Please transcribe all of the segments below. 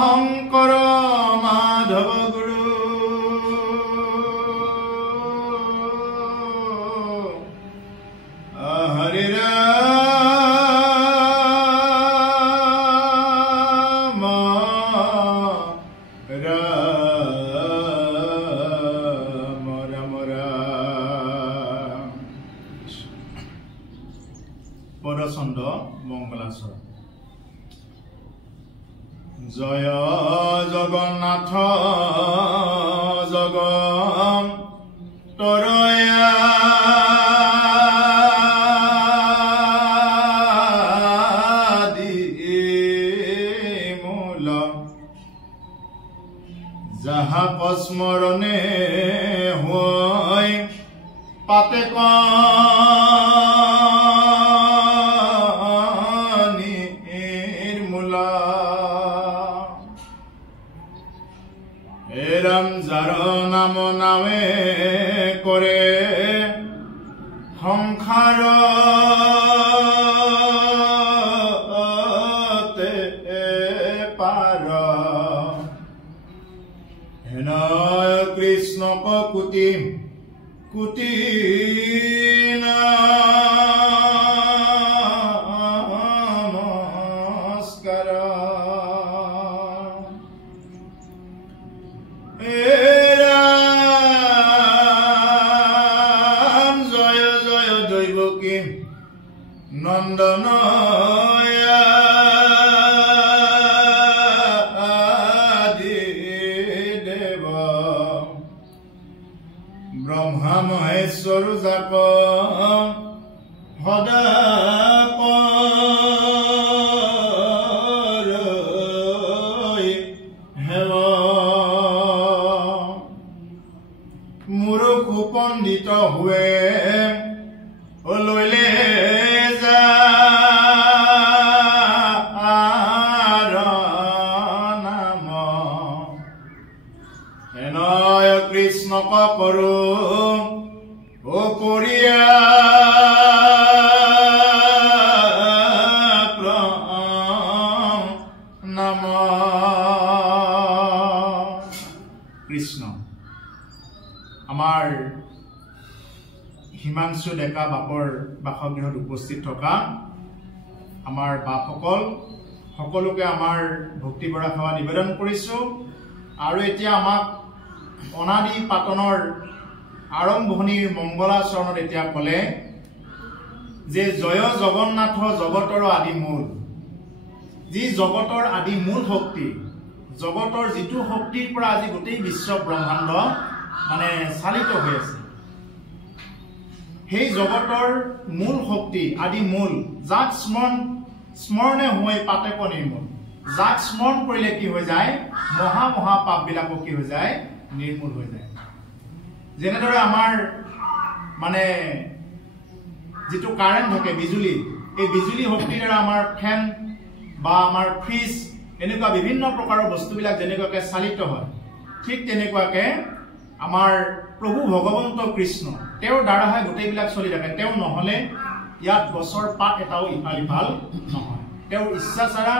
শংকৰ মাধৱ গুৰু হৰি ৰাম ৰাম ৰাম ৰাম। পদচন্দ মংগলাচৰণ। জয় জগন্নাথ জগতৰয়া মূল যাহা পস্মৰণে হৈ পাতে ৰাম যাৰ নাম নামে কৰে সংসাৰ পাৰ হেন কৃষ্ণক কোটি কোটি নমস্কাৰ। নন্দন আদি দেৱ ব্ৰহ্মা মহেশ্বৰ জাপ সদা হেৱ মূৰখ পণ্ডিত हुए লৈলে কৃষ্ণক কৰো ও কৰিয়া নাম। কৃষ্ণ আমাৰ হিমাংশু ডেকা বাপৰ বাসগৃহত উপস্থিত থকা আমাৰ বাপসকল সকলোকে আমাৰ ভক্তি ভৰা সেৱা নিবেদন কৰিছো। আৰু এতিয়া আমাক অনাদি পাতনৰ আৰম্ভণিৰ মংগলাচৰণত এতিয়া ক'লে যে জয় জগন্নাথ জগতৰ আদি মূল। যি জগতৰ আদি মূল শক্তি, জগতৰ যিটো শক্তিৰ পৰা আজি গোটেই বিশ্ব ব্ৰহ্মাণ্ড মানে চালিত হৈ আছে, সেই জগতৰ মূল শক্তি আদি মূল যাক স্মৰণে হৈ পাতেক নিৰ্মূল। যাক স্মৰণ কৰিলে কি হৈ যায়, মহা মহা পাপবিলাকো কি হৈ যায়, নিৰ্মূল হৈ যায়। যেনেদৰে আমাৰ মানে যিটো কাৰেণ্ট থাকে বিজুলী, এই বিজুলী শক্তিৰ দ্বাৰা আমাৰ ফেন বা আমাৰ ফ্ৰিজ এনেকুৱা বিভিন্ন প্ৰকাৰৰ বস্তুবিলাক যেনেকুৱাকে চালিত হয়, ঠিক তেনেকুৱাকে আমাৰ প্ৰভু ভগৱন্ত কৃষ্ণ তেওঁৰ দ্বাৰাহে গোটেইবিলাক চলি থাকে। তেওঁ নহলে ইয়াত গছৰ পাত এটাও ইফাল ইফাল নহয়, তেওঁৰ ইচ্ছা ছাড়া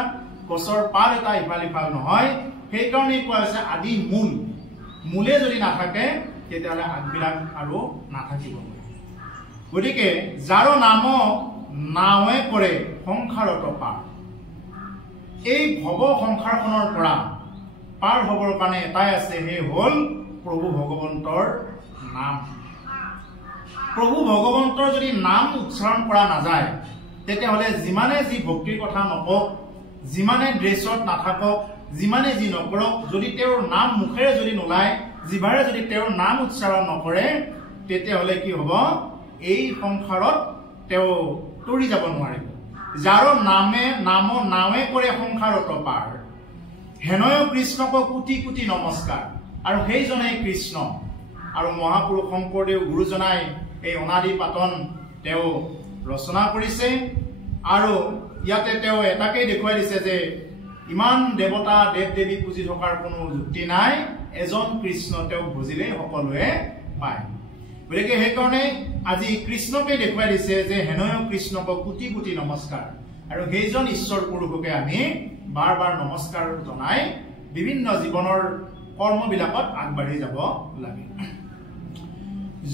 গছৰ পাত এটা ইফাল ইফাল নহয়। সেইকাৰণে কোৱা হৈছে আদি মূল। মূলে যদি নাথাকে তেতিয়াহ'লে আগবিলাক আৰু নাথাকিব। গতিকে যাৰ নাম নাৱে কৰে সংসাৰত পাৰ, এই ভৱ সংসাৰখনৰ পৰা পাৰ হ'বৰ কাৰণে এটাই আছে, সেই হ'ল প্ৰভু ভগৱন্তৰ নাম। প্ৰভু ভগৱন্তৰ যদি নাম উচ্চাৰণ কৰা নাযায় তেতিয়াহ'লে যিমানে যি ভক্তিৰ কথা নকওক, যিমানে ড্ৰেছত নাথাকক, যিমানে যি নকৰক, যদি তেওঁৰ নাম মুখেৰে যদি নোলায়, জিভাৰে যদি তেওঁৰ নাম উচ্চাৰণ নকৰে, তেতিয়াহ'লে কি হ'ব, এই সংসাৰত তেওঁ তৰি যাব নোৱাৰিব। যাৰ নাম নাৱে কৰে সংসাৰত পাৰ, হেনয় কৃষ্ণক কোটি কোটি নমস্কাৰ। আৰু সেইজনেই কৃষ্ণ। আৰু মহাপুৰুষ শংকৰদেৱ গুৰুজনাই এই অনাদি পাতন তেওঁ ৰচনা কৰিছে। আৰু ইয়াতে তেওঁ এটাকেই দেখুৱাই দিছে যে ইমান দেৱতা দেৱ দেৱী পুজি থকাৰ কোনো যুক্তি নাই, এজন কৃষ্ণ তেওঁক বুজিলেই সকলোৱে পায়। গতিকে সেইকাৰণে আজি কৃষ্ণকে দেখুৱাই দিছে যে হেনয় কৃষ্ণক কোটি কোটি নমস্কাৰ। আৰু সেইজন ঈশ্বৰ পুৰুষকে আমি বাৰ বাৰ নমস্কাৰ জনাই বিভিন্ন জীৱনৰ কৰ্মবিলাকত আগবাঢ়ি যাব লাগে।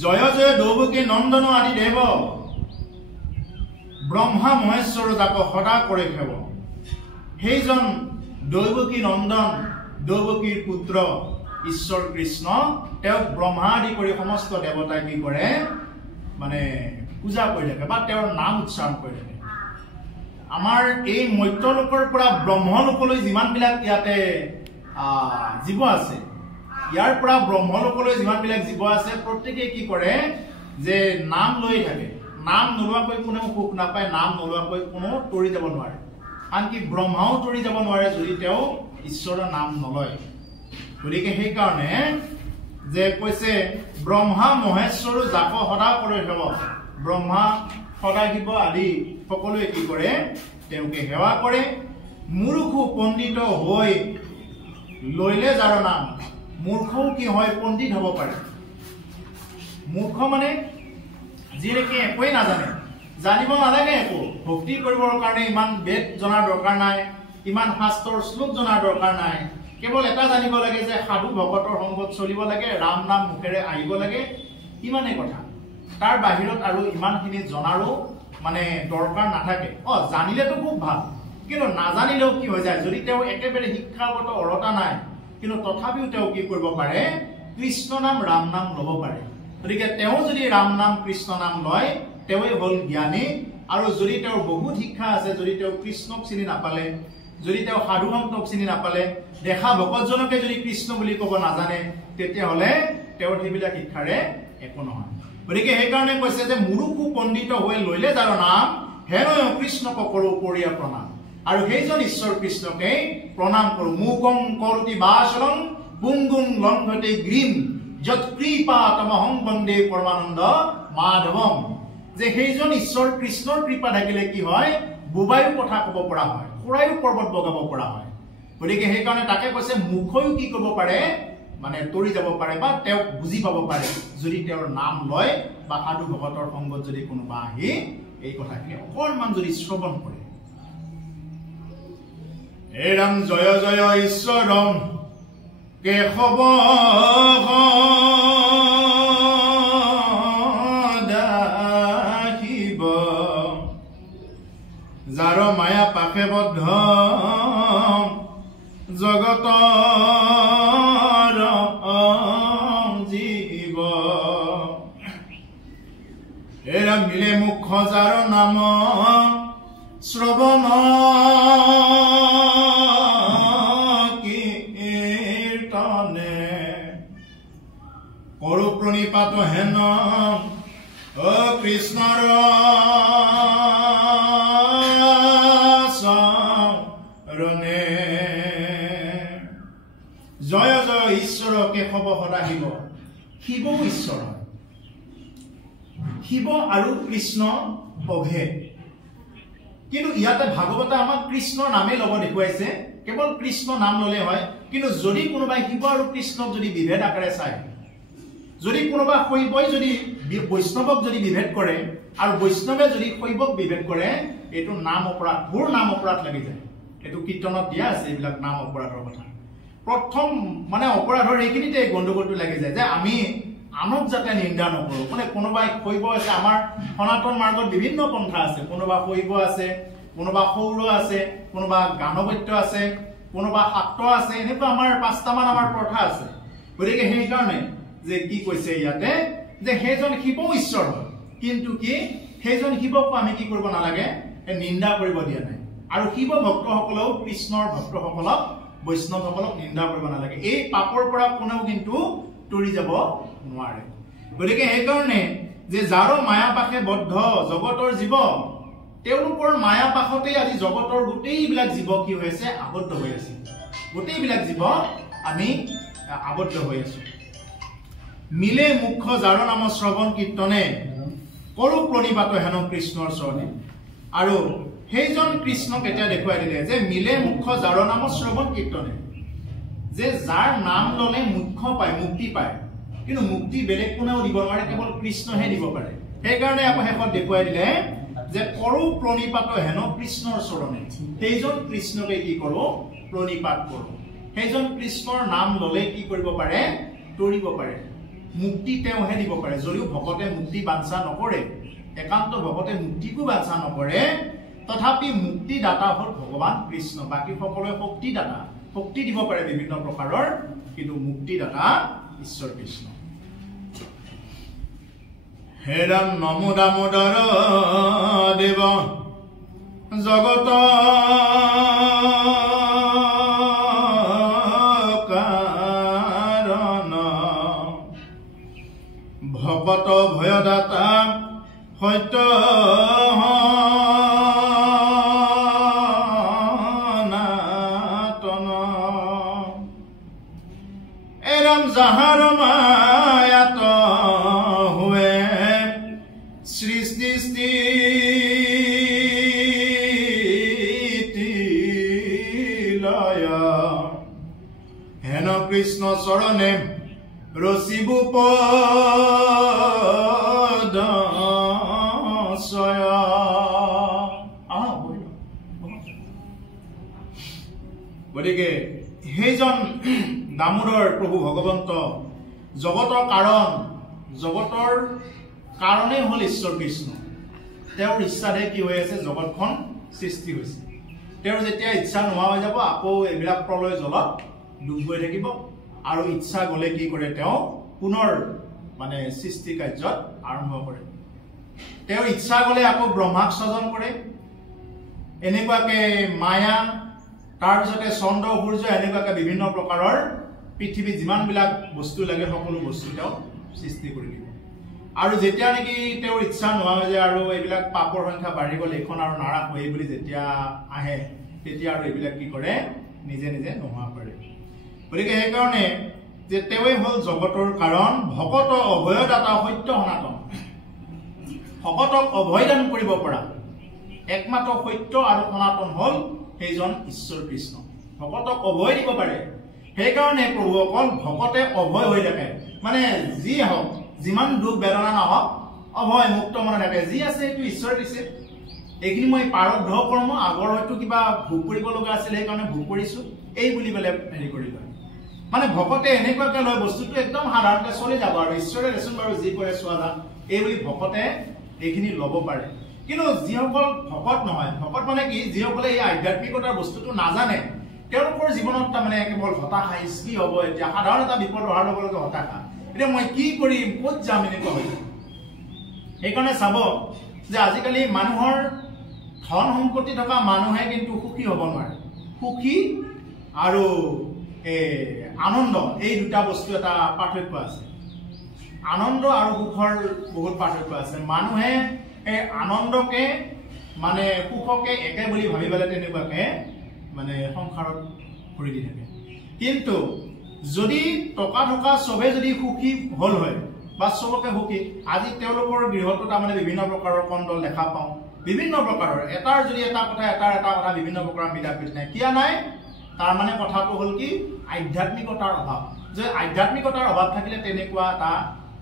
জয় জয় দৌবকী নন্দন আদি দেৱ, ব্ৰহ্মা মহেশ্বৰ যাক সদা কৰে সেৱ। সেইজন দৈবকী নন্দন, দৈবকীৰ পুত্ৰ ঈশ্বৰ কৃষ্ণ, তেওঁক ব্ৰহ্মা আদি কৰি সমস্ত দেৱতাই কি কৰে মানে পূজা কৰি থাকে বা তেওঁৰ নাম উচ্চাৰণ কৰি থাকে। আমাৰ এই মৰ্ত্যলোকৰ পৰা ব্ৰহ্মলোকলৈ যিমানবিলাক ইয়াতে জীৱ আছে, ইয়াৰ পৰা ব্ৰহ্মলোকলৈ যিমানবিলাক জীৱ আছে, প্ৰত্যেকেই কি কৰে যে নাম লৈ থাকে। নাম নোলোৱাকৈ কোনেও সুখ নাপায়, নাম নোলোৱাকৈ কোনো তৰি যাব নোৱাৰে। আনকি ব্ৰহ্মাও তৰি যাব নোৱাৰে যদি তেওঁ ঈশ্বৰৰ নাম নলয়। গতিকে সেইকাৰণে যে কৈছে ব্ৰহ্মা মহেশ্বৰ যাক সদা কৰে সেৱ। ব্ৰহ্মা সদাশিৱ আদি সকলোৱে কি কৰে তেওঁকে সেৱা কৰে। মূৰ্খু পণ্ডিত হৈ লৈলে যাৰ নাম। মূৰ্খও কি হয় পণ্ডিত হ'ব পাৰে। মূৰ্খ মানে যিলৈকে একোৱেই নাজানে, জানিব নালাগে একো, ভক্তি কৰিবৰ কাৰণে ইমান বেদ জনাৰ দৰকাৰ নাই, ইমান শাস্ত্ৰৰ শ্লোক জনাৰ দৰকাৰ নাই। কেৱল এটা জানিব লাগে যে সাধু ভকতৰ সংগত চলিব লাগে, ৰাম নাম মুখেৰে আহিব লাগে, ইমানেই কথা। তাৰ বাহিৰত আৰু ইমানখিনি জনাৰো মানে দৰকাৰ নাথাকে। জানিলেতো খুব ভাল, কিন্তু নাজানিলেও কি হৈ যায়, যদি তেওঁ একেবাৰে শিক্ষাগত অৰ্হতা নাই কিন্তু তথাপিও তেওঁ কি কৰিব পাৰে, কৃষ্ণ নাম ৰাম নাম ল'ব পাৰে। গতিকে তেওঁ যদি ৰাম নাম কৃষ্ণ নাম লয়, তেওঁই হ'ল জ্ঞানী। আৰু যদি তেওঁৰ বহুত শিক্ষা আছে, যদি তেওঁ কৃষ্ণক চিনি নাপালে, যদি তেওঁ সাধু সন্তক চিনি নাপালে, দেখা ভকতজনকে যদি কৃষ্ণ বুলি ক'ব নাজানে, তেতিয়াহ'লে তেওঁৰ সেইবিলাক শিক্ষাৰে একো নহয়। গতিকে সেইকাৰণে কৈছে যে মূৰ্খু পণ্ডিত হৈ লৈলে যাৰ নাম, হেনয় কৃষ্ণক কৰো পৰিয়া প্ৰণাম। আৰু সেইজন ঈশ্বৰ কৃষ্ণকে প্ৰণাম কৰো। মুকং কৰোতি বাচলং পুংগুং লংঘতে গ্ৰীম যৎ কৃপা তমহং বন্দে পৰমানন্দ মাধৱম। যে সেইজন ঈশ্বৰ কৃষ্ণৰ কৃপা থাকিলে কি হয়, বুবায়ো কথা ক'ব পৰা হয়, খুৰায়ো পৰ্বত বগাব পৰা হয়। গতিকে সেইকাৰণে তাকে কৈছে মুখয়ো কি কৰিব পাৰে মানে তৰি যাব পাৰে বা তেওঁক বুজি পাব পাৰে, যদি তেওঁৰ নাম লয় বা সাধু ভকতৰ সংগত যদি কোনোবা আহি এই কথাখিনি অকণমান যদি শ্ৰৱণ কৰে। হে ৰাম জয় জয় ঈশ্বৰম কেশৱ দাসিব, যাৰ মায়া পাশে বদ্ধ জগত জীৱ। এৰা মিলে মুখ যাৰ নাম শ্ৰৱণ কীৰ্তনে, কৰো প্ৰণিপাত হেন কৃষ্ণৰ চৰণে। জয় জয় ঈশ্বৰ কেশৱ সদাশিৱ। শিৱও ঈশ্বৰ হয়। শিৱ আৰু কৃষ্ণ অভেদ, কিন্তু ইয়াতে ভাগৱতে আমাক কৃষ্ণৰ নামেই ল'ব দেখুৱাইছে। কেৱল কৃষ্ণ নাম ল'লে হয়, কিন্তু যদি কোনোবাই শিৱ আৰু কৃষ্ণক যদি বিভেদ আকাৰে চায়, যদি কোনোবা শৈৱই যদি বৈষ্ণৱক যদি বিভেদ কৰে আৰু বৈষ্ণৱে যদি শৈৱক বিভেদ কৰে, এইটো নাম অপৰাধ, ঘোৰ নাম অপৰাধ লাগি যায়। এইটো কীৰ্তনত দিয়া আছে এইবিলাক নাম অপৰাধৰ কথা। প্ৰথম মানে অপৰাধৰ এইখিনিতে গণ্ডগোলটো লাগি যায় যে আমি আনক যাতে নিন্দা নকৰো। মানে কোনোবাই শৈৱ আছে, আমাৰ সনাতন মাৰ্গত বিভিন্ন পন্থা আছে, কোনোবা শৈৱ আছে, কোনোবা সৌৰ আছে, কোনোবা গানবৈত্য আছে, কোনোবা শাক্ত আছে, এনেকুৱা আমাৰ 5টামান আমাৰ প্ৰথা আছে। গতিকে সেইকাৰণে যে কি কৈছে ইয়াতে যে সেইজন শিৱও ঈশ্বৰ হয়, কিন্তু কি সেইজন শিৱকো আমি কি কৰিব নালাগে, নিন্দা কৰিব দিয়া নাই। আৰু শিৱ ভক্তসকলেও কৃষ্ণৰ ভক্তসকলক বৈষ্ণৱসকলক নিন্দা কৰিব নালাগে। এই পাপৰ পৰা কোনেও কিন্তু তৰি যাব নোৱাৰে। গতিকে সেইকাৰণে যে যাৰ মায়া পাশে বদ্ধ জগতৰ জীৱ, তেওঁলোকৰ মায়া পাশতেই আজি জগতৰ গোটেইবিলাক জীৱ কি হৈ আছে, আবদ্ধ হৈ আছে। গোটেইবিলাক জীৱ আমি আবদ্ধ হৈ আছো। মিলে মুখ্য যাৰ নাম শ্ৰৱণ কীৰ্তনে, কৰো প্ৰণিপাত হেন কৃষ্ণৰ চৰণে। আৰু সেইজন কৃষ্ণক এতিয়া দেখুৱাই দিলে যে মিলে মুখ্য যাৰ নাম শ্ৰৱণ কীৰ্তনে, যে যাৰ নাম ললে মুখ্য পায়, মুক্তি পায়। কিন্তু মুক্তি বেলেগ কোনেও দিব নোৱাৰে, কেৱল কৃষ্ণহে দিব পাৰে। সেইকাৰণে আকৌ শেষত দেখুৱাই দিলে যে কৰো প্ৰণিপাত হেন কৃষ্ণৰ চৰণে সেইজন কৃষ্ণকে কি কৰো প্ৰণিপাত কৰো সেইজন কৃষ্ণৰ নাম ললে কি কৰিব পাৰে তৰিব পাৰে মুক্তি তেওঁহে দিব পাৰে যদিও ভকতে মুক্তি বাঞ্ছা নকৰে একান্ত ভকতে মুক্তিকো বাঞ্ছা নকৰে তথাপি মুক্তি দাতা হল ভগৱান কৃষ্ণ বাকি সকলোৱে শক্তি দাতা শক্তি দিব পাৰে বিভিন্ন প্ৰকাৰৰ কিন্তু মুক্তি দাতা ঈশ্বৰ কৃষ্ণ হে ৰাম নমো দামোদৰ দেৱ জগত কাৰণ ভকত ভয়দাতা সত্য নাতন এৰাম যাহাৰ মায়াত হুৱে সৃষ্টি স্থিতি লয় হেন কৃষ্ণ চৰণে ৰচিব পদ গতিকে সেইজন দামোদৰ প্ৰভু ভগৱন্ত জগতৰ কাৰণেই হল ঈশ্বৰ কৃষ্ণ তেওঁৰ ইচ্ছাতে কি হৈ আছে জগতখন সৃষ্টি হৈছে তেওঁৰ যেতিয়া ইচ্ছা নোহোৱা হৈ যাব আকৌ এইবিলাক প্ৰলয় জলত ডুব গৈ থাকিব আৰু ইচ্ছা গলে কি কৰে তেওঁ পুনৰ মানে সৃষ্টি কাৰ্যত আৰম্ভ কৰে তেওঁৰ ইচ্ছা গলে আকৌ ব্ৰহ্মাক সৃজন কৰে এনেকুৱাকে মায়া তাৰ পিছতে চন্দ্ৰ সূৰ্য এনেকুৱাকে বিভিন্ন প্ৰকাৰৰ পৃথিৱীত যিমানবিলাক বস্তু লাগে সকলো বস্তু তেওঁ সৃষ্টি কৰি দিব আৰু যেতিয়া নেকি তেওঁৰ ইচ্ছা নোহোৱা হৈ যায় আৰু এইবিলাক পাপৰ সংখ্যা বাঢ়ি গ'লে এখন আৰু নাৰাখ হৈ বুলি যেতিয়া আহে তেতিয়া আৰু এইবিলাক কি কৰে নিজে নিজে নোহোৱা কৰে গতিকে সেইকাৰণে যে তেওঁই হল জগতৰ কাৰণ ভকত অভয়দাতা সত্য সনাতন ভকতক অভয়দান কৰিব পৰা একমাত্ৰ সত্য আৰু সনাতন হল সেইজন ঈশ্বৰ কৃষ্ণ ভকতক অভয় দিব পাৰে সেইকাৰণে প্ৰভুসকল ভকতে অভয় হৈ থাকে মানে যি হওক যিমান দুখ বেদনা নহওক অভয় মুক্ত মনে থাকে যি আছে এইটো ঈশ্বৰ দিছে এইখিনি মই প্ৰাৰব্ধ কৰ্ম আগৰ হয়তো কিবা ভোগ কৰিব লগা আছিল সেইকাৰণে ভোগ কৰিছো এই বুলি পেলাই হেৰি কৰি লয় মানে ভকতে এনেকুৱাকে লয় বস্তুটো একদম সাধাৰণতে চলি যাব আৰু ঈশ্বৰে দেচোন বাৰু যি কৰে চোৱা যা এই বুলি ভকতে এইখিনি ল'ব পাৰে কিন্তু যিসকল ভকত নহয় ভকত মানে কি যিসকলে এই আধ্যাত্মিকতাৰ বস্তুটো নাজানে তেওঁলোকৰ জীৱনত তাৰমানে কেৱল হতাশা কি হ'ব এতিয়া সাধাৰণ এটা বিপদ অহাৰ লগে লগে হতাশা এতিয়া মই কি কৰিম ক'ত যাম এনেকুৱা হৈ যায় সেইকাৰণে চাব যে আজিকালি মানুহৰ ধন সম্পত্তি থকা মানুহে কিন্তু সুখী হ'ব নোৱাৰে সুখী আৰু আনন্দ এই দুটা বস্তু এটা পাৰ্থক্য আছে আনন্দ আৰু সুখৰ বহুত পাৰ্থক্য আছে মানুহে এই আনন্দকে মানে সুখকে একে বুলি ভাবি পেলাই তেনেকুৱাকে মানে সংসাৰত ভৰি দি থাকে কিন্তু যদি টকা থকা সবে যদি সুখী হল হয় বা সবকে সুখী আজি তেওঁলোকৰ গৃহটো তাৰমানে বিভিন্ন প্ৰকাৰৰ কণ্ডল দেখা পাওঁ বিভিন্ন প্ৰকাৰৰ এটাৰ যদি এটা কথা বিভিন্ন প্ৰকাৰৰ মিলাপ্ৰীতি নাই কিয় নাই তাৰ মানে কথাটো হল কি আধ্যাত্মিকতাৰ অভাৱ যে আধ্যাত্মিকতাৰ অভাৱ থাকিলে তেনেকুৱা এটা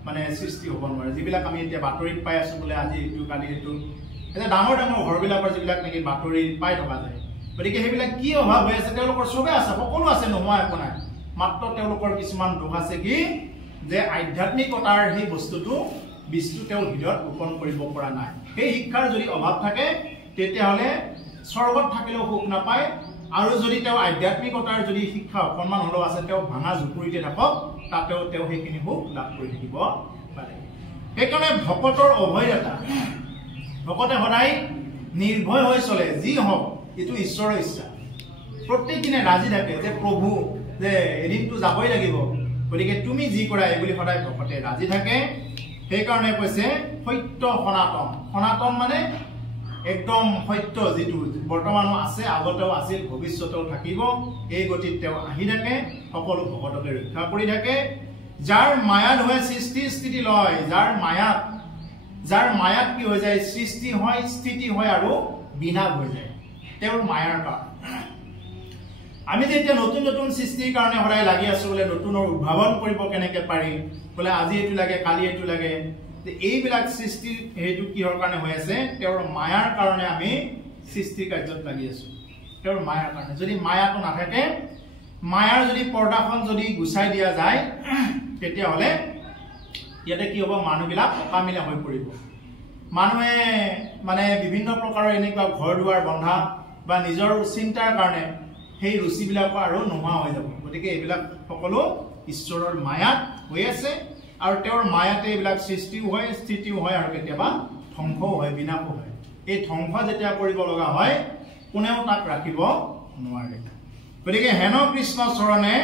মানে সৃষ্টি হ'ব নোৱাৰে যিবিলাক আমি এতিয়া বাতৰিত পাই আছো বোলে আজি এইটো কালি এইটো এটা ডাঙৰ ডাঙৰ ঘৰবিলাকৰ যিবিলাক নেকি বাতৰিত পাই থকা যায় গতিকে সেইবিলাক কি অভাৱ হৈ আছে তেওঁলোকৰ চবে আছে সকলো আছে নোহোৱা একো নাই মাত্ৰ তেওঁলোকৰ কিছুমান দোষ আছে কি যে আধ্যাত্মিকতাৰ সেই বস্তুটো বিষ্ণু তেওঁৰ হৃদয়ত ৰোপণ কৰিব পৰা নাই সেই শিক্ষাৰ যদি অভাৱ থাকে তেতিয়াহ'লে স্বৰ্গত থাকিলেও সুখ নাপায় আৰু যদি তেওঁ আধ্যাত্মিকতাৰ যদি শিক্ষা অকণমান হ'লেও আছে তেওঁ ভাঙা জুপুৰিতে থাকক তাতেও তেওঁ সেইখিনি সুখ লাভ কৰি থাকিব পাৰে সেইকাৰণে ভকতৰ অভয়দাতা ভকতে সদায় নিৰ্ভয় হৈ চলে যি হওক এইটো ঈশ্বৰৰ ইচ্ছা প্ৰত্যেক দিনে ৰাজি থাকে যে প্ৰভু যে এদিনটো যাবই লাগিব গতিকে তুমি যি কৰা এই বুলি সদায় ভকতে ৰাজি থাকে সেইকাৰণে কৈছে সত্য সনাতন সনাতন মানে একদম সত্য যিটো বৰ্তমানো আছে আগতেও আছিল ভৱিষ্যতেও থাকিব এই গতিত তেওঁ আহি থাকে সকলো ভকতকে ৰক্ষা কৰি থাকে যাৰ মায়াত হয় সৃষ্টি স্থিতি লয় যাৰ মায়াত কি হৈ যায় সৃষ্টি হয় স্থিতি হয় আৰু বিনাশ হৈ যায় তেওঁৰ মায়াৰ কাৰণে আমি যেতিয়া নতুন নতুন সৃষ্টিৰ কাৰণে সদায় লাগি আছো বোলে নতুনৰ উদ্ভাৱন কৰিব কেনেকে পাৰি বোলে আজি এইটো লাগে কালি এইটো লাগে যে এইবিলাক সৃষ্টিৰ হেতু কিহৰ কাৰণে হৈ আছে তেওঁৰ মায়াৰ কাৰণে আমি সৃষ্টি কাৰ্যত লাগি আছো তেওঁৰ মায়াৰ কাৰণে যদি মায়াটো নাথাকে মায়াৰ যদি পৰ্দাখন যদি গুছাই দিয়া যায় তেতিয়া হলে ইয়াতে কি হ'ব মানুহবিলাক অকামিলা হৈ পৰিব মানুহে মানে বিভিন্ন প্ৰকাৰৰ এনেকুৱা ঘৰ দুৱাৰ বন্ধা বা নিজৰ চিন্তাৰ কাৰণে সেই ৰুচিবিলাক আৰু নোহোৱা হৈ যাব গতিকে এইবিলাক সকলো ঈশ্বৰৰ মায়াত হৈ আছে আৰু তেওঁৰ মায়াতে এইবিলাক সৃষ্টিও হয় স্থিতিও হয় আৰু কেতিয়াবা ধ্বংসও হয় বিনাশো হয় এই ধ্বংস যেতিয়া কৰিব লগা হয় কোনেও তাক ৰাখিব নোৱাৰে গতিকে হেন কৃষ্ণ চৰণে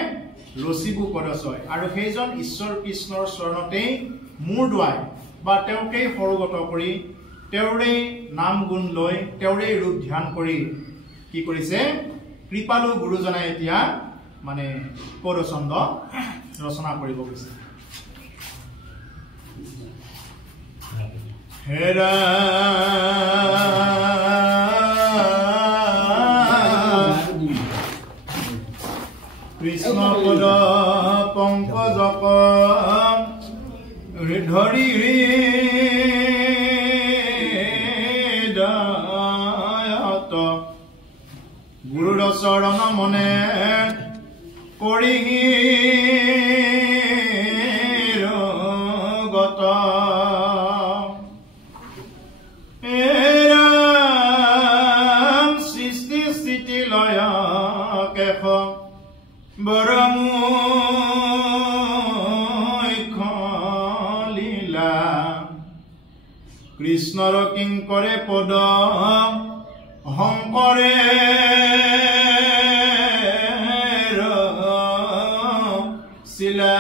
ৰচিবু পদচয় আৰু সেইজন ঈশ্বৰ কৃষ্ণৰ চৰণতেই মূৰ দুৱাই বা তেওঁকেই সৰুগত কৰি তেওঁৰে নাম গুণ লৈ তেওঁৰে ৰূপ ধ্যান কৰি কি কৰিছে কৃপালু গুৰুজনাই এতিয়া মানে পদছন্দ ৰচনা কৰিব গৈছে হেৰা কৃষ্ণ পদ পংকজক ধৰি হৃদয়ত গুৰুৰ চৰণ মনে কৰি গত সৃষ্টি স্থিতি লয় কেশ লীলা কৃষ্ণৰ কিংকৰে পদ শংকৰে শিলা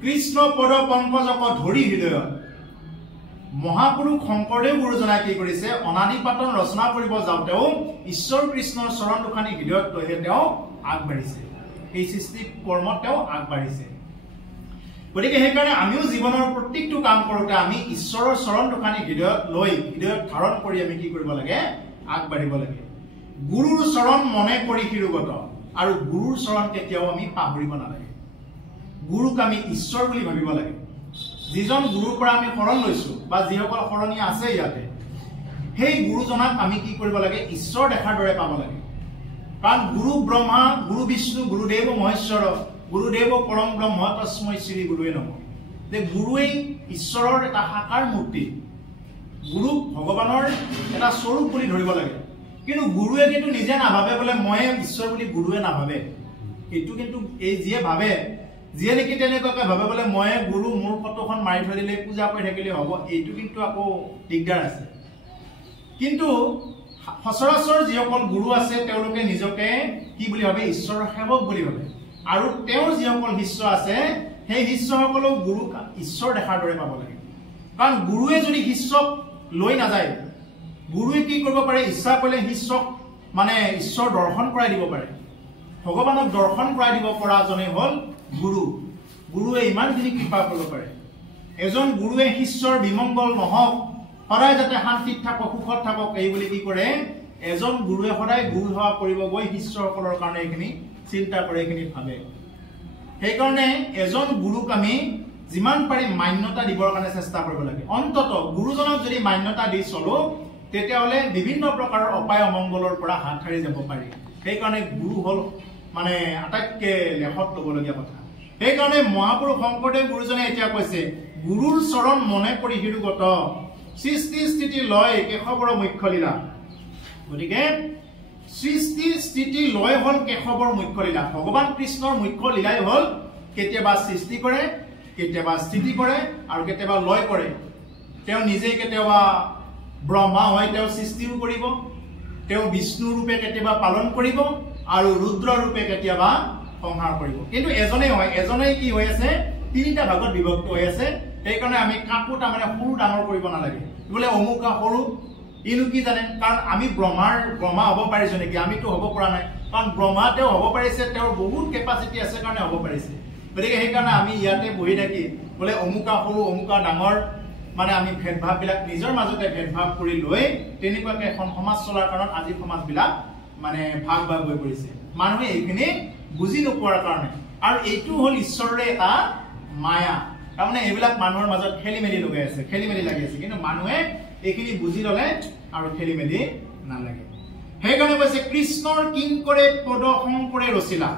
কৃষ্ণ পদ পংকজক ধৰি হৃদয় মহাপুৰুষ শংকৰদেৱ গুৰুজনাই কি কৰিছে অনাদি পাতন ৰচনা কৰিব যাওঁতেও ঈশ্বৰ কৃষ্ণৰ চৰণ দুখানি হৃদয়ত লৈহে তেওঁ আগবাঢ়িছে এই সৃষ্টি কৰ্মত তেওঁ আগবাঢ়িছে গতিকে সেইকাৰণে আমিও জীৱনৰ প্ৰত্যেকটো কাম কৰোঁতে আমি ঈশ্বৰৰ চৰণ দুখানি হৃদয়ত লৈ হৃদয়ত ধাৰণ কৰি আমি কি কৰিব লাগে আগবাঢ়িব লাগে গুৰুৰ চৰণ মনে কৰি শিৰোগত আৰু গুৰুৰ চৰণ কেতিয়াও আমি পাহৰিব নালাগে গুৰুক আমি ঈশ্বৰ বুলি ভাবিব লাগে যিজন গুৰুৰ পৰা আমি শৰণ লৈছো বা যিসকল শৰণীয়া আছে ইয়াতে সেই গুৰুজনাক আমি কি কৰিব লাগে ঈশ্বৰ দেখাৰ দৰে পাব লাগে কাৰণ গুৰু ব্ৰহ্মা গুৰু বিষ্ণু গুৰুদেৱ মহেশ্বৰ গুৰুদেৱ পৰম ব্ৰহ্ম তস্মৈ শ্ৰী গুৰুৱে নমঃ যে গুৰুৱেই ঈশ্বৰৰ এটা সাকাৰ মূৰ্তি গুৰু ভগৱানৰ এটা স্বৰূপ বুলি ধৰিব লাগে কিন্তু গুৰুৱে কিন্তু নিজে নাভাবে বোলে মই ঈশ্বৰ বুলি গুৰুৱে নাভাবে এইটো কিন্তু এই যিয়ে ভাবে যিয়ে নেকি তেনেকুৱাকৈ ভাবে বোলে মই গুৰু মোৰ ফটোখন মাৰি থৈ দিলে পূজা কৰি থাকিলে হ'ব এইটো কিন্তু আকৌ দিগদাৰ আছে কিন্তু সচৰাচৰ যিসকল গুৰু আছে তেওঁলোকে নিজকে কি বুলি ভাবে ঈশ্বৰৰ সেৱক বুলি ভাবে আৰু তেওঁৰ যিসকল শিষ্য আছে সেই শিষ্যসকলক গুৰুক ঈশ্বৰ দেখাৰ দৰে পাব লাগে কাৰণ গুৰুৱে যদি শিষ্যক লৈ নাযায় গুৰুৱে কি কৰিব পাৰে ইচ্ছা কৰিলে শিষ্যক মানে ঈশ্বৰ দৰ্শন কৰাই দিব পাৰে ভগৱানক দৰ্শন কৰাই দিব পৰা জনে হ'ল গুৰু গুৰুৱে ইমানখিনি কৃপা কৰিব পাৰে এজন গুৰুৱে শিষ্যৰ বিমংগল নহওক সদায় যাতে শান্তিত থাকক সুখত থাকক এই বুলি কি কৰে এজন গুৰুৱে সদায় গুৰু সেৱা কৰিব গৈ শিষ্যসকলৰ কাৰণে এইখিনি চিন্তা কৰে এইখিনি ভাবে সেইকাৰণে এজন গুৰুক আমি যিমান পাৰি মান্যতা দিবৰ কাৰণে চেষ্টা কৰিব লাগে অন্তত গুৰুজনক যদি মান্যতা দি চলো তেতিয়াহ'লে বিভিন্ন প্ৰকাৰৰ অপায় অমংগলৰ পৰা হাত সাৰি যাব পাৰি সেইকাৰণে গুৰু হ'ল মানে আটাইতকৈ লেখত ল'বলগীয়া কথা সেইকাৰণে মহাপুৰুষ শংকৰদেৱ গুৰুজনে এতিয়া কৈছে গুৰুৰ চৰণ মনে কৰি হিৰুগত সৃষ্টি স্থিতি লয় কেশৱৰ মুখ্য লীলা গতিকে সৃষ্টি স্থিতি লয় হ'ল কেশৱৰ মুখ্য লীলা ভগৱান কৃষ্ণৰ মুখ্য লীলাই হ'ল কেতিয়াবা সৃষ্টি কৰে কেতিয়াবা স্থিতি কৰে আৰু কেতিয়াবা লয় কৰে তেওঁ নিজেই কেতিয়াবা ব্ৰহ্মা হয় তেওঁ সৃষ্টিও কৰিব তেওঁ বিষ্ণু ৰূপে কেতিয়াবা পালন কৰিব আৰু ৰুদ্ৰ ৰূপে কেতিয়াবা সংহাৰ কৰিব কিন্তু এজনেই হয় এজনেই কি হৈ আছে তিনিটা ভাগত বিভক্ত হৈ আছে সেইকাৰণে আমি কাকো তাৰমানে সৰু ডাঙৰ কৰিব নালাগে বোলে অমুকা সৰু ইনো কি জানে কাৰণ আমি ব্ৰহ্মা হ'ব পাৰিছো নেকি আমিতো হ'ব পৰা নাই কাৰণ ব্ৰহ্মা তেওঁ হ'ব পাৰিছে তেওঁৰ বহুত কেপাচিটি আছে কাৰণে হ'ব পাৰিছে গতিকে সেইকাৰণে আমি ইয়াতে বহি থাকি বোলে অমুকা সৰু অমুকা ডাঙৰ মানে আমি ভেদভাৱবিলাক নিজৰ মাজতে ভেদভাৱ কৰি লৈ তেনেকুৱাকৈ এখন সমাজ চলাৰ কাৰণত আজি সমাজবিলাক মানে ভাগ ভাগ হৈ পৰিছে মানুহে এইখিনি বুজি নোপোৱাৰ কাৰণে আৰু এইটো হ'ল ঈশ্বৰৰে এটা মায়া তাৰমানে এইবিলাক মানুহৰ মাজত খেলিমেলি লগাই আছে, খেলিমেলি লাগি আছে, কিন্তু মানুহে এইখিনি বুজি ল'লে আৰু খেলিমেলি নালাগে। সেইকাৰণে কৈছে কৃষ্ণৰ কিংকৰে পদ শংকৰে ৰচিলা।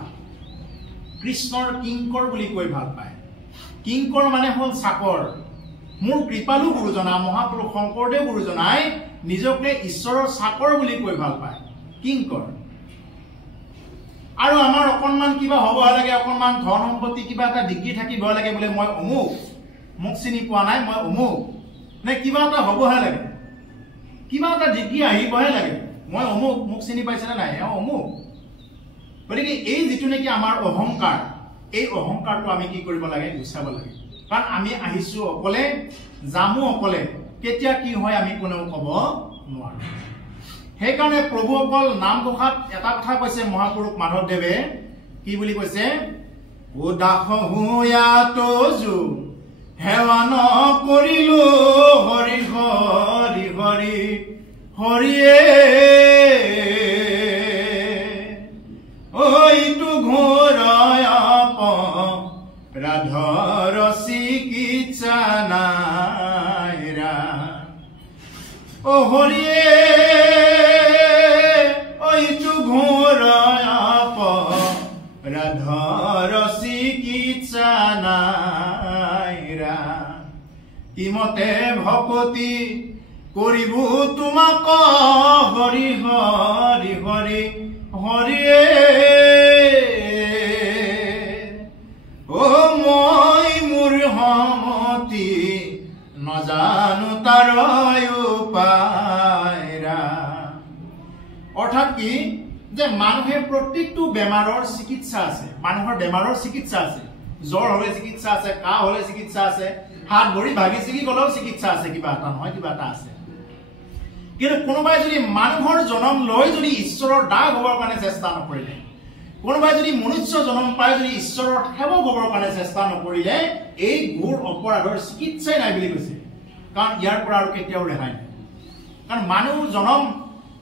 কৃষ্ণৰ কিংকৰ বুলি কৈ ভাল পায়। কিংকৰ মানে হ'ল চাকৰ। মোৰ কৃপালু গুৰুজনা মহাপুৰুষ শংকৰদেৱ গুৰুজনাই নিজকে ঈশ্বৰৰ চাকৰ বুলি কৈ ভাল পায়, কিংকৰ। আৰু আমাৰ অকণমান কিবা হ'ব লাগে, অকণমান ধন সম্পত্তি কিবা এটা ডিগ্ৰী থাকিব লাগে, বোলে মই অমুক, মোক চিনি পোৱা নাই মই অমুক, নে কিবা এটা হ'বহে লাগে, কিবা এটা ডিগ্ৰী আহিবহে লাগে, মই অমুক, মোক চিনি পাইছেনে নাই, অমুক। গতিকে এই যিটো নেকি আমাৰ অহংকাৰ, এই অহংকাৰটো আমি কি কৰিব লাগে, গুচাব লাগে। কাৰণ আমি আহিছো অকলে, যামো অকলে, কেতিয়া কি হয় আমি কোনেও ক'ব নোৱাৰো। সেইকাৰণে প্ৰভুসকল নামঘোষাত এটা কথা কৈছে মহাপুৰুষ মাধৱদেৱে, কি বুলি কৈছে, ও দাস হুয়াতো জু হেৱা নকৰিলো হৰি হৰি হৰি হৰিয়ে ঐটো ঘোৰয়াপ ৰাধৰ চিকিৎসা নাইৰা ও হৰিয়ে ঐটো ঘোৰয়াপ ৰাধৰ চিকিৎসা নাইৰা কিমতে ভকতি কৰিব তোমাক হৰি হৰি হৰি হৰিয়ে ও মই মোৰ সমতি নজানো তাৰ উপায়ৰা। অৰ্থাৎ কি যে মানুহে প্ৰত্যেকটো বেমাৰৰ চিকিৎসা আছে, মানুহৰ বেমাৰৰ চিকিৎসা আছে, জ্বৰ হলে চিকিৎসা আছে, কাহ হলে চিকিৎসা আছে, হাত ভৰি ভাগি ছিগি গলেও চিকিৎসা আছে, কিবা এটা নহয় কিবা এটা আছে। কিন্তু কোনোবাই যদি মানুহৰ জন্ম লৈ যদি ঈশ্বৰৰ দাস হবৰ কাৰণে চেষ্টা নকৰিলে, কোনোবাই যদি মনুষ্য জন্ম পাই যদি ঈশ্বৰৰ সেৱক হবৰ কাৰণে চেষ্টা নকৰিলে, এই ঘোৰ অপৰাধৰ চিকিৎসাই নাই বুলি কৈছে। কাৰণ ইয়াৰ পৰা আৰু কেতিয়াও ৰেহাই নাই। কাৰণ মানুহ জন্ম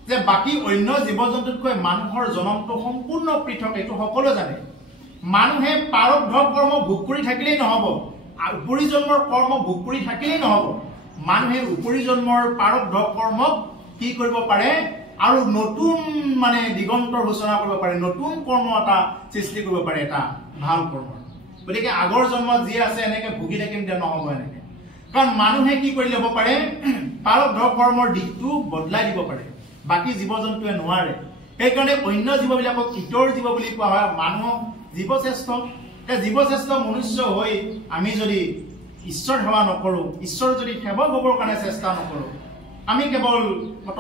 যে বাকী অন্য জীৱ জন্তুতকৈ মানুহৰ জন্মটো সম্পূৰ্ণ পৃথক, এইটো সকলোৱে জানে। মানুহে প্ৰাৰব্ধ কৰ্ম ভোগ কৰি থাকিলেই নহব, উপৰি জন্মৰ কৰ্ম ভোগ কৰি থাকিলেই নহব, মানুহে উপৰি জন্মৰ প্ৰাৰব্ধ কৰ্মক কি কৰিব পাৰে, আৰু নতুন মানে দিগন্তৰ সূচনা কৰিব পাৰে, নতুন কৰ্ম এটা সৃষ্টি কৰিব পাৰে, এটা ভাল কৰ্ম। গতিকে আগৰ জন্মত যি আছে এনেকে ভুগি থাকিম যে নহব এনেকে। কাৰণ মানুহে কি কৰি ল'ব পাৰে, প্ৰাৰব্ধ কৰ্মৰ দিশটো বদলাই দিব পাৰে, বাকী জীৱ জন্তুৱে নোৱাৰে। সেইকাৰণে অন্য জীৱবিলাকক ইতৰ জীৱ বুলি কোৱা হয়, মানুহক জীৱশ্ৰেষ্ঠ। জীৱশ্ৰেষ্ঠ মনুষ্য হৈ আমি যদি ঈশ্বৰ সেৱা নকৰো, ঈশ্বৰ যদি সেৱক হ'বৰ কাৰণে চেষ্টা নকৰো, আমি কেৱল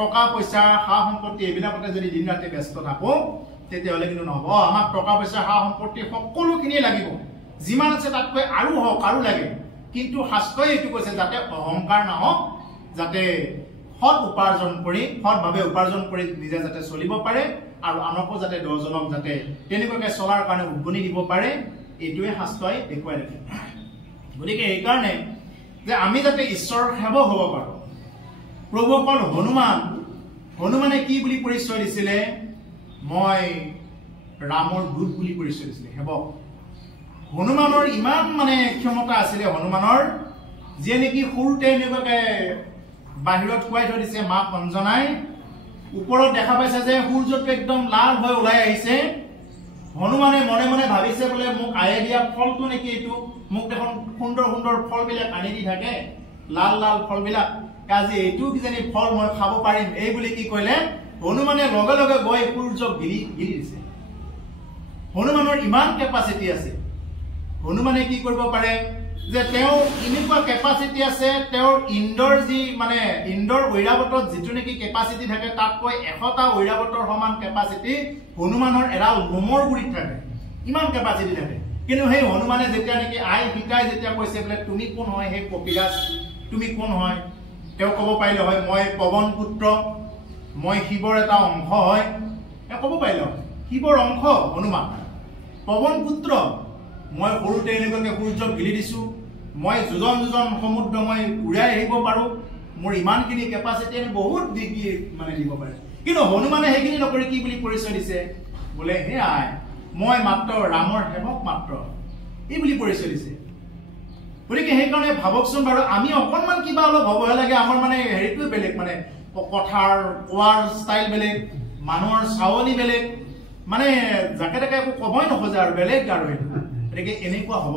টকা পইচা সা সম্পত্তি এইবিলাকতে যদি দিন ৰাতি ব্যস্ত থাকো, তেতিয়াহ'লে কিন্তু নহব। আমাক টকা পইচা সা সম্পত্তি সকলোখিনিয়ে লাগিব, যিমান আছে তাতকৈ আৰু হওক, আৰু লাগে। কিন্তু শাস্ত্ৰই এইটো কৈছে যাতে অহংকাৰ নাহক, যাতে সৎ উপাৰ্জন কৰি, সৎভাৱে উপাৰ্জন কৰি নিজে যাতে চলিব পাৰে, আৰু আনকো যাতে দহজনক যাতে তেনেকুৱাকে চলাৰ কাৰণে উদ্গনি দিব পাৰে, এইটোৱে শাস্ত্ৰই দেখুৱাই ৰাখে। গতিকে সেইকাৰণে যে আমি যাতে ঈশ্বৰৰ সেৱক হ'ব পাৰো। প্ৰভুসকল হনুমানে কি বুলি পৰিচয় দিছিলে, মই ৰামৰ দূত বুলি পৰিচয় দিছিলে, সেৱক। হনুমানৰ ইমান মানে ক্ষমতা আছিলে, হনুমানৰ যিয়ে নেকি সৰুতে এনেকুৱাকে বাহিৰত খুৱাই থৈ দিছে মা অঞ্জনাই, ওপৰত দেখা পাইছে যে সূৰ্যটো একদম লাল হৈ ওলাই আহিছে। হনুমানে মনে মনে ভাবিছে বোলে মোক আয়ে দিয়া ফলটো নেকি এইটো, মোক দেখোন সুন্দৰ সুন্দৰ ফলবিলাক আনি দি থাকে, লাল লাল ফলবিলাক, আজি এইটো কিজানি ফল মই খাব পাৰিম, এই বুলি কি কৰিলে, হনুমানে লগে লগে গৈ সূৰ্যক গিলি দিছে। হনুমানৰ ইমান কেপাচিটি আছে। হনুমানে কি কৰিব পাৰে যে তেওঁ এনেকুৱা কেপাচিটি আছে, তেওঁৰ ইন্দ্ৰৰ যি মানে ইন্দ্ৰৰ ঐৰাৱতত যিটো নেকি কেপাচিটি থাকে, তাতকৈ 100টা ঐৰাৱতৰ সমান কেপাচিটি হনুমানৰ এডাল নোমৰ গুৰিত থাকে, ইমান কেপাচিটি থাকে। কিন্তু সেই হনুমানে যেতিয়া নেকি আই সীতাই যেতিয়া কৈছে বোলে তুমি কোন হয় সেই কপিৰাজ, তুমি কোন হয়, তেওঁ ক'ব পাৰিলে হয় মই পৱন পুত্ৰ, মই শিৱৰ এটা অংশ হয়, তেওঁ ক'ব পাৰিলে হয় শিৱৰ অংশ হনুমান, পৱন পুত্ৰ, মই সৰুতে এনেকুৱাকে সূৰ্যক গিলি দিছো, মই যোজন যোজন সমুদ্ৰ মই উৰাই আহিব পাৰো, মোৰ ইমানখিনি কেপাচিটি বহুত ডিগ্ৰী মানে দিব পাৰে। কিন্তু হনুমানে সেইখিনি নকৰি কি বুলি পৰিচয় দিছে, বোলে হে আই মই মাত্ৰ ৰামৰ সেৱক মাত্ৰ, এই বুলি পৰিচয় দিছে। গতিকে সেইকাৰণে ভাবকচোন বাৰু আমি অকণমান কিবা অলপ হ'বহে লাগে আমাৰ মানে হেৰিটোৱে বেলেগ মানে কথাৰ কোৱাৰ ষ্টাইল বেলেগ মানুহৰ চাৱনি বেলেগ মানে যাকে তাকে একো ক'বই নোখোজে আৰু বেলেগ আৰু এইটো গতিকে এনেকুৱা হ'ব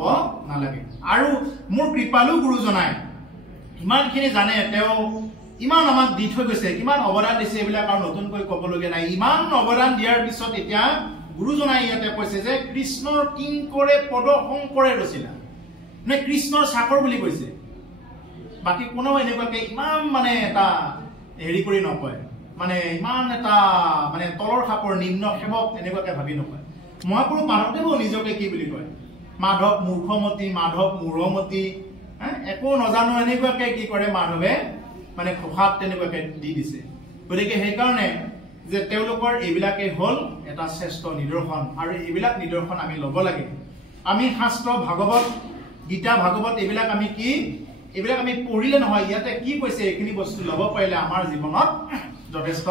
নালাগে আৰু মোৰ কৃপালু গুৰুজনাই ইমানখিনি জানে তেওঁ ইমান আমাক দি থৈ গৈছে কিমান অৱদান দিছে এইবিলাক আৰু নতুনকৈ ক'বলগীয়া নাই ইমান অৱদান দিয়াৰ পিছত এতিয়া গুৰুজনাই ইয়াতে কৈছে যে কৃষ্ণৰ কিংকৰে পদ শংকৰে ৰচিলা মানে কৃষ্ণৰ চাকৰ বুলি কৈছে বাকী কোনো এনেকুৱাকে ইমান মানে এটা হেৰি কৰি নকয় মানে ইমান এটা মানে তলৰ খাপৰ নিম্ন সেৱক এনেকুৱাকে ভাবি নকয় মহাপুৰুষ মাধৱদেৱো নিজকে কি বুলি কয় মাধৱ মূৰ্খমতী মাধৱ মূঢ়মতী একো নজানো এনেকুৱাকে কি কৰে মাধৱে মানে খোখাত তেনেকুৱাকে দি দিছে গতিকে সেইকাৰণে যে তেওঁলোকৰ এইবিলাকে হ'ল এটা শ্ৰেষ্ঠ নিদৰ্শন আৰু এইবিলাক নিদৰ্শন আমি ল'ব লাগে আমি শাস্ত্ৰ ভাগৱত গীতা ভাগৱত এইবিলাক আমি কি এইবিলাক আমি পঢ়িলে নহয় ইয়াতে কি কৈছে এইখিনি বস্তু ল'ব পাৰিলে আমাৰ জীৱনত যথেষ্ট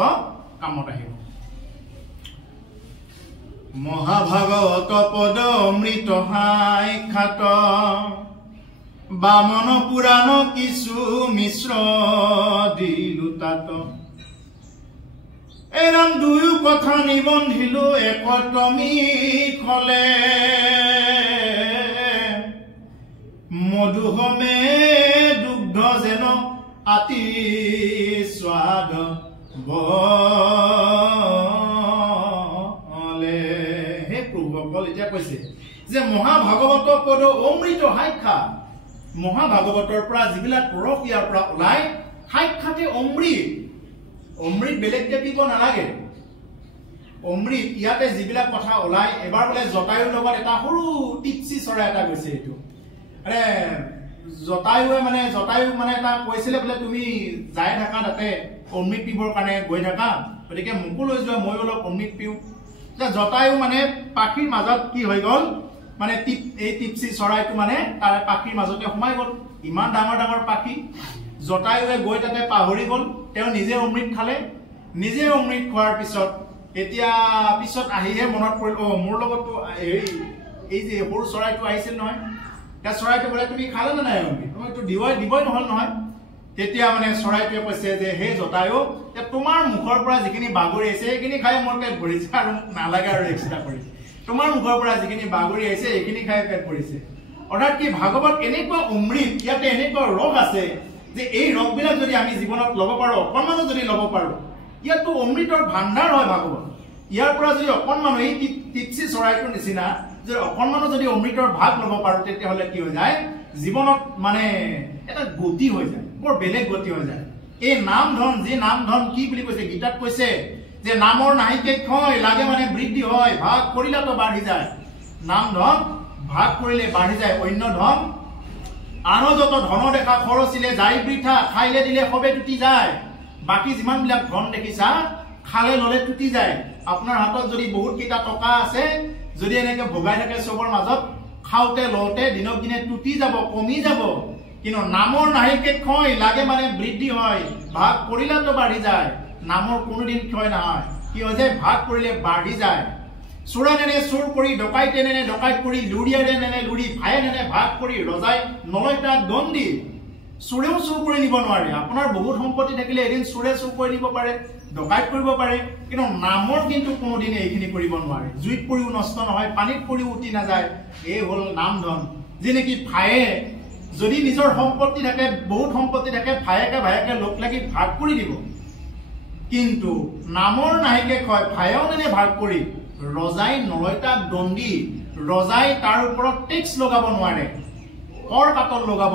কামত আহিব মহাভাগৱত পদ অমৃত সাক্ষাৎ বামন পুৰাণ কিছু মিশ্ৰ দিলো তাত এৰাম দুয়ো কথা নিবন্ধিলো একতমি খলে মধুহমে দুগ্ধ যেন আতি স্বাদ বলে হে প্ৰভুসকল এতিয়া কৈছে যে মহাভাগৱত পদ অমৃত সাক্ষাৎ মহাভাগৱতৰ পৰা যিবিলাক ৰস ইয়াৰ পৰা ওলাই সাক্ষাতে অমৃত অমৃত বেলেগকে পিব নালাগে অমৃত ইয়াতে যিবিলাক কথা ওলাই এবাৰ বোলে জটায়ুৰ লগত এটা সৰু টিপচি চৰাই এটা গৈছে এইটো আৰে জটায়ু মানে এটা কৈছিলে বোলে তুমি যাই থাকা তাতে অমৃত পিবৰ কাৰণে গৈ থাকা গতিকে মোকো লৈ যোৱা মই অলপ অমৃত পিও জটায়ু মানে পাখিৰ মাজত কি হৈ গ'ল মানে এই টিপচি চৰাইটো মানে তাৰ পাখিৰ মাজতে সোমাই গ'ল ইমান ডাঙৰ ডাঙৰ পাখি জটায়ুৱে গৈ তাতে পাহৰি গ'ল তেওঁ নিজে অমৃত খালে নিজে অমৃত খোৱাৰ পিছত এতিয়া পিছত আহিহে মনত পৰিল মোৰ লগতো এই যে সৰু চৰাইটো আহিছিল নহয় त्या চৰাইটো বলে তুমি খালা না নাই তুমিতো দিবই নহল নহয় তেতিয়া মানে চৰাইটোৱে কৈছে যে হে জটায়ু তোমাৰ মুখৰ পৰা যিখিনি বাগৰি আছে এইখিনি খাই মোৰ পেট ভৰিছে আৰু নালাগে আৰু এক্সট্ৰা কৰি তোমাৰ মুখৰ পৰা যিখিনি বাগৰি আছে এইখিনি খাই পেট ভৰিছে অৰ্থাৎ কি ভাগৱত এনেকুৱা অমৃত ইয়াতে এনেকুৱা ৰস আছে যে এই ৰসবিলাক যদি আমি জীৱনত ল'ব পাৰো অকণমানো যদি ল'ব পাৰো ইয়াতো অমৃতৰ ভাণ্ডাৰ হয় ভাগৱত ইয়াৰ পৰা যদি অকণমানো এই টিপচি চৰাইটোৰ নিচিনা যে অকণমানো যদি অমৃতৰ ভাগ ল'ব পাৰো তেতিয়াহ'লে কি হৈ যায় জীৱনত মানে এটা গতি হৈ যায় বৰ বেলেগ গতি হৈ যায় এই নাম ধন যি নাম ধন কি বুলি কৈছে গীতাত কৈছে যে নামৰ নাহিকে ক্ষয় লাগে মানে বৃদ্ধি হয় ভাগ কৰিলে তো বাঢ়ি যায় নাম ধন ভাগ কৰিলে বাঢ়ি যায় অন্য ধন আনো যত ধন দেখা খৰচিলে যাই বৃথা খাইলে দিলে সবে টুটি যায় বাকি যিমান বিলাক ধন দেখিছা খালে ললে টুটি যায় আপোনাৰ হাতত যদি বহুত কেইটা টকা আছে যদি এনেকে ভগাই থাকে সবৰ মাজত খাওতে লওতে দিনক দিনে টুটি যাব কমি যাব কিন্তু নামৰ নাহিকে ক্ষয় লাগে মানে বৃদ্ধি হয় ভাগ কৰিলে তো বাঢ়ি যায় নামৰ কোনো দিন ক্ষয় নহয় কি হয় যে ভাগ কৰিলে বাঢ়ি যায় চোৰা নেনে চোৰ কৰি ডকাইতে নেনে ডকাইত কৰি লুৰিয়াৰে নেনে লুৰি ভাই নেনে ভাগ কৰি ৰজাই নলয়টা দণ্ডি চোৰেও চুৰ কৰি নিব নোৱাৰে আপোনাৰ বহুত সম্পত্তি থাকিলে এদিন চোৰে চুৰ কৰি নিব পাৰে ডকাইত কৰিব পাৰে কিন্তু নামৰ কিন্তু কোনোদিন এইখিনি কৰিব নোৱাৰে জুইত পৰিও নষ্ট নহয় পানীত পৰিও উঠি নাযায় এই হ'ল নাম ধন যেনেকি ভায়ে যদি নিজৰ সম্পত্তি থাকে বহুত সম্পত্তি থাকে ভায়েকে লোক লাগি ভাগ কৰি দিব কিন্তু নামৰ নাহিকে কয় ভায়েও নেনে ভাগ কৰি ৰজাই নলয়টা দণ্ডি ৰজাই তাৰ ওপৰত টেক্স লগাব নোৱাৰে কৰ কাটল লগাব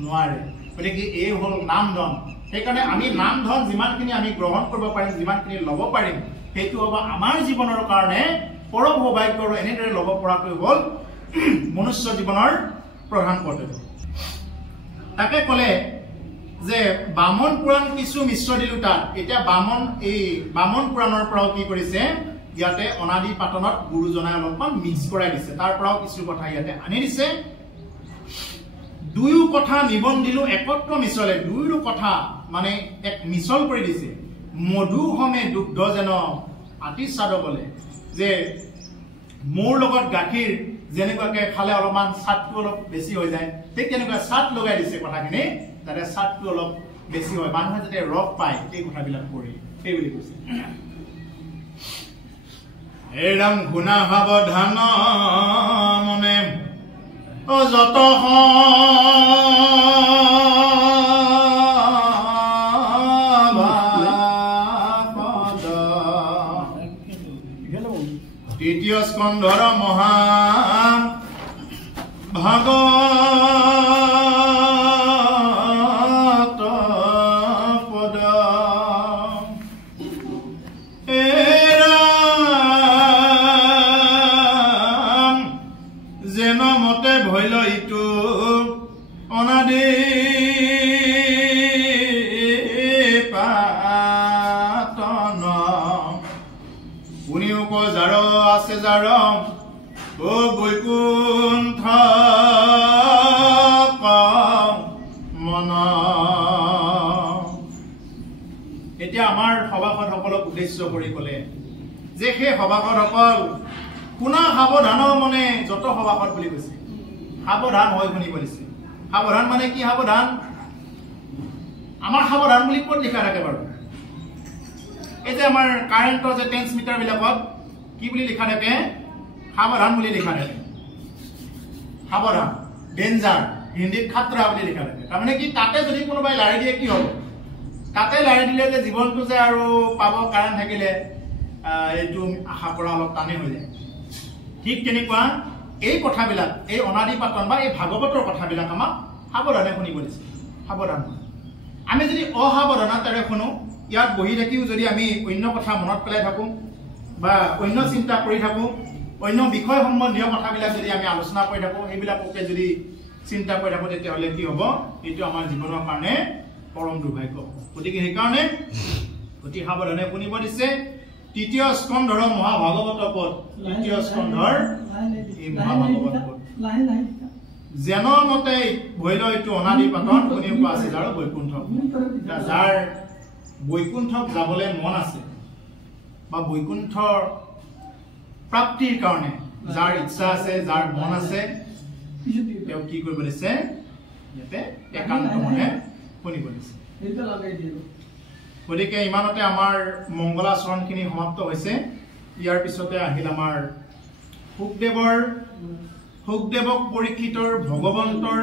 নোৱাৰে গতিকে এই হ'ল নাম ধন সেইকাৰণে আমি নাম ধন যিমানখিনি আমি গ্ৰহণ কৰিব পাৰিম যিমানখিনি ল'ব পাৰিম সেইটো হ'ব আমাৰ জীৱনৰ কাৰণে পৰম সৌভাগ্য আৰু এনেদৰে ল'ব পৰাটো হ'ল মনুষ্য জীৱনৰ প্ৰধান কৰ্তব্য তাকে ক'লে যে বামন পুৰাণ কিছু মিশ্ৰ দিলো তাত এতিয়া বামন পুৰাণৰ পৰাও কি কৰিছে ইয়াতে অনাদি পাতনত গুৰুজনাই অলপমান মিক্স কৰাই দিছে তাৰ পৰাও কিছু কথা ইয়াতে আনি দিছে দুয়ো কথা নিবন্ধিলো একত্ৰ মিছলে দুয়ো কথা মানে এক মিছল কৰি দিছে মধু হমে দুগ্ধ যেন আতি স্বাদ বলে যে মোৰ লগত গাখীৰ যেনেকুৱাকে খালে অলপমান চাটটো অলপ বেছি হৈ যায়, ঠিক তেনেকুৱা চাট লগাই দিছে কথাখিনি যাতে চাটটো অলপ বেছি হয়, মানুহে যাতে ৰস পায় এই কথাবিলাক কৰি সেই বুলি কৈছে। এৰাম শুনা সাৱধান মনে যত তৃতীয় স্কন্ধৰ মহা ভাগৱত পদ এৰাম যেন মতে ভৈল ইটো অনাদি পাতন শুনিও ক জাৰ আছে জাৰ ও বৈকুণ্ঠ মন। এতিয়া আমাৰ সভাসদসকলক উদ্দেশ্য কৰি ক'লে যে সেই সভাসদসকল শুনা সাৱধান মনে যত সভাসদ বুলি কৈছে, সাৱধান হৈ শুনিব দিছে। সাৱধান মানে কি সাৱধান? আমাৰ সাৱধান বুলি ক'ত লিখা থাকে বাৰু? এই যে আমাৰ কাৰেণ্টৰ যে ট্ৰেন্সমিটাৰ বিলাকত কি বুলি লিখা থাকে? সাৱধান বুলি লিখা থাকে। সাৱধান, ডেঞ্জাৰ, হিন্দীত খাতৰা বুলি লিখা থাকে। তাৰমানে কি তাতে যদি কোনোবাই লাৰি দিয়ে কি হ'ব? তাতে লাৰি দিলে যে জীৱনটো যে আৰু পাব কাৰেণ্ট থাকিলে এইটো আশা কৰা অলপ টানেই হৈ যায়। ঠিক তেনেকুৱা এই কথাবিলাক, এই অনাদি পাতন বা এই ভাগৱতৰ কথাবিলাক আমাক সাৱধানে শুনিব দিছে। সাৱধান, আমি যদি অসাৱধানতাৰে শুনো, ইয়াত বহি থাকিও যদি আমি অন্য কথা মনত পেলাই থাকো বা অন্য চিন্তা কৰি থাকো, অন্য বিষয় সম্বন্ধীয় কথাবিলাক যদি আমি আলোচনা কৰি থাকো, সেইবিলাককে যদি চিন্তা কৰি থাকো, তেতিয়াহ'লে কি হ'ব? এইটো আমাৰ জীৱনৰ কাৰণে পৰম দুৰ্ভাগ্য। গতিকে সেইকাৰণে অতি সাৱধানে শুনিব দিছে। তৃতীয় স্কন্ধৰ মহাভাগৱত পদ, তৃতীয় স্কন্ধৰ এই মহাভাগৱত পদ যেন মতে ভৈল এইটো অনাদি পাতন শুনিও কোৱা আছে যাৰ বৈকুণ্ঠ। যাৰ বৈকুণ্ঠক যাবলৈ মন আছে বা বৈকুণ্ঠ প্ৰাপ্তিৰ কাৰণে যাৰ ইচ্ছা আছে, যাৰ মন আছে, তেওঁ কি কৰিব দিছে? ইয়াতে একান্ত মনে শুনিব দিছে। গতিকে ইমানতে আমাৰ মংগলাচৰণখিনি সমাপ্ত হৈছে। ইয়াৰ পিছতে আহিল আমাৰ সুখদেৱক পৰীক্ষিতৰ ভগৱন্তৰ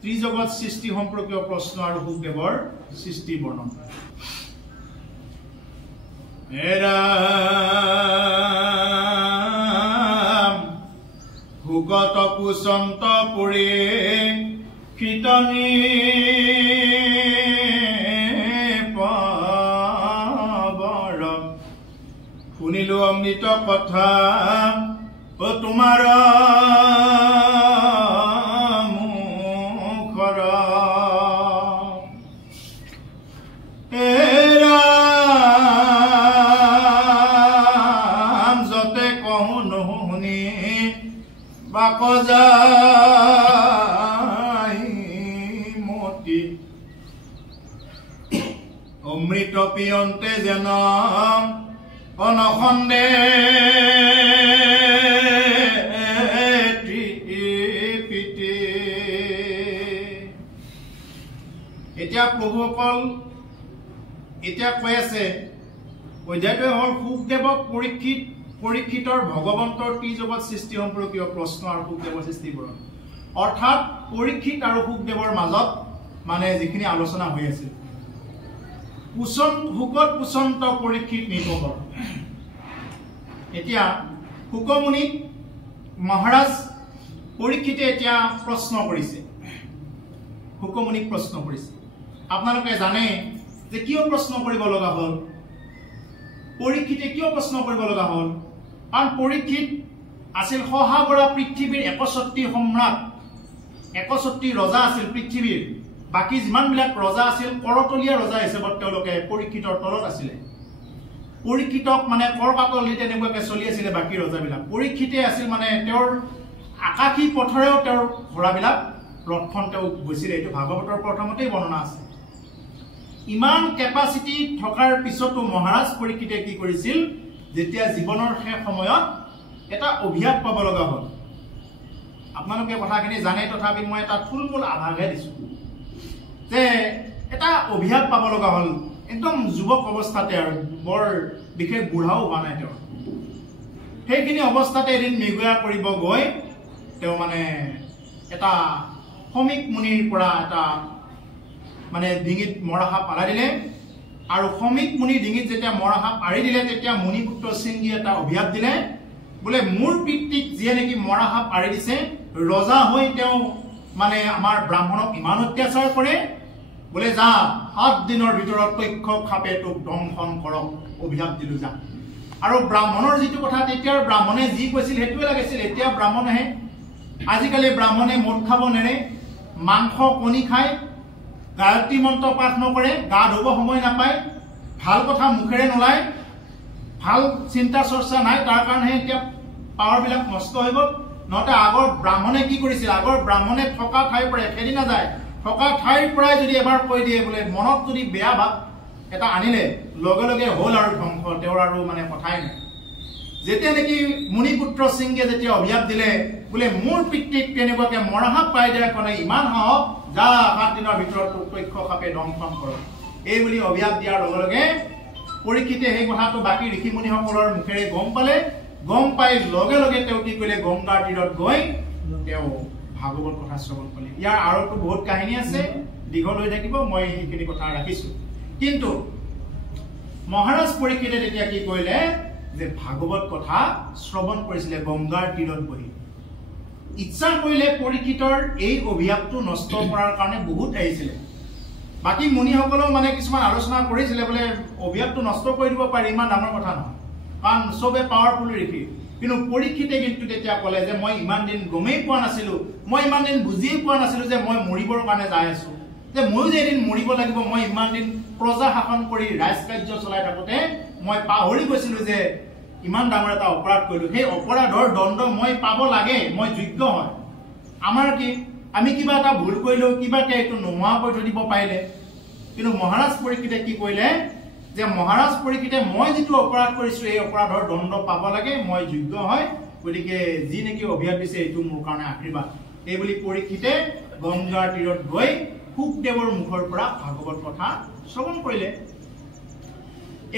ত্ৰিজগত সৃষ্টি সম্পৰ্কীয় প্ৰশ্ন আৰু সুখদেৱৰ সৃষ্টি বৰ্ণন। সুগত কুচন্ত পুৰে কীৰ্তনী পৱৰ শুনিলো অমৃত কথা ও তোমাৰ মুখৰ যতে কহো নুশুনি বাক যায় মতি অমৃত পিয়ন্তে যেন অনখণ্ডে এতিয়া প্ৰভুসকল এতিয়া কৈ আছে, অধ্যায়টো হ'ল সুখদেৱক পৰীক্ষিতৰ ভগৱন্তৰ ত্ৰিজগত সৃষ্টি সম্পৰ্কীয় প্ৰশ্ন আৰু সুখদেৱৰ সৃষ্টি বৰ্ণন। অৰ্থাৎ পৰীক্ষিত আৰু সুখদেৱৰ মাজত মানে যিখিনি আলোচনা হৈ আছিল, সুকত পুচন্ত পৰীক্ষিত নিৰ্ভৰ। এতিয়া সুকমুনিক মহাৰাজ পৰীক্ষিতে এতিয়া প্ৰশ্ন কৰিছে, সুকমুনিক প্ৰশ্ন কৰিছে। আপোনালোকে জানে যে কিয় প্ৰশ্ন কৰিব লগা হ'ল? পৰীক্ষিতে কিয় প্ৰশ্ন কৰিব লগা হ'ল? কাৰণ পৰীক্ষিত আছিল সহাগৰা পৃথিৱীৰ 61 সম্ৰাট, 61 ৰজা আছিল পৃথিৱীৰ। বাকী যিমানবিলাক ৰজা আছিল কৰতলীয়া ৰজা হিচাপত তেওঁলোকে পৰীক্ষিতৰ তলত আছিলে। পৰীক্ষিতক মানে কৰপাতল দি তেনেকুৱাকে চলি আছিলে বাকী ৰজাবিলাক। পৰীক্ষিতে আছিল মানে তেওঁৰ আকাশী পথৰেও তেওঁৰ ঘোঁৰাবিলাক ৰথখন তেওঁ গৈছিলে। এইটো ভাগৱতৰ প্ৰথমতেই বৰ্ণনা আছে। ইমান কেপাচিটি থকাৰ পিছতো মহাৰাজ পৰীক্ষিতে কি কৰিছিল? যেতিয়া জীৱনৰ শেষ সময়ত এটা অভিশাপ পাব লগা হ'ল, আপোনালোকে কথাখিনি জানে, তথাপি মই এটা থুলমূল আভাসহে দিছোঁ যে এটা অভিশাপ পাব লগা হ'ল একদম যুৱক অৱস্থাতে, আৰু বৰ বিশেষ বুঢ়াও হোৱা নাই তেওঁ। সেইখিনি অৱস্থাতে এদিন মৃগয়া কৰিব গৈ তেওঁ মানে এটা শ্ৰমিক মুনিৰ পৰা এটা মানে ডিঙিত মৰা সাপ আলাই দিলে, আৰু শ্ৰমিক মুনিৰ ডিঙিত যেতিয়া মৰা সাপ আৰি দিলে তেতিয়া মুনিপুত্ৰ শৃংগী এটা অভিশাপ দিলে, বোলে মোৰ পিতৃক যিয়ে নেকি মৰা সাপ আৰি দিছে, ৰজা হৈ তেওঁ মানে আমাৰ ব্ৰাহ্মণক ইমান অত্যাচাৰ কৰে, বোলে যা 7 দিনৰ ভিতৰত তক্ষক সাপে তোক দংশন কৰক, অভিশাপ দিলো যা। আৰু ব্ৰাহ্মণৰ যিটো কথা তেতিয়াৰ ব্ৰাহ্মণে যি কৈছিল সেইটোৱে লাগিছিল। এতিয়া ব্ৰাহ্মণেহে, আজিকালি ব্ৰাহ্মণে মদ খাব নেৰে, মাংস কণী খায়, গায়ত্ৰী মন্ত্ৰ পাঠ নকৰে, গা ধুব সময় নাপায়, ভাল কথা মুখেৰে নোলায়, ভাল চিন্তা চৰ্চা নাই, তাৰ কাৰণেহে এতিয়া পাৱাৰবিলাক নষ্ট হৈ গ'ল। নহতে আগৰ ব্ৰাহ্মণে কি কৰিছিল, আগৰ ব্ৰাহ্মণে থকা ঠাইৰ পৰা খেদি নাযায়, থকা ঠাইৰ পৰাই যদি এবাৰ কৈ দিয়ে বোলে মনত যদি বেয়া ভাৱ এটা আনিলে লগে লগে হ'ল আৰু ধ্বংস, তেওঁৰ আৰু মানে কথাই নাই। যেতিয়া নেকি মুনিপুত্ৰ সিংহে যেতিয়া অভিশাপ দিলে বোলে মোৰ পিতৃক তেনেকুৱাকে মৰাসাপ পাই দিয়াৰ কাৰণে ইমান সাহস, যা 7 দিনৰ ভিতৰত তোক তক্ষ সাপে দংশন কৰক, এই বুলি অভিশাপ দিয়াৰ লগে লগে পৰীক্ষিতে সেই কথাটো বাকী ঋষি মুনিসকলৰ মুখেৰে গম পালে, গম পাই লগে লগে তেওঁ কি কৰিলে, গংগাৰ তীৰত গৈ তেওঁ ভাগৱত কথা শ্ৰৱণ কৰিলে। ইয়াৰ আৰতো বহুত কাহিনী আছে, দীঘল হৈ থাকিব, মই সেইখিনি কথা ৰাখিছো। কিন্তু মহাৰাজ পৰীক্ষিতে তেতিয়া কি কৰিলে যে ভাগৱত কথা শ্ৰৱণ কৰিছিলে গংগাৰ তীৰত বহি। ইচ্ছা কৰিলে পৰীক্ষিতৰ এই অভিশাপটো নষ্ট কৰাৰ কাৰণে বহুত আহিছিলে। বাকী মুনিসকলেও মানে কিছুমান আলোচনা কৰিছিলে, বোলে অভিশাপটো নষ্ট কৰি দিব পাৰি, ইমান ডাঙৰ কথা নহয়, কাৰণ চবে পাৱাৰফুল ঋষি। কিন্তু পৰীক্ষিতে কিন্তু তেতিয়া ক'লে যে মই ইমান দিন গমেই পোৱা নাছিলো, মই ইমান দিন বুজিয়ে পোৱা নাছিলো যে মই মৰিবৰ কাৰণে যাই আছো, যে ময়ো যে এদিন মৰিব লাগিব। মই ইমান দিন প্ৰজা শাসন কৰি ৰাজ কাৰ্য চলাই থাকোতে মই পাহৰি গৈছিলো যে ইমান ডাঙৰ এটা অপৰাধ কৰিলো, সেই অপৰাধৰ দণ্ড মই পাব লাগে, মই যোগ্য হয়। আমাৰ কি, আমি কিবা এটা ভুল কৰিলো, কিবাকে এইটো নোহোৱা কৰি থৈ দিব পাৰিলে। কিন্তু মহাৰাজ পৰীক্ষিতে কি কৰিলে যে মহাৰাজ পৰীক্ষিতে মই যিটো অপৰাধ কৰিছো এই অপৰাধৰ দণ্ড পাব লাগে, মই যোগ্য হয়, গতিকে যি নেকি অভিশাপ দিছে এইটো মোৰ কাৰণে আশীৰ্বাদ, এই বুলি পৰীক্ষিতে গংগাৰ তীৰত গৈ শুকদেৱৰ মুখৰ পৰা ভাগৱত কথা শ্ৰৱণ কৰিলে।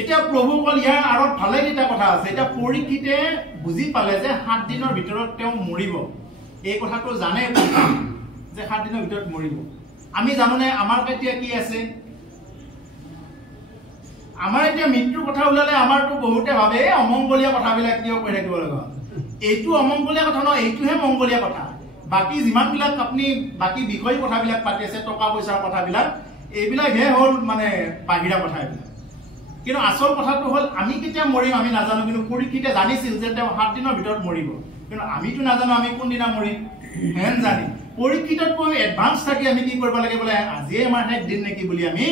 এতিয়া প্ৰভুসকল ইয়াৰ আঁৰত ভালেকেইটা কথা আছে। এতিয়া পৰীক্ষিতে বুজি পালে যে 7 দিনৰ ভিতৰত তেওঁ মৰিব, এই কথাটো জানে যে 7 দিনৰ ভিতৰত মৰিব। আমি জানোনে আমাৰ এতিয়া কি আছে, আমাৰ এতিয়া মৃত্যুৰ কথা ওলালে আমাৰতো বহুতে ভাবে অমংগলীয়া কথাবিলাক কিয় কৈ থাকিব লগা, এইটো অমংগলীয়া কথা নহয়, এইটোহে মংগলীয়া কথা। বাকী যিমানবিলাক আপুনি বাকী বিষয় কথাবিলাক পাতি আছে, টকা পইচাৰ কথাবিলাক, এইবিলাকহে হ'ল মানে বাহিৰা কথা এইবিলাক। কিন্তু আচল কথাটো হ'ল আমি কেতিয়া মৰিম আমি নাজানো, কিন্তু পৰীক্ষিতে জানিছিল যে তেওঁ 7 দিনৰ ভিতৰত মৰিব, কিন্তু আমিতো নাজানো আমি কোনদিনা মৰিম। হেন জানি পৰীক্ষিততকৈ এডভান্স থাকি আমি কি কৰিব লাগে, বোলে আজিয়ে আমাৰ শেষ দিন নেকি বুলি আমি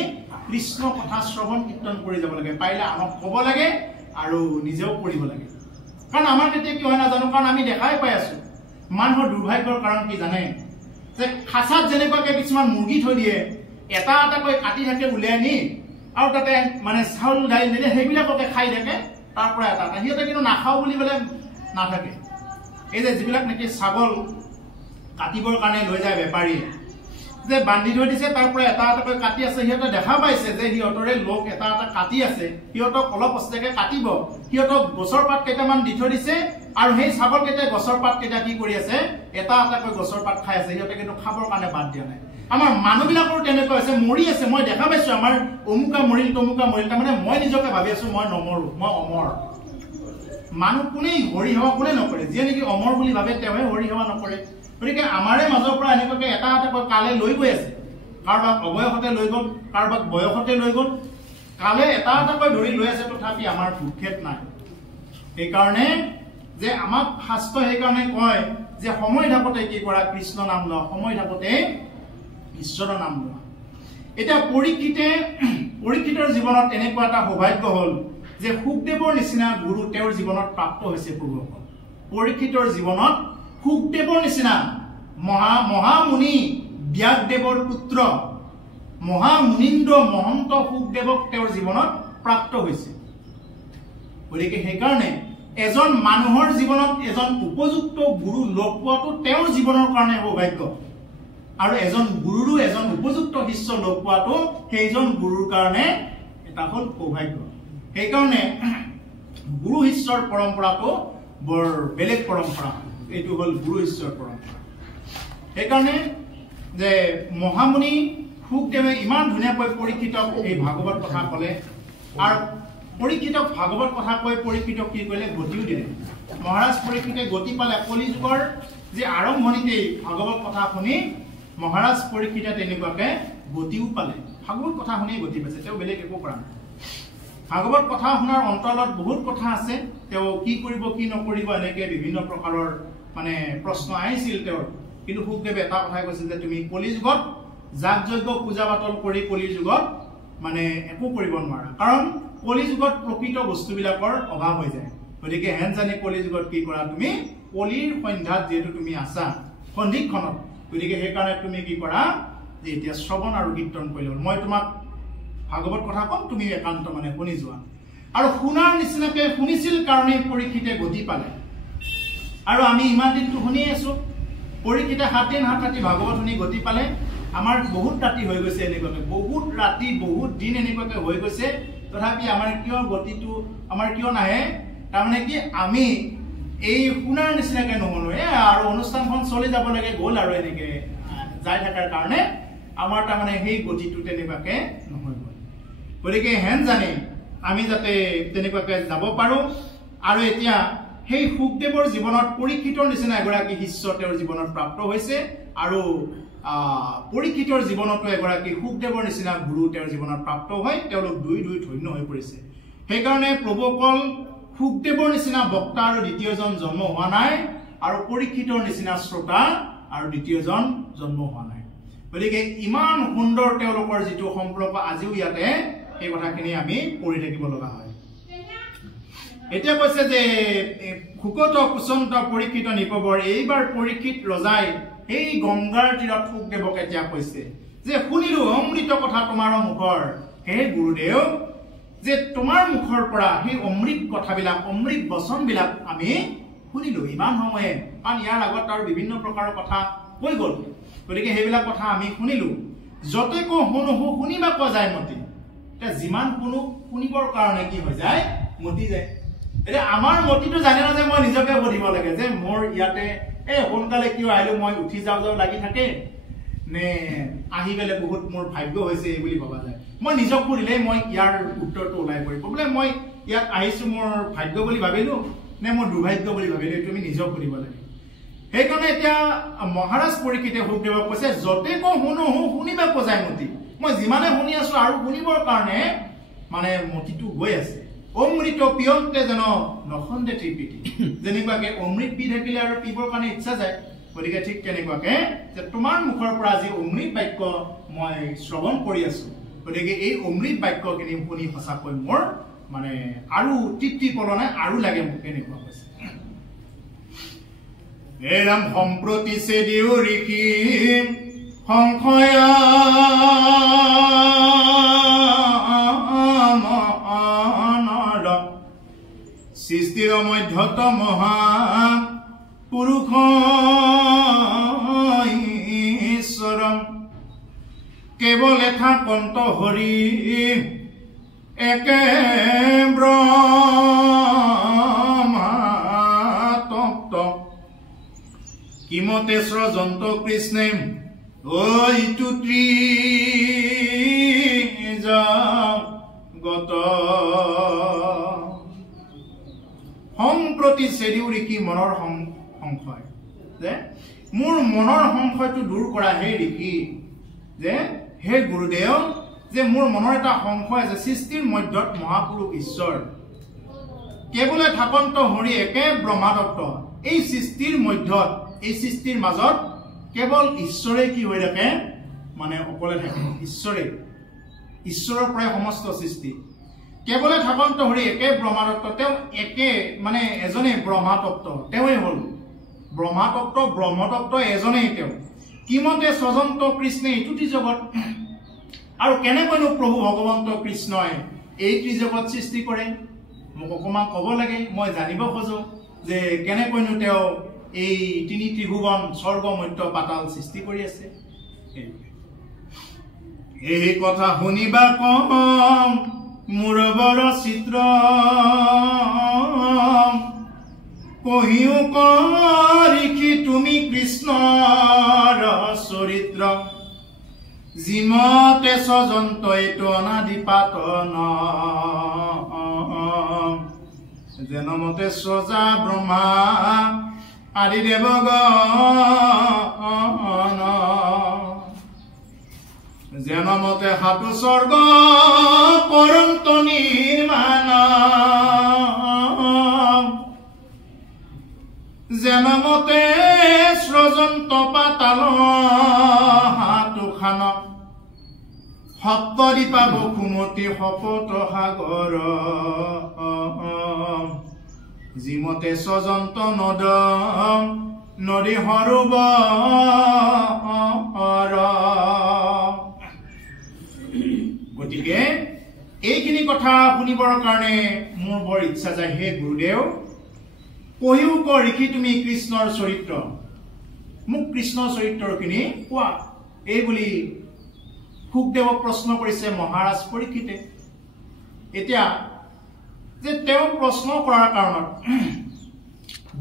কৃষ্ণ কথা শ্ৰৱণ কীৰ্তন কৰি যাব লাগে, পাৰিলে আনক ক'ব লাগে আৰু নিজেও কৰিব লাগে। কাৰণ আমাৰ তেতিয়া কি হয় নাজানো, কাৰণ আমি দেখাই পাই আছো মানুহৰ দুৰ্ভাগ্যৰ কাৰণ কি জানে, যে খাচাত যেনেকুৱাকে কিছুমান মুৰ্গী থৈ দিয়ে, এটা এটাকৈ কাটি থাকে উলিয়াই নি, আৰু তাতে মানে চাউল দাইল দিলে সেইবিলাককে খাই থাকে, তাৰ পৰা এটা এটা, সিহঁতে কিন্তু নাখাওঁ বুলি বোলে নাথাকে। এই যে যিবিলাক নেকি ছাগল কাটিবৰ কাৰণে লৈ যায় বেপাৰীয়ে, যে বান্ধি থৈ দিছে, তাৰ পৰা এটা এটাকৈ কাটি আছে, সিহঁতে দেখা পাইছে যে সিহঁতৰে লোক এটা এটা কাটি আছে, সিহঁতক অলপ অস্তাকে কাটিব, সিহঁতক গছৰ পাত কেইটামান দি থৈ দিছে, আৰু সেই ছাগল কেইটাই গছৰ পাত কেইটা কি কৰি আছে, এটা এটাকৈ গছৰ পাত খাই আছে, সিহঁতে কিন্তু খাবৰ কাৰণে বাদ দিয়া নাই। আমাৰ মানুহবিলাকৰো তেনেকুৱা হৈছে, মৰি আছে, মই দেখা পাইছো আমাৰ অমুকা মৰিল তমুকা মৰিল, তাৰমানে মই নিজকে ভাবি আছো মই নমৰো, মই অমৰ। মানুহ কোনেই হৰি সেৱা কোনে নকৰে, যিয়ে নেকি অমৰ বুলি ভাবে তেওঁহে হৰি সেৱা নকৰে। গতিকে আমাৰে মাজৰ পৰা এনেকুৱাকে এটা এটাকৈ কালে লৈ গৈ আছে, কাৰোবাক অবয়সতে লৈ গ'ল, কাৰোবাক বয়সতে লৈ গ'ল, কালে এটা এটাকৈ ধৰি লৈ আছে, তথাপি আমাৰ ভূক্ষেপ নাই। সেইকাৰণে যে আমাক শাস্ত্ৰই সেইকাৰণে কয় যে সময় থাকোতে কি কৰা, কৃষ্ণ নাম লোৱা, সময় থাকোতে ঈশ্বৰৰ নাম লোৱা। এতিয়া পৰীক্ষিতৰ জীৱনত এনেকুৱা এটা সৌভাগ্য হ'ল যে শুকদেৱৰ নিচিনা গুৰু তেওঁৰ জীৱনত প্ৰাপ্ত হৈছে। প্ৰভুসকল পৰীক্ষিতৰ জীৱনত শুকদেৱৰ নিচিনা মহামুনি ব্যাসদেৱৰ পুত্ৰ মহামুনীন্দ্ৰ মহন্ত শুকদেৱক তেওঁৰ জীৱনত প্ৰাপ্ত হৈছে। গতিকে সেইকাৰণে এজন মানুহৰ জীৱনত এজন উপযুক্ত গুৰু লগ পোৱাটো তেওঁৰ জীৱনৰ কাৰণে সৌভাগ্য আৰু এজন গুৰুৰো এজন উপযুক্ত শিষ্য লগ পোৱাটো সেইজন গুৰুৰ কাৰণে এটা হল সৌভাগ্য সেই কাৰণে গুৰু শিষ্যৰ পৰম্পৰাটো বৰ বেলেগ পৰম্পৰা এইটো হল গুৰু শিষ্যৰ পৰম্পৰা সেই কাৰণে যে মহামুনি শুকদেৱে ইমান ধুনীয়াকৈ পৰীক্ষিতক এই ভাগৱত কথা ক'লে আৰু পৰীক্ষিতক ভাগৱত কথা কৈ পৰীক্ষিতক কি কৰিলে গতিও দিলে মহাৰাজ পৰীক্ষিতে গতি পালে কলি যুগৰ যে আৰম্ভণিতেই ভাগৱত কথা শুনি মহাৰাজ পৰীক্ষিতে তেনেকুৱাকে গতিও পালে ভাগৱত কথা শুনি গতি পাইছে তেওঁ বেলেগ একো কৰা নাই ভাগৱত কথা শুনাৰ অন্তৰালত বহুত কথা আছে তেওঁ কি কৰিব কি নকৰিব এনেকে বিভিন্ন প্ৰকাৰৰ মানে প্ৰশ্ন আহিছিল তেওঁৰ কিন্তু শুকদেৱে এটা কথাই কৈছিল যে তুমি কলি যুগত যাগ যজ্ঞ পূজা পাতল কৰি কলি যুগত মানে একো কৰিব নোৱাৰা কাৰণ কলি যুগত প্ৰকৃত বস্তুবিলাকৰ অভাৱ হৈ যায় গতিকে হেন জানি কলি যুগত কি কৰা তুমি কলিৰ সন্ধ্যাত যেহেতু তুমি আছা সন্ধিক্ষণত গতিকে সেইকাৰণে তুমি কি কৰা যে এতিয়া শ্ৰৱণ আৰু কীৰ্তন কৰিলে মই তোমাক ভাগৱত কথা কম তুমি একান্ত মানে শুনি যোৱা আৰু শুনাৰ নিচিনাকে শুনিছিল কাৰণে পৰীক্ষিতে গতি পালে আৰু আমি ইমান দিনটো শুনি আছো পৰীক্ষিতে 7 দিন 7 ৰাতি ভাগৱত শুনি গতি পালে আমাৰ বহুত ৰাতি হৈ গৈছে এনেকুৱাকে বহুত ৰাতি বহুত দিন এনেকুৱাকে হৈ গৈছে তথাপি আমাৰ কিয় গতিটো আমাৰ কিয় নাহে তাৰমানে কি আমি এই শুনাৰ নিচিনাকে নহনো আৰু অনুষ্ঠানখন চলি যাব লাগে গ'ল আৰু এনেকে যাই থকাৰ কাৰণে আমাৰ তাৰমানে সেই গতিটো তেনেকুৱাকে নহয় গতিকে হেন জানি আমি যাতে তেনেকুৱাকে যাব পাৰো আৰু এতিয়া সেই শুকদেৱৰ জীৱনত পৰীক্ষিতৰ নিচিনা এগৰাকী শিষ্য তেওঁৰ জীৱনত প্ৰাপ্ত হৈছে আৰু পৰীক্ষিতৰ জীৱনতো এগৰাকী শুকদেৱৰ নিচিনা গুৰু তেওঁৰ জীৱনত প্ৰাপ্ত হয় তেওঁলোক দুই ধন্য হৈ পৰিছে সেইকাৰণে প্ৰভু অকল শুকদেৱৰ নিচিনা বক্তা আৰু দ্বিতীয়জন জন্ম হোৱা নাই আৰু পৰীক্ষিতৰ নিচিনা শ্ৰোতা আৰু দ্বিতীয়জন জন্ম হোৱা নাই গতিকে ইমান সুন্দৰ তেওঁলোকৰ যিটো সম্পৰ্ক আজিও ইয়াতে এই কথাখিনি আমি পঢ়ি থাকিব লগা হয় এতিয়া কৈছে যে শুকত কুচন্ত পৰীক্ষিত নিপবৰ এইবাৰ পৰীক্ষিত ৰজাই এই গংগাৰ তীৰত শুকদেৱক এতিয়া কৈছে যে শুনিলো অমৃত কথা তোমাৰ মুখৰ হে গুৰুদেৱ যে তোমাৰ মুখৰ পৰা সেই অমৃত কথাবিলাক অমৃত বচনবিলাক আমি শুনিলো ইমান সময়ে কাৰণ ইয়াৰ আগত আৰু বিভিন্ন প্ৰকাৰৰ কথা কৈ গ'ল গতিকে সেইবিলাক কথা আমি শুনিলো যতে কো শুনো শুনিবা কোৱা যায় মতি এতিয়া যিমান শুনো শুনিবৰ কাৰণে কি হৈ যায় মতি যায় এতিয়া আমাৰ মতিটো জানে না যে মই নিজকে সুধিব লাগে যে মোৰ ইয়াতে সোনকালে কিয় আহিলো মই উঠি যাওঁ লাগি থাকে নে আহি গ'লে বহুত মোৰ ভাগ্য হৈছে এই বুলি ভাবা যায় মই নিজক সুধিলে মই ইয়াৰ উত্তৰটো ওলাই পৰিব বোলে মই ইয়াত আহিছো মোৰ ভাগ্য বুলি ভাবিলো নে মোৰ দুৰ্ভাগ্য বুলি ভাবিলো তুমি নিজক সুধিব লাগে সেইকাৰণে এতিয়া মহাৰাজ পৰীক্ষিতে শুকদেৱক কৈছে যতে কো শুনো শুনিবা কোজায় মতি মই যিমানে শুনি আছো আৰু শুনিবৰ কাৰণে মানে মতিটো গৈ আছে অমৃত পিয়ন্তে যেন নখন্দে ত্ৰিপিটি যেনেকুৱাকে অমৃত পি থাকিলে আৰু পিবৰ কাৰণে ইচ্ছা যায় গতিকে ঠিক তেনেকুৱাকে যে তোমাৰ মুখৰ পৰা আজি অমৃত বাক্য মই শ্ৰৱণ কৰি আছো গতিকে এই অমৃত বাক্যখিনি শুনি সঁচাকৈ মোৰ মানে আৰু তৃপ্তি পলনে আৰু লাগে মোক এনেকুৱা কৈছে এৰাম সম্প্ৰতি চেদিও ঋষি সংশয়া সৃষ্টিৰ মধ্যত মহা পুৰুষ ঈশ্বৰম কেৱল এথা কন্ত হৰি একে ব্ৰহ্মাতত্ব কিমতে স্ৰজন্ত কৃষ্ণে ঐতু ত্ৰিজগত সম্প্ৰতি চেদিও ঋষি মনৰ সংশয় যে মোৰ মনৰ সংশয়টো দূৰ কৰা হে ঋষি যে হে গুৰুদেৱ যে মোৰ মনৰ এটা সংশয় আছে সৃষ্টিৰ মধ্যত মহাপুৰুষ ঈশ্বৰ কেৱলে থাকন্ত হৰি একে ব্ৰহ্মাতত্ব এই সৃষ্টিৰ মধ্যত এই সৃষ্টিৰ মাজত কেৱল ঈশ্বৰে কি হৈ থাকে মানে অকলে থাকে ঈশ্বৰৰ পৰাই সমস্ত সৃষ্টি কেৱলে থাকন্ত হৰি একে ব্ৰহ্মাতত্ব তেওঁ একে মানে এজনে ব্ৰহ্মাতত্ব তেওঁই হল ব্ৰহ্মতত্ব এজনেই তেওঁ কিমতে স্বজন্ত কৃষ্ণে এইটো ত্ৰিজগত আৰু কেনেকৈনো প্ৰভু ভগৱন্ত কৃষ্ণই এই ত্ৰিজগত সৃষ্টি কৰে মোক অকমান ক'ব লাগে, মই জানিব খোজো যে কেনেকৈনো তেওঁ এই তিনি ত্ৰিভুৱন স্বৰ্গ মৰ্ত্য পাতাল সৃষ্টি কৰি আছে। এই কথা শুনিবা কম মোৰ বৰ চিত্ৰ, কহিও কৰিখি তুমি কৃষ্ণৰ চৰিত্ৰ, যিমতে স্বজন্ত এইটো অনাদি পাতন, যেনমতে স্ৰজা ব্ৰহ্মা আদি দেৱগণ, যেনমতে হাতু স্বৰ্গ পৰন্ত নিৰ্মাণ, যেনমতে স্ৰজন্ত পাতাল হাতু খান, সপ্তদ্বীপা বসুমতী শপত সাগৰ, যিমতে স্ৰজন্ত নদ নদী সৰোবৰ। গতিকে এইখিনি কথা শুনিবৰ কাৰণে মোৰ বৰ ইচ্ছা যায়। হে গুৰুদেৱ, কহিও কৰিখি তুমি কৃষ্ণৰ চৰিত্ৰ, মোক কৃষ্ণৰ চৰিত্ৰখিনি কোৱা, এই বুলি শুকদেৱক প্ৰশ্ন কৰিছে মহাৰাজ পৰীক্ষিতে। এতিয়া যে তেওঁ প্ৰশ্ন কৰাৰ কাৰণত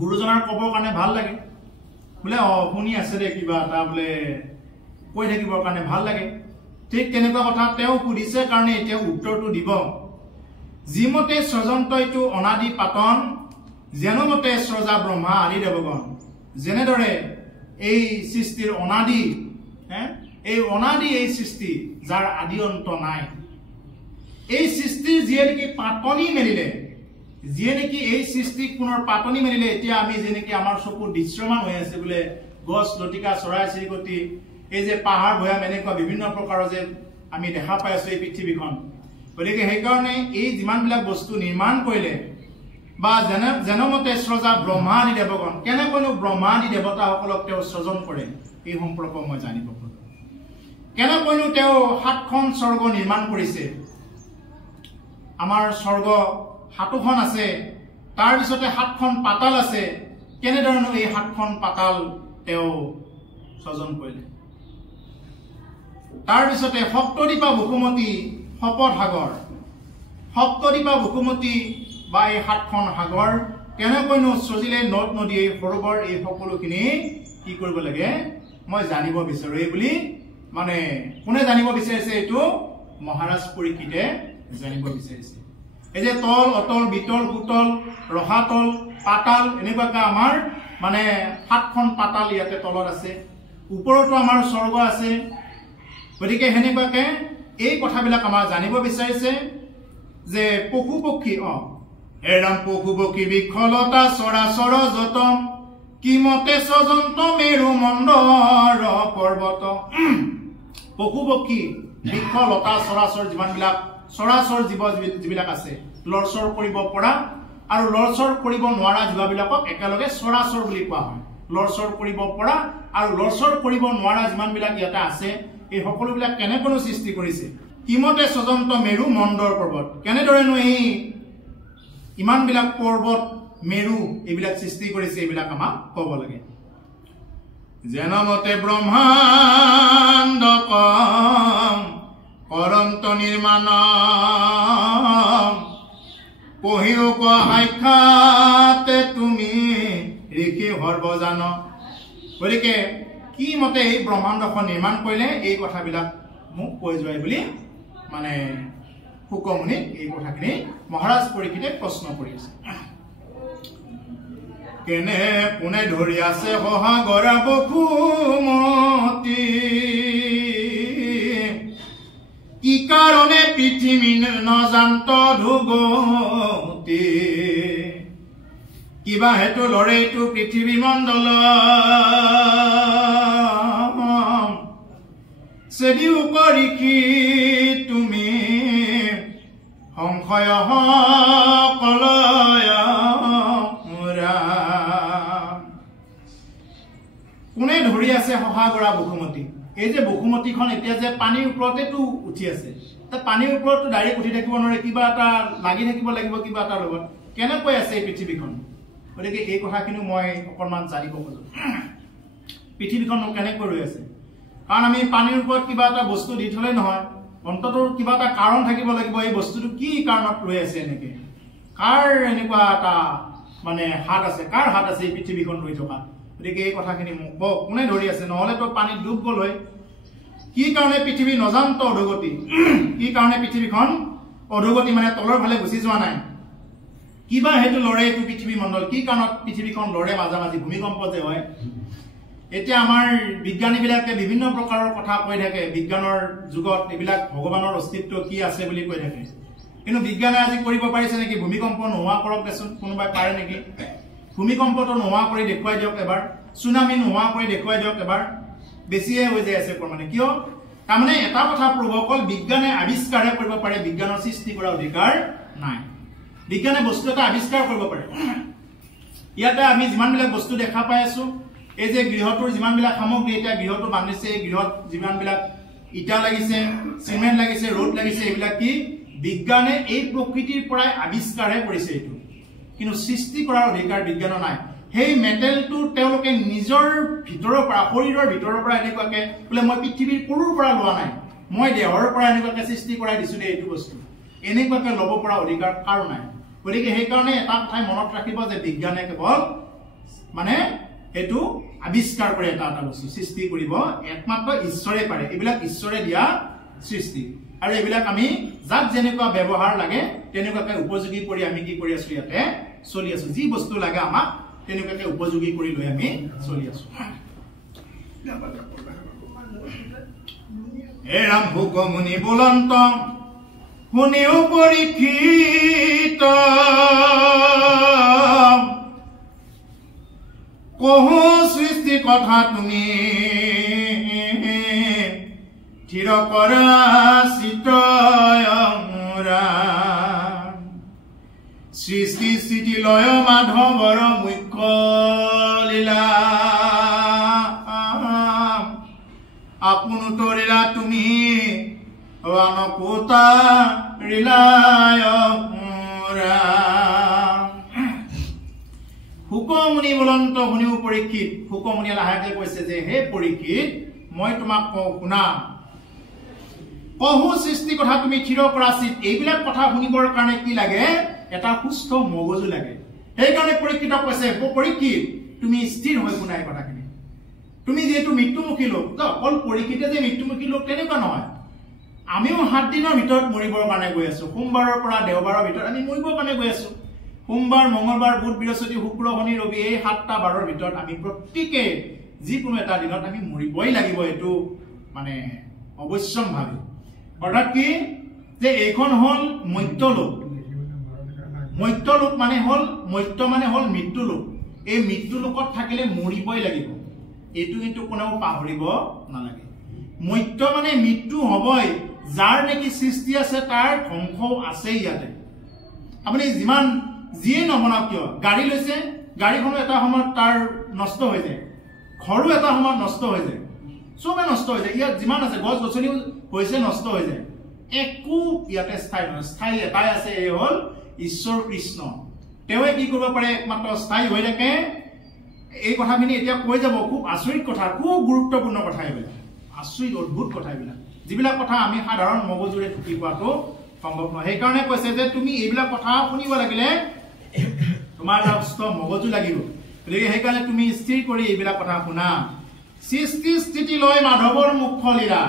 গুৰুজনাৰ ক'বৰ কাৰণে ভাল লাগে, বোলে শুনি আছে দে কিবা এটা বোলে কৈ থাকিবৰ কাৰণে ভাল লাগে। ঠিক তেনেকুৱা কথা তেওঁ সুধিছে কাৰণে এতিয়া উত্তৰটো দিব। যিমতে স্ৰজন্ত এইটো অনাদি পাতন, যেনমতে স্ৰজা ব্ৰহ্মা আদি দেৱগণ, যেনেদৰে এই সৃষ্টিৰ অনাদি, এই অনাদি এই সৃষ্টি যাৰ আদি অন্ত নাই, এই সৃষ্টিৰ যিয়ে নেকি পাতনি মেলিলে, যিয়ে নেকি এই সৃষ্টিক পুনৰ পাতনি মেলিলে, এতিয়া আমি যেনেকৈ আমাৰ চকুৰ দৃশ্যমান হৈ আছে বোলে গছ লতিকা চৰাই চিৰিকটি, এই যে পাহাৰ ভৈয়াম এনেকুৱা বিভিন্ন প্ৰকাৰৰ যে আমি দেখা পাই আছো এই পৃথিৱীখন। গতিকে সেইকাৰণে এই যিমানবিলাক বস্তু নিৰ্মাণ কৰিলে, বা যেনমতে স্ৰজা ব্ৰহ্মা আদি দেৱগণ, কেনেকৈনো ব্ৰহ্মা আদি দেৱতাসকলক তেওঁ স্ৰজন কৰে, এই সম্পৰ্ক মই জানিব খোজো। কেনেকৈনো তেওঁ 7খন স্বৰ্গ নিৰ্মাণ কৰিছে। আমাৰ স্বৰ্গ 7খন আছে, তাৰ পিছতে 7খন পাতাল আছে। কেনেধৰণে এই 7খন পাতাল তেওঁ স্ৰজন কৰিলে। তাৰ পিছতে সপ্তদ্বীপা বসুমতী শপত সাগৰ, সপ্তদ্বীপা বসুমতী বা এই 7খন সাগৰ কেনেকৈনো সজিলে, নদ নদী এই সৰোবৰ, এই সকলোখিনি কি কৰিব লাগে মই জানিব বিচাৰো। এই বুলি মানে কোনে জানিব বিচাৰিছে? এইটো মহাৰাজ পৰীক্ষিতে জানিব বিচাৰিছে। এই যে তল অতল বিতল কুতল ৰসাতল পাতাল, এনেকুৱাকৈ আমাৰ মানে 7খন পাতাল ইয়াতে তলত আছে, ওপৰতো আমাৰ স্বৰ্গ আছে। গতিকে সেনেকুৱাকে এই কথাবিলাক আমাৰ জানিব বিচাৰিছে যে পশু পক্ষী, এৰাম পশু পক্ষী বিক্ষলতা চৰাচৰ যতম, কিমতে স্ৰজন্ত মেৰু মণ্ডৰ পৰ্বত। পশু পক্ষী বৃক্ষ লতা চৰাচৰ যিমানবিলাক চৰাচৰ জীৱ যিবিলাক আছে, লৰচৰ কৰিব পৰা আৰু লৰচৰ কৰিব নোৱাৰা জীৱাবিলাকক একেলগে চৰাচৰ বুলি কোৱা হয়। লৰচৰ কৰিব পৰা আৰু লৰচৰ কৰিব নোৱাৰা যিমানবিলাক ইয়াতে আছে, এই সকলোবিলাক কেনেকৈনো সৃষ্টি কৰিছে। কিমতে স্ৰজন্ত মেৰু মণ্ডৰ পৰ্বত, কেনেদৰেনো এই ইমানবিলাক পৰ্বত মেৰু এইবিলাক সৃষ্টি কৰিছে, এইবিলাক আমাক ক'ব লাগে। যেনমতে ব্ৰহ্মাণ্ড কৰন্ত নিৰ্মাণ, কহিও কোৱা সাক্ষাতে তুমি ঋষি সৰ্বজান। গতিকে কি মতে এই ব্ৰহ্মাণ্ডখন নিৰ্মাণ কৰিলে, এই কথাবিলাক মোক কৈ যোৱাই বুলি মানে শুকমুনিক এই কথাখিনি মহাৰাজ পৰীক্ষিতে প্ৰশ্ন কৰি আছে। কেনে কোনে ধৰি আছে সহাগৰা বসুমতী, কি কাৰণে পৃথিৱী নজান্ত ধুগতি, কিবা হেতু লৰেইটো পৃথিৱী মণ্ডল, চেদিও কৰিখি তুমি সংশয় কলয়। কোনে ধৰি আছে সহাগৰা বসুমতী? এই যে বসুমতীখন এতিয়া যে পানীৰ ওপৰতেতো উঠি আছে, পানীৰ ওপৰতো ডাইৰেক্ট উঠি থাকিব নোৱাৰে, কিবা এটা লাগি থাকিব লাগিব কিবা এটাৰ লগত। কেনেকৈ আছে এই পৃথিৱীখন? গতিকে এই কথাখিনি মই অকণমান জানিব খোজো। পৃথিৱীখন কেনেকৈ ৰৈ আছে? কাৰণ আমি পানীৰ ওপৰত কিবা এটা বস্তু দি থলে নহয়, অন্ততঃ কিবা এটা কাৰণ থাকিব লাগিব। এই বস্তুটো কি কাৰণত ৰৈ আছে এনেকে? কাৰ এনেকুৱা এটা মানে হাত আছে, কাৰ হাত আছে এই পৃথিৱীখন ৰৈ থকা? গতিকে এই কথাখিনি মোক কওক, কোনে ধৰি আছে? নহলেতো পানীত ডুব গ'ল হয়। কি কাৰণে পৃথিৱী নজান্ত অধোগতি? কি কাৰণে পৃথিৱীখন অধোগতি মানে তলৰ ফালে গুচি যোৱা নাই? কিবা হেতু লৰে এইটো পৃথিৱী মণ্ডল? কি কাৰণত পৃথিৱীখন লৰে মাজে মাজে ভূমিকম্প যে হয়? এতিয়া আমাৰ বিজ্ঞানীবিলাকে বিভিন্ন প্ৰকাৰৰ কথা কৈ থাকে। বিজ্ঞানৰ যুগত এইবিলাক ভগৱানৰ অস্তিত্ব কি আছে বুলি কৈ থাকে, কিন্তু বিজ্ঞানে আজি কৰিব পাৰিছে নেকি? ভূমিকম্প নোহোৱা কৰক দেচোন, কোনোবাই পাৰে নেকি? ভূমিকম্পটো নোহোৱা কৰি দেখুৱাই দিয়ক এবাৰ, চুনামি নোহোৱা কৰি দেখুৱাই দিয়ক এবাৰ। বেছিয়ে হৈ যায় আছে মানে কিয়? তাৰমানে এটা কথা প্ৰভু, অকল বিজ্ঞানে আৱিষ্কাৰহে কৰিব পাৰে, বিজ্ঞানৰ সৃষ্টি কৰাৰ অধিকাৰ নাই। বিজ্ঞানে বস্তু এটা আৱিষ্কাৰ কৰিব পাৰে। ইয়াতে আমি যিমানবিলাক বস্তু দেখা পাই আছো, এই যে গৃহটোৰ যিমানবিলাক সামগ্ৰী এতিয়া গৃহটো বান্ধিছে, এই গৃহত যিমানবিলাক ইটা লাগিছে, চিমেণ্ট লাগিছে, ৰড লাগিছে, এইবিলাক কি বিজ্ঞানে এই প্ৰকৃতিৰ পৰাই আৱিষ্কাৰহে কৰিছে এইটো, কিন্তু সৃষ্টি কৰাৰ অধিকাৰ বিজ্ঞানৰ নাই। সেই মেটেলটো তেওঁলোকে নিজৰ ভিতৰৰ পৰা, শৰীৰৰ ভিতৰৰ পৰা এনেকুৱাকে বোলে মই পৃথিৱীৰ কৰুৰ পৰা লোৱা নাই, মই দেহৰ পৰা এনেকুৱাকে সৃষ্টি কৰাই দিছো দেই এইটো বস্তু, এনেকুৱাকে ল'ব পৰা অধিকাৰ কাৰো নাই। গতিকে সেইকাৰণে এটা কথাই মনত ৰাখিব যে বিজ্ঞানে কেৱল মানে এইটো আৱিষ্কাৰ কৰে, এটা এটা বস্তু সৃষ্টি কৰিব একমাত্ৰ ঈশ্বৰে পাৰে। এইবিলাক ঈশ্বৰে দিয়া সৃষ্টি, আৰু এইবিলাক আমি যাক যেনেকুৱা ব্যৱহাৰ লাগে তেনেকুৱাকে উপযোগী কৰি আমি কি কৰি আছো? ইয়াতে চলি আছো। যি বস্তু লাগে আমাক তেনেকুৱাকে উপযোগী কৰি লৈ আমি চলি আছো। হে ৰাম ভোগমুনি বুলন্ত শুনিও পৰীক্ষিত, কহো সৃষ্টি কথা তুমি থিৰ কৰা চিত্ৰয়ৰা, সৃষ্টি স্থিতি লয় মাধৱৰ মুখ্য লীলা, আপোন তৰিলা তুমি আনকোতা ৰিলায়। শুকমুনি বুলন্ত শুনিও পৰীক্ষিত। শুকমুনিয়ে লাহেকে কৈছে যে হে পৰীক্ষিত, মই তোমাক কওঁ শুনা, কহো সৃষ্টি কথা তুমি থিৰ কৰা চিত। এইবিলাক কথা শুনিবৰ কাৰণে কি লাগে? এটা সুস্থ মগজু লাগে। সেইকাৰণে পৰীক্ষিতক কৈছে, পৰীক্ষিত তুমি স্থিৰ হৈ শুনা এই কথাখিনি। তুমি যিহেতু মৃত্যুমুখী লোক, অকল পৰীক্ষিতে যে মৃত্যুমুখী লোক তেনেকুৱা নহয়। আমিও 7 দিনৰ ভিতৰত মৰিবৰ কাৰণে গৈ আছো। সোমবাৰৰ পৰা দেওবাৰৰ ভিতৰত আমি মৰিবৰ কাৰণে গৈ আছো। সোমবাৰ, মঙ্গলবাৰ, বুধ, বৃহস্পতি, শুক্ৰ, শনি, ৰবি, এই 7টা বাৰৰ ভিতৰত আমি প্ৰত্যেকে যিকোনো এটা দিনত আমি মৰিবই লাগিব। এইটো মানে অৱশ্যম্ভাৱী। অৰ্থাৎ কি যে এইখন হল মৰ্ত্যলোক। মৰ্ত্যলোক মানে হল, মৰ্ত্য মানে হল মৃত্যু লোক। এই মৃত্যু লোকত থাকিলে মৰিবই লাগিব, এইটো কিন্তু কোনেও পাহৰিব নালাগে। মৰ্ত্য মানে মৃত্যু হবই। যাৰ নেকি সৃষ্টি আছে তাৰ ধ্বংসও আছে ইয়াতে। আপুনি যিমান যিয়ে নবনাওক কিয়, গাড়ী লৈছে, গাড়ীখনো এটা সময়ত তাৰ নষ্ট হৈ যায়, ঘৰো এটা সময়ত নষ্ট হৈ যায়, চবে নষ্ট হৈ যায়। ইয়াত যিমান আছে গছ গছনিও হৈছে নষ্ট হৈ যায়, একো ইয়াতে স্থায়ী নহয়। স্থায়ী এটাই আছে, এই হল ঈশ্বৰ কৃষ্ণ। তেওঁৱে কি কৰিব পাৰে? একমাত্ৰ স্থায়ী হৈ থাকে। এই কথাখিনি এতিয়া কৈ যাব। খুব আচৰিত কথা, খুব গুৰুত্বপূৰ্ণ কথা এইবিলাক, আচৰিত অদ্ভুত কথা এইবিলাক, যিবিলাক কথা আমি সাধাৰণ মগজুৰে ঢুকি পোৱাটো সম্ভৱ নহয়। সেইকাৰণে কৈছে যে তুমি এইবিলাক কথা শুনিব লাগিলে তোমাৰ এটা সুস্থ মগজু লাগিব। গতিকে সেইকাৰণে তুমি স্থিৰ কৰি এইবিলাক কথা শুনা। সৃষ্টি স্থিতি লয় মাধৱৰ মুখ্য লীলা।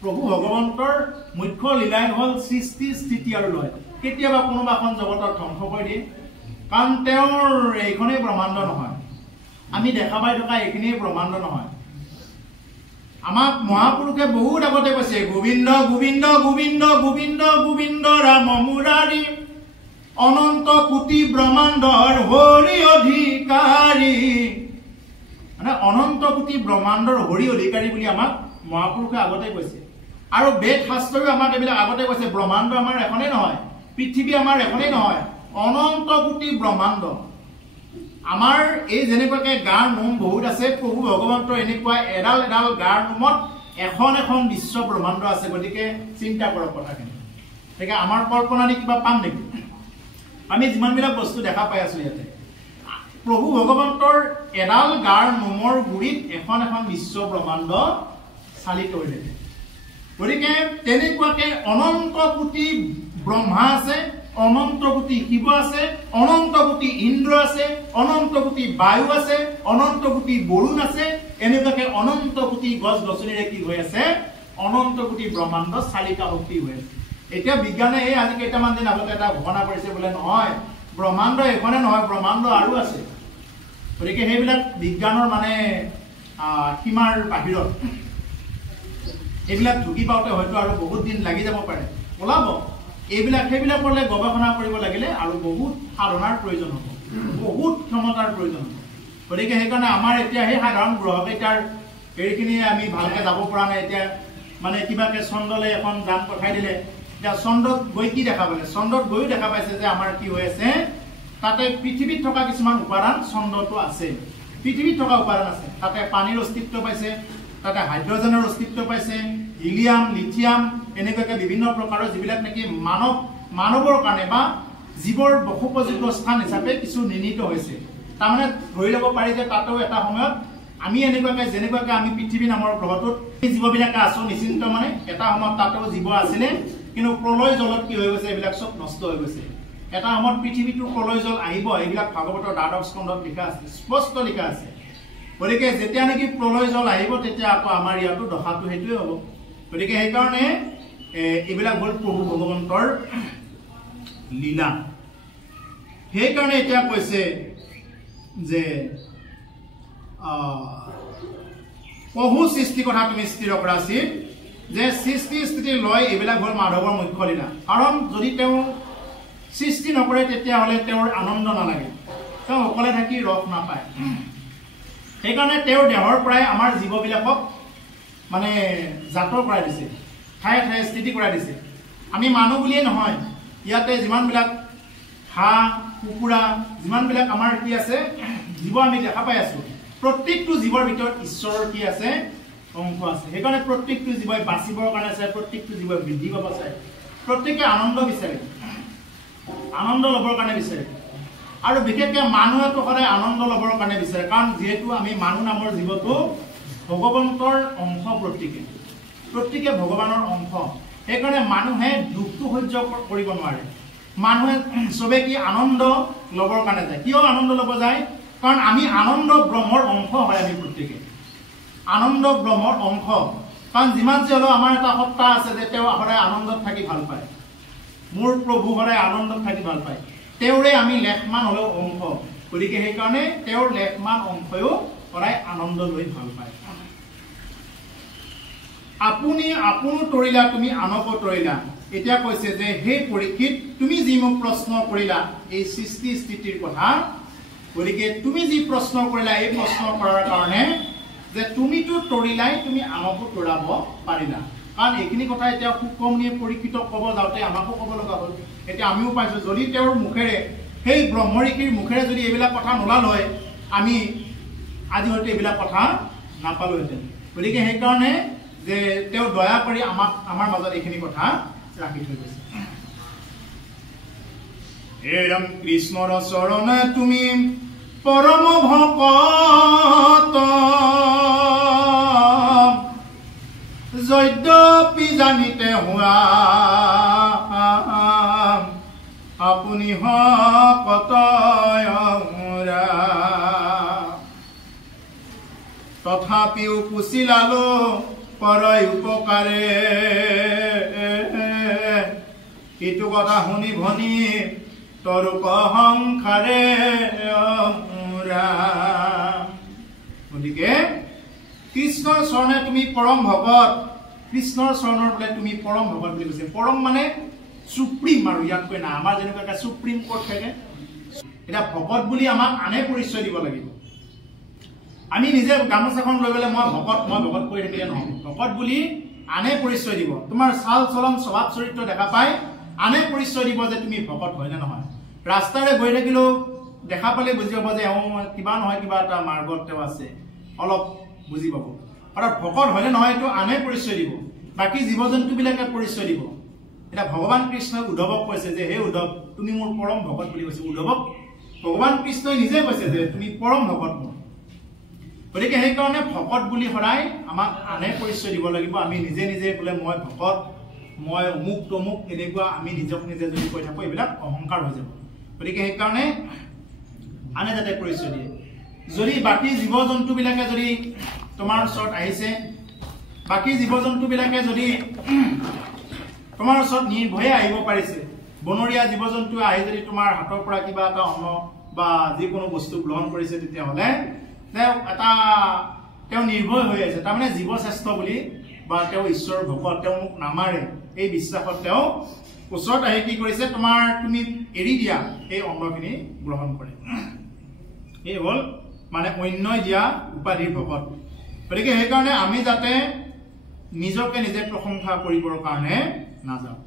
প্ৰভু ভগৱন্তৰ মুখ্য লীলাই হল সৃষ্টি স্থিতি আৰু লয়। কেতিয়াবা কোনোবা এখন জগতত ধ্বংস কৰি দিয়ে, কাৰণ তেওঁৰ এইখনেই ব্ৰহ্মাণ্ড নহয়, আমি দেখা পাই থকা এইখিনিয়ে ব্ৰহ্মাণ্ড নহয়। আমাক মহাপুৰুষে বহুত আগতে কৈছে, গোবিন্দ গোবিন্দ গোবিন্দ গোবিন্দ গোবিন্দ ৰাম মুৰাৰী, অনন্ত কোটি ব্ৰহ্মাণ্ডৰ হৰি অধিকাৰী। মানে অনন্ত কোটি ব্ৰহ্মাণ্ডৰ হৰি অধিকাৰী বুলি আমাক মহাপুৰুষে আগতে কৈছে। আৰু বেদ শাস্ত্ৰও আমাক এইবিলাক আগতে কৈছে। ব্ৰহ্মাণ্ড আমাৰ এখনেই নহয়, পৃথিৱী আমাৰ এখনেই নহয়, অনন্ত কোটি ব্ৰহ্মাণ্ড। আমাৰ এই যেনেকুৱাকে গাৰ নোম বহুত আছে, প্ৰভু ভগৱন্তৰ এনেকুৱা এডাল এডাল গাৰ নোমত এখন এখন বিশ্ব ব্ৰহ্মাণ্ড আছে গতিকে চিন্তা কৰক কথাখিনি ঠিক আমাৰ কল্পনানি কিবা পাম নেকি আমি যিমানবিলাক বস্তু দেখা পাই আছো ইয়াতে প্ৰভু ভগৱন্তৰ এডাল গাৰ নোমৰ গুৰিত এখন এখন বিশ্ব ব্ৰহ্মাণ্ড চালিত হৈ থাকে গতিকে তেনেকুৱাকে অনন্ত কোটি ব্ৰহ্মা আছে অনন্ত কোটি শিৱ আছে অনন্ত কোটি ইন্দ্ৰ আছে অনন্ত কোটি বায়ু আছে অনন্ত কোটি বৰুণ আছে এনেকুৱাকে অনন্ত কোটি গছ গছনিৰে কি হৈ আছে অনন্ত কোটি ব্ৰহ্মাণ্ড চালিত শক্তি হৈ আছে এতিয়া বিজ্ঞানে এই আজি কেইটামান দিন আগতে এটা ঘোষণা কৰিছে বোলে নহয় ব্ৰহ্মাণ্ড এখনে নহয় ব্ৰহ্মাণ্ড আৰু আছে গতিকে সেইবিলাক বিজ্ঞানৰ মানে সীমাৰ বাহিৰত এইবিলাক ঢুকি পাওঁতে হয়তো আৰু বহুত দিন লাগি যাব পাৰে ওলাব এইবিলাক সেইবিলাকলৈ গৱেষণা কৰিব লাগিলে আৰু বহুত সাধনাৰ প্ৰয়োজন হ'ব বহুত ক্ষমতাৰ প্ৰয়োজন হ'ব গতিকে সেইকাৰণে আমাৰ এতিয়া সেই সাধাৰণ গ্ৰহকেইটাৰ হেৰিখিনি আমি ভালকৈ যাব পৰা নাই এতিয়া মানে কিবাকে চন্দ্ৰলৈ এখন যান পঠাই দিলে এতিয়া চন্দ্ৰত গৈ কি দেখা পালে চন্দ্ৰত গৈও দেখা পাইছে যে আমাৰ কি হৈ আছে তাতে পৃথিৱীত থকা কিছুমান উপাদান চন্দ্ৰটো আছে পৃথিৱীত থকা উপাদান আছে তাতে পানীৰ অস্তিত্ব পাইছে তাতে হাইড্ৰজেনৰ অস্তিত্ব পাইছে হিলিয়াম লিথিয়াম এনেকুৱাকে বিভিন্ন প্ৰকাৰৰ যিবিলাক নেকি মানৱৰ কাৰণে বা জীৱৰ বসুপযোগ্য স্থান হিচাপে কিছু নিৰ্ণিত হৈছে তাৰমানে ধৰি ল'ব পাৰি যে তাতেও এটা সময়ত আমি এনেকুৱাকে যেনেকুৱাকে আমি পৃথিৱী নামৰ গ্ৰহটোত জীৱবিলাকে আছো নিশ্চিন্ত মানে এটা সময়ত তাতেও জীৱ আছিলে কিন্তু প্ৰলয় জলত কি হৈ গৈছে এইবিলাক চব নষ্ট হৈ গৈছে এটা সময়ত পৃথিৱীটোৰ প্ৰলয় জল আহিব এইবিলাক ভাগৱতৰ দ্বাদশ স্কন্ধত লিখা আছে স্পষ্ট লিখা আছে গতিকে যেতিয়া নেকি প্ৰলয় জল আহিব তেতিয়া আকৌ আমাৰ ইয়াতো দশাটো সেইটোৱে হ'ব গতিকে সেইকাৰণে এইবিলাক হ'ল প্ৰভু ভগৱন্তৰ লীলা সেইকাৰণে এতিয়া কৈছে যে বহু সৃষ্টি কথা তুমি স্থিৰ কৰা উচিত যে সৃষ্টি স্থিতি লয় এইবিলাক হ'ল মাধৱৰ মুখ্য লীলা কাৰণ যদি তেওঁ সৃষ্টি নকৰে তেতিয়াহ'লে তেওঁৰ আনন্দ নালাগে তেওঁ অকলে থাকি ৰস নাপায় সেইকাৰণে তেওঁৰ দেহৰ পৰাই আমাৰ জীৱবিলাকক মানে জাতৰ কৰাই দিছে ঠায়ে ঠায়ে স্থিতি কৰাই দিছে আমি মানুহ বুলিয়ে নহয় ইয়াতে যিমানবিলাক হাঁহ কুকুৰা যিমানবিলাক আমাৰ কি আছে জীৱ আমি দেখা পাই আছো প্ৰত্যেকটো জীৱৰ ভিতৰত ঈশ্বৰৰ কি আছে অংশ আছে সেইকাৰণে প্ৰত্যেকটো জীৱই বাচিবৰ কাৰণে চাই প্ৰত্যেকটো জীৱই বৃদ্ধি পাব চাই প্ৰত্যেকে আনন্দ বিচাৰে আনন্দ ল'বৰ কাৰণে বিচাৰে আৰু বিশেষকৈ মানুহেতো সদায় আনন্দ ল'বৰ কাৰণে বিচাৰে কাৰণ যিহেতু আমি মানুহ নামৰ জীৱটো ভগৱন্তৰ অংশ প্ৰত্যেকে ভগৱানৰ অংশ সেইকাৰণে মানুহে দুখটো সহ্য কৰিব নোৱাৰে মানুহে চবে কি আনন্দ ল'বৰ কাৰণে যায় কিয় আনন্দ ল'ব যায় কাৰণ আমি আনন্দ ব্ৰহ্মৰ অংশ হয় আমি প্ৰত্যেকে আনন্দ ব্ৰহ্মৰ অংশ কাৰণ যিমান যি হ'লেও আমাৰ এটা সত্তা আছে যে তেওঁ সদায় আনন্দত থাকি ভাল পায় মোৰ প্ৰভু সদায় আনন্দত থাকি ভাল পায় তেওঁৰে আমি লেখমান হ'লেও অংশ গতিকে সেইকাৰণে তেওঁৰ লেখমান অংশয়ো সদায় আনন্দ লৈ ভাল পায় আপুনি আপোনো তৰিলা তুমি আনকো তৰিলা এতিয়া কৈছে যে সেই পৰীক্ষিত তুমি যি মোক প্ৰশ্ন কৰিলা এই সৃষ্টি স্থিতিৰ কথা গতিকে তুমি যি প্ৰশ্ন কৰিলা এই প্ৰশ্ন কৰাৰ কাৰণে যে তুমিতো তৰিলাই তুমি আনকো তৰাব পাৰিলা কাৰণ এইখিনি কথা এতিয়া সুকমনিয়ে পৰীক্ষিতক ক'ব যাওঁতে আমাকো ক'ব লগা হ'ল এতিয়া আমিও পাইছোঁ যদি তেওঁৰ মুখেৰে সেই ব্ৰহ্মঋষিৰ মুখেৰে যদি এইবিলাক কথা নোলাল হয় আমি আজি হয়তো এইবিলাক কথা নাপালোহেঁতেন গতিকে সেইকাৰণে যে তেওঁ দয়া কৰি আমাৰ মাজত এইখিনি কথা ৰাখি থৈ গৈছে হে ৰাম কৃষ্ণৰ চৰণে তুমি পৰম ভকত যদ্যপি জানিতে হোৱা আপুনি ভকত তথাপিও পুচিলালো পৰয় উপকাৰে এইটো কথা শুনি ভনি তৰুপ সংসাৰে গতিকে কৃষ্ণৰ চৰণে তুমি পৰম ভকত কৃষ্ণৰ চৰণৰ বোলে তুমি পৰম ভকত বুলি কৈছে পৰম মানে সুপ্ৰিম আৰু ইয়াতকৈ না আমাৰ যেনেকুৱা সুপ্ৰিম কোৰ্ট থাকে এটা ভকত বুলি আমাক আনে পৰিচয় দিব লাগিব আমি নিজে গামোচাখন লৈ গ'লে মই ভকত কৰি থাকিলে নহয় ভকত বুলি আনে পৰিচয় দিব তোমাৰ চাল চলন স্বভাৱ চৰিত্ৰ দেখা পাই আনে পৰিচয় দিব যে তুমি ভকত হয় নে নহয় ৰাস্তাৰে গৈ থাকিলেও দেখা পালে বুজি পাব যে কিবা নহয় কিবা এটা মাৰ্গত তেওঁ আছে অলপ বুজি পাব অৰ্থাৎ ভকত হলে নহয় এইটো আনে পৰিচয় দিব, বাকী জীৱ জন্তুবিলাকে পৰিচয় দিব। এটা ভগৱান কৃষ্ণই উদ্ধৱক কৈছে যে হে উদ্ধৱ তুমি মোৰ পৰম ভকত বুলি কৈছে। উদ্ধৱক ভগৱান কৃষ্ণই নিজে কৈছে যে তুমি পৰম ভকত মোৰ। গতিকে সেইকাৰণে ভকত বুলি সদায় আমাক আনে পৰিচয় দিব লাগিব। আমি নিজে নিজে বোলে মই ভকত, মই অমুক তমুক এনেকুৱা আমি নিজক নিজে যদি কৈ থাকো এইবিলাক অহংকাৰ হৈ যাব। গতিকে সেইকাৰণে আনে যাতে পৰিচয় দিয়ে। যদি বাকী জীৱ জন্তুবিলাকে যদি তোমাৰ ওচৰত আহিছে, বাকী জীৱ জন্তুবিলাকে যদি তোমাৰ ওচৰত নিৰ্ভয়ে আহিব পাৰিছে, বনৰীয়া জীৱ জন্তু আহি যদি তোমাৰ হাতৰ পৰা কিবা এটা অন্ন বা যিকোনো বস্তু গ্ৰহণ কৰিছে, তেতিয়াহ'লে তেওঁ নিৰ্ভয় হৈ আছে, তাৰমানে জীৱশ্ৰেষ্ঠ বুলি বা তেওঁ ঈশ্বৰৰ ভকত, তেওঁ মোক নামাৰে এই বিশ্বাসত তেওঁ ওচৰত আহি কি কৰিছে, তুমি এৰি দিয়া এই অন্নখিনি গ্ৰহণ কৰে। এই হ'ল মানে অন্যই দিয়া উপাধিৰ ভকত। গতিকে সেইকাৰণে আমি যাতে নিজকে নিজে প্ৰশংসা কৰিবৰ কাৰণে নাযাওঁ।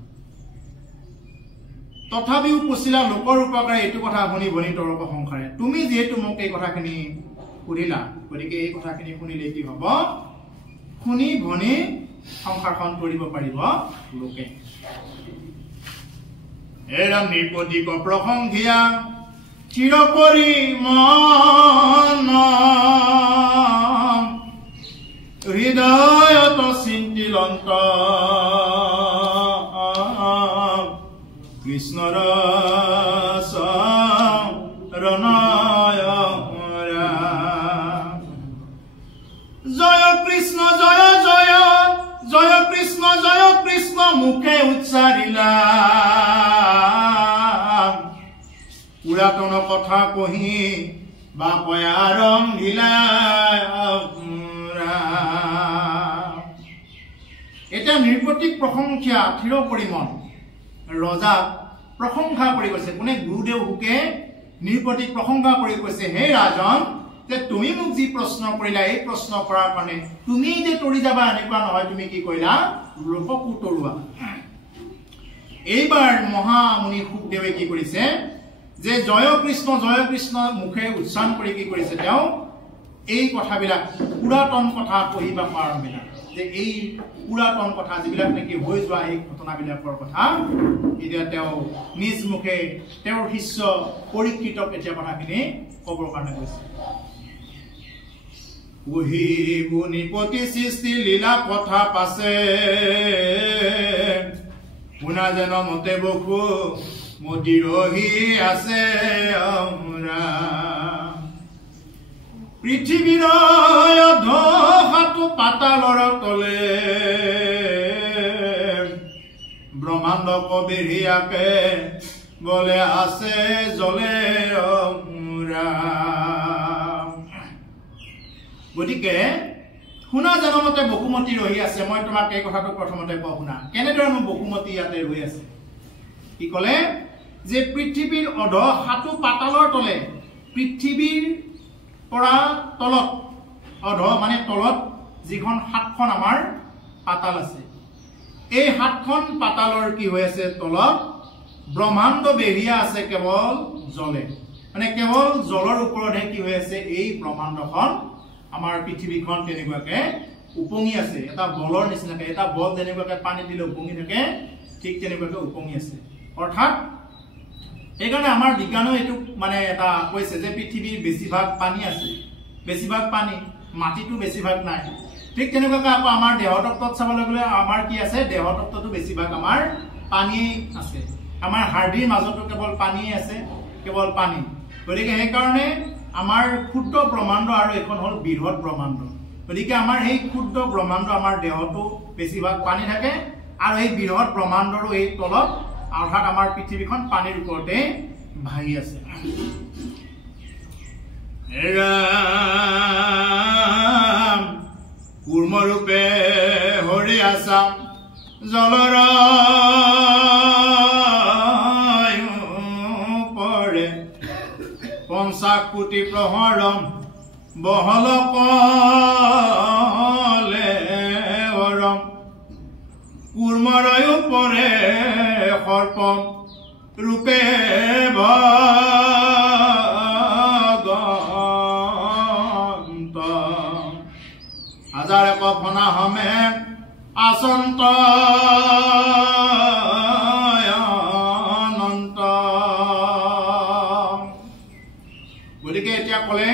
তথাপিও পচিলা লোকৰ উপকাৰে এইটো কথা শুনি ভনি তৰ প্ৰশংসাৰে। তুমি যিহেতু মোক এই কথাখিনি সুধিলা, গতিকে এই কথাখিনি শুনিলে কি হব, শুনি ভনি সংসাৰখন কৰিব পাৰিব লোকে। এৰা নিপতিক প্ৰশংসিয়া চিৰপৰি মন হৃদয়ত চিন্তিলন্ত কৃষ্ণৰ চৰণয় জয় কৃষ্ণ জয় জয় জয় কৃষ্ণ জয় কৃষ্ণ মুখে উচ্চাৰিলা পুৰাতন কথা কহি বা আৰম্ভিলা। এতিয়া নিৰ্পতিক প্ৰশংসা থিৰ কৰি মন ৰজাক প্ৰশংসা কৰি কৈছে। কোনে? গুৰুদেৱ হুকে নিৰ্পতিক প্ৰশংসা কৰি কৈছে, হে ৰাজন, যে তুমি মোক যি প্ৰশ্ন কৰিলা, এই প্ৰশ্ন কৰাৰ কাৰণে তুমি যে তৰি যাবা এনেকুৱা নহয়, তুমি কি কৰিলা, লোককো তৰুৱা। এইবাৰ মহামুনি শুকদেৱে কি কৰিছে, যে জয় কৃষ্ণ মুখে উচ্চাৰণ কৰি কি কৰিছে, তেওঁ এই কথাবিলাক পুৰাতন কথা কহিবা আৰম্ভিলা, যে এই পুৰাতন কথা যিবিলাক নেকি হৈ যোৱা এই ঘটনাবিলাকৰ কথা এতিয়া তেওঁ নিজ মুখে তেওঁৰ শিষ্য পৰীক্ষিতক এতিয়া কথাখিনি ক'বৰ কাৰণে কৈছে। কহিবু নিপতি সৃষ্টি লীলা কথা পাছে শুনা যেন মতে বকু মতি ৰহি আছে অমৰা পৃথিৱীৰ অধহাটো পাতালৰ তলে ব্ৰহ্মাণ্ড কবিৰিয়াকে বলে আছে জলে অমৰা। গতিকে শুনা জনমতে বসুমতী ৰহি আছে। মই তোমাক এই কথাটো প্ৰথমতে কওঁ, শুনা কেনেধৰণে বসুমতী ইয়াতে ৰৈ আছে। কি ক'লে, যে পৃথিৱীৰ অধহাটো পাতালৰ তলে, পৃথিৱীৰ পৰা তলত, অধ মানে তলত যিখন সাতখন আমাৰ পাতাল আছে, এই সাতখন পাতালৰ কি হৈ আছে, তলত ব্ৰহ্মাণ্ড বেৰিয়া আছে কেৱল জলে, মানে কেৱল জলৰ ওপৰতহে কি হৈ আছে, এই ব্ৰহ্মাণ্ডখন আমাৰ পৃথিৱীখন তেনেকুৱাকে উপঙি আছে। এটা বলৰ নিচিনাকে, এটা বল যেনেকুৱাকে পানী দিলে উপঙি থাকে, ঠিক তেনেকুৱাকে উপঙি আছে। অৰ্থাৎ সেইকাৰণে আমাৰ বিজ্ঞানেও এইটো মানে এটা কৈছে যে পৃথিৱীৰ বেছিভাগ পানী আছে, বেছিভাগ পানী, মাটিটো বেছিভাগ নাই। ঠিক তেনেকুৱাকে আকৌ আমাৰ দেহতত্বত চাবলৈ গ'লে আমাৰ কি আছে, দেহতত্বটো বেছিভাগ আমাৰ পানী আছে। আমাৰ হাৰ্ডিৰ মাজতো কেৱল পানীয়ে আছে, কেৱল পানী। গতিকে সেইকাৰণে আমাৰ ক্ষুদ্ৰ ব্ৰহ্মাণ্ড আৰু এখন হ'ল বৃহৎ ব্ৰহ্মাণ্ড। গতিকে আমাৰ সেই ক্ষুদ্ৰ ব্ৰহ্মাণ্ড আমাৰ দেহতো বেছিভাগ পানী থাকে, আৰু এই বৃহৎ ব্ৰহ্মাণ্ডৰো এই তলত অৰ্থাৎ আমাৰ পৃথিৱীখন পানীৰ ওপৰতে ভাহি আছে। কুৰ্মৰূপে হৰি আছা জলৰ পৰে 50 কোটি প্ৰহৰম বহল কলে বৰম কুৰ্মৰয় পৰে সৰ্প ৰূপে ভগন্ত হাজাৰ অনাহমে আচন্ত অনন্ত। গতিকে এতিয়া ক'লে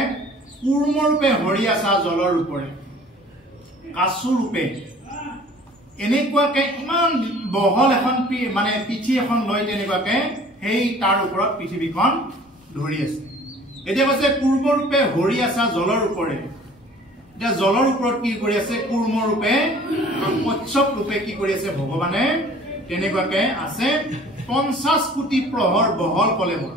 কুৰ্মৰূপে হৰি আছা জলৰ ওপৰে, কাছু ৰূপে এনেকুৱাকে ইমান বহল এখন মানে পিঠি এখন লৈ তেনেকুৱাকে সেই তাৰ ওপৰত পৃথিৱীখন ধৰি আছে। এতিয়া কৈছে কুৰ্মৰূপে হৰি আছা জলৰ ওপৰে। এতিয়া জলৰ ওপৰত কি কৰি আছে? কুৰ্মৰূপে কচ্ছপ ৰূপে কি কৰি আছে ভগৱানে তেনেকুৱাকে আছে। 50 কোটি প্ৰহৰ বহল কলেবৰ।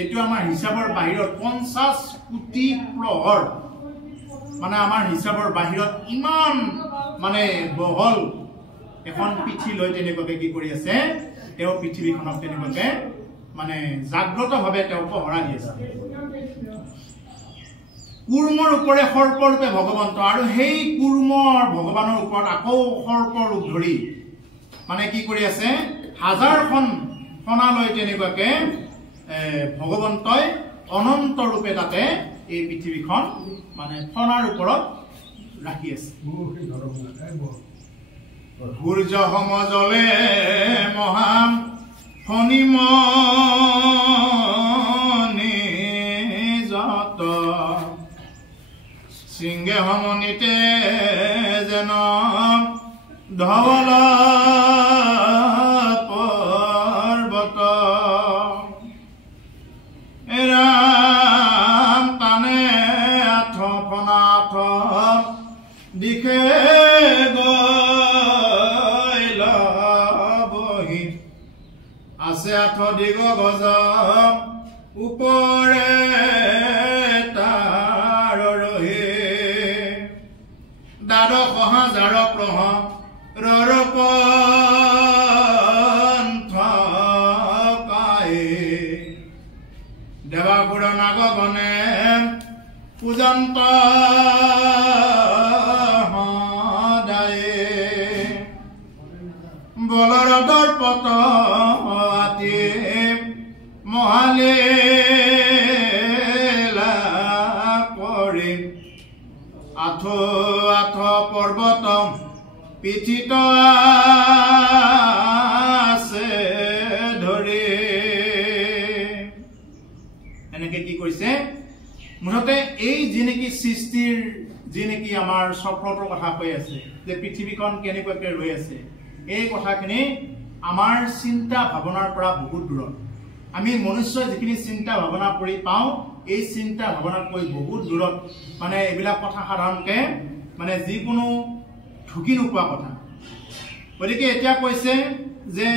এইটো আমাৰ হিচাপৰ বাহিৰত 50 কোটি প্ৰহৰ, মানে আমাৰ হিচাপৰ বাহিৰত ইমান মানে বহল এখন পিঠি লৈ তেনেকুৱাকে কি কৰি আছে? তেওঁ পৃথিৱীখনক তেনেকুৱাকে মানে জাগ্ৰতভাৱে তেওঁ পহৰা দি আছে। কুৰ্মৰ ওপৰে সৰ্পৰূপে ভগৱন্ত, আৰু সেই কুৰ্মৰ ভগৱানৰ ওপৰত আকৌ সৰ্প ৰূপ ধৰি মানে কি কৰি আছে? 1000খন ফণা লৈ তেনেকুৱাকে ভগৱন্তই অনন্ত ৰূপে তাতে এই পৃথিৱীখন মানে ফণাৰ ওপৰত ৰাখি আছে। সূৰ্য সমজলে মহা ফণিমণি যত, সিংহে সমনিতে যেন ধৱল পৰ্বত, ৰাম তানে আঠ ফণা আঠ দিশে গৈ বহি আছে আঠ দিগ গজ ওপৰে তাৰ ৰহি, দ্বাদশ হাজাৰ প্ৰহ ৰপন্থ কাই, দেৱাপুৰ নাগগণে পূজন্ত সদায়ে, বলৰ দৰ্পত আতি মহালীলা কৰি, আঠ আঠ পৰ্বত পিঠিত আছে ধৰি। এনেকে কি কৈছে? মুঠতে এই যি নেকি সৃষ্টিৰ যি নেকি আমাৰ চক্ৰটোৰ কথা কৈ আছে, যে পৃথিৱীখন কেনেকুৱাকে ৰৈ আছে, এই কথাখিনি আমাৰ চিন্তা ভাৱনাৰ পৰা বহুত দূৰত। আমি মনুষ্যই যিখিনি চিন্তা ভাৱনা কৰি পাওঁ, এই চিন্তা ভাৱনাতকৈ বহুত দূৰত মানে এইবিলাক কথা সাধাৰণতে মানে যিকোনো ঢুকি নোপোৱা কথা। গতিকে এতিয়া কৈছে যে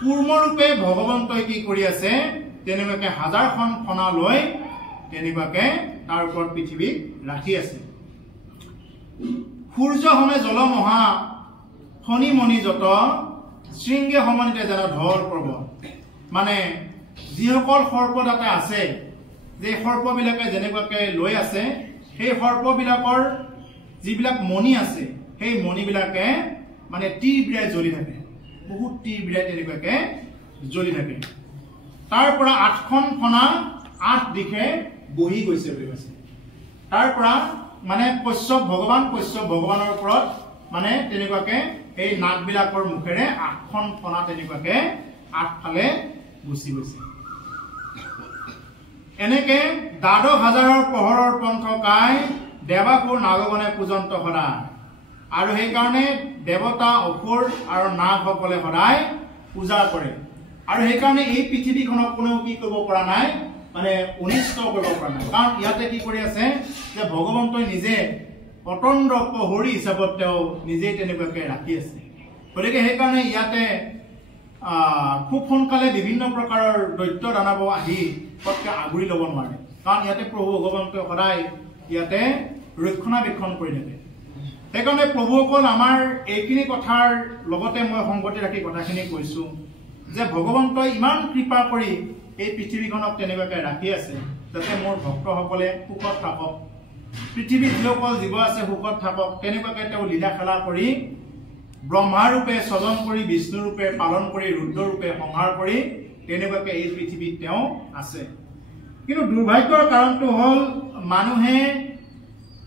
কুৰ্মৰূপে ভগৱন্তই কি কৰি আছে? তেনেকুৱাকে 1000খন ফণা লৈ তেনেকুৱাকে তাৰ ওপৰত পৃথিৱীক ৰাখি আছে। সূৰ্য সমে জল মহা ফণিমণি যত, শৃংগে সমন্বিতে যেন ধৰ পৰ্বত, মানে যিসকল সৰ্পদাতা আছে, যে সৰ্পবিলাকে যেনেকুৱাকে লৈ আছে, সেই সৰ্পবিলাকৰ যিবিলাক মণি আছে, সেই মণিবিলাকে মানে তীব্ৰাই জ্বলি থাকে, বহুত তীব্ৰাই তেনেকুৱাকে জ্বলি থাকে। তাৰ পৰা 8খন ফণা 8 দিশে বহি গৈছে বুলি কৈছে। তাৰ পৰা মানে কশ্যপ ভগৱানৰ ওপৰত মানে তেনেকুৱাকে এই নাগবিলাকৰ মুখেৰে 8খন ফণা তেনেকুৱাকে 8 ফালে গুচি গৈছে। এনেকে 12,000 প্ৰহৰৰ পন্থ কাই, দেৱাসুৰ নাগগণে পূজন্ত সদায়, আৰু সেইকাৰণে দেৱতা অসুৰ আৰু নাগসকলে সদায় পূজা কৰে। আৰু সেইকাৰণে এই পৃথিৱীখনক কোনেও কি কৰিব পৰা নাই? মানে অনিষ্ট কৰিব পৰা নাই। কাৰণ ইয়াতে কি কৰি আছে? যে ভগৱন্তই নিজে পতন্দ প্ৰহৰী হিচাপত তেওঁ নিজেই তেনেকুৱাকে ৰাখি আছে। গতিকে সেইকাৰণে ইয়াতে খুব সোনকালে বিভিন্ন প্ৰকাৰৰ দৈত্য দানৱ আহি পটকে আগুৰি ল'ব নোৱাৰে। কাৰণ ইয়াতে প্ৰভু ভগৱন্তই সদায় ইয়াতে ৰক্ষণাবেক্ষণ কৰি থাকে। সেইকাৰণে প্ৰভুসকল আমাৰ এইখিনি কথাৰ লগতে মই সংগতি ৰাখি কথাখিনি কৈছো যে ভগৱন্তই ইমান কৃপা কৰি এই পৃথিৱীখনক তেনেকুৱাকে ৰাখি আছে যাতে মোৰ ভক্তসকলে সুখত থাকক, পৃথিৱীত যিসকল জীৱ আছে সুখত থাকক। তেনেকুৱাকে তেওঁ লীলা খেলা কৰি ব্ৰহ্মাৰূপে স্বজন কৰি, বিষ্ণুৰূপে পালন কৰি, ৰুদ্ৰৰূপে সংহাৰ কৰি তেনেকুৱাকে এই পৃথিৱীত তেওঁ আছে। কিন্তু দুৰ্ভাগ্যৰ কাৰণটো হ'ল মানুহে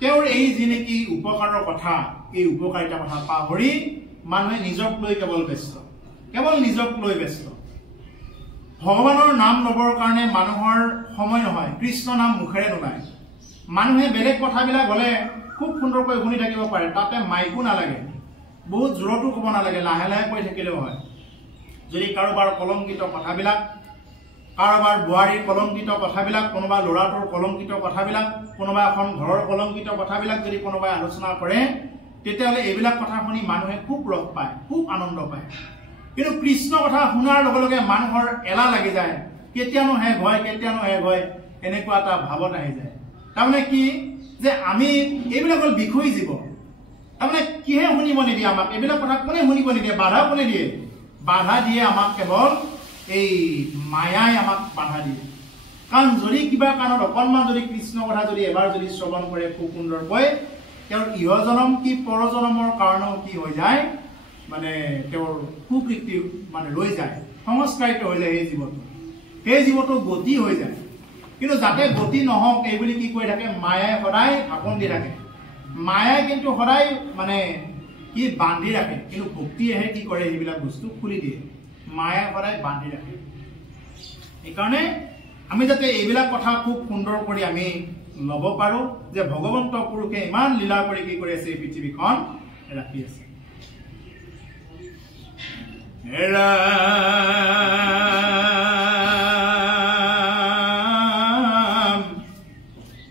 তেওঁৰ এই যি নেকি উপকাৰৰ কথা, এই উপকাৰিতা কথা পাহৰি মানুহে নিজক লৈ কেৱল ব্যস্ত, কেৱল নিজক লৈ ব্যস্ত। ভগৱানৰ নাম ল'বৰ কাৰণে মানুহৰ সময় নহয়, কৃষ্ণ নাম মুখেৰে নোলায়। মানুহে বেলেগ কথাবিলাক হ'লে খুব সুন্দৰকৈ শুনি থাকিব পাৰে, তাতে মাইকো নালাগে, বহুত জোৰতো ক'ব নালাগে, লাহে লাহে কৈ থাকিলেও হয়। যদি কাৰোবাৰ কলংকিত কথাবিলাক, কাৰোবাৰ বোৱাৰীৰ কলংকিত কথাবিলাক, কোনোবা ল'ৰাটোৰ কলংকিত কথাবিলাক, কোনোবা এখন ঘৰৰ কলংকিত কথাবিলাক যদি কোনোবাই আলোচনা কৰে, তেতিয়াহ'লে এইবিলাক কথা শুনি মানুহে খুব ৰস পায়, খুব আনন্দ পায়। কিন্তু কৃষ্ণ কথা শুনাৰ লগে লগে মানুহৰ এলাহ লাগি যায়, কেতিয়ানো শেষ হয়, কেতিয়ানো শেষ হয়, এনেকুৱা এটা ভাৱত আহি যায়। তাৰমানে কি যে আমি এইবিলাক হ'ল বিষয়ী জীৱ, তাৰমানে কিহে শুনিব নিদিয়ে আমাক, এইবিলাক কথা কোনে শুনিব নিদিয়ে, বাধা কোনে দিয়ে? বাধা দিয়ে আমাক কেৱল এই মায়াই আমাক বাধা দিয়ে। কাৰণ যদি কিবা কাৰণত অকণমান যদি কৃষ্ণ কথা যদি এবাৰ যদি শ্ৰৱণ কৰে খুব সুন্দৰকৈ, তেওঁৰ ইহজনম কি পৰজনমৰ কাৰণেও কি হৈ যায়, মানে তেওঁৰ সুকৃতি মানে ৰৈ যায়, সংস্কাৰিত হৈ যায় সেই জীৱটো গতি হৈ যায়। কিন্তু যাতে গতি নহওক এইবুলি কি কৰি থাকে, মায়াই সদায় ঢাকন দি থাকে, মায়াই কিন্তু সদায় মানে কি বান্ধি ৰাখে, কিন্তু ভক্তিয়েহে কি কৰে, সেইবিলাক বস্তু খুলি দিয়ে, মায়াই সদায় বান্ধি ৰাখে। সেইকাৰণে আমি যাতে এইবিলাক কথা খুব সুন্দৰ কৰি আমি ল'ব পাৰো যে ভগৱন্ত পুৰুষে ইমান লীলা কৰি কি কৰি আছে, এই পৃথিৱীখন ৰাখি আছে।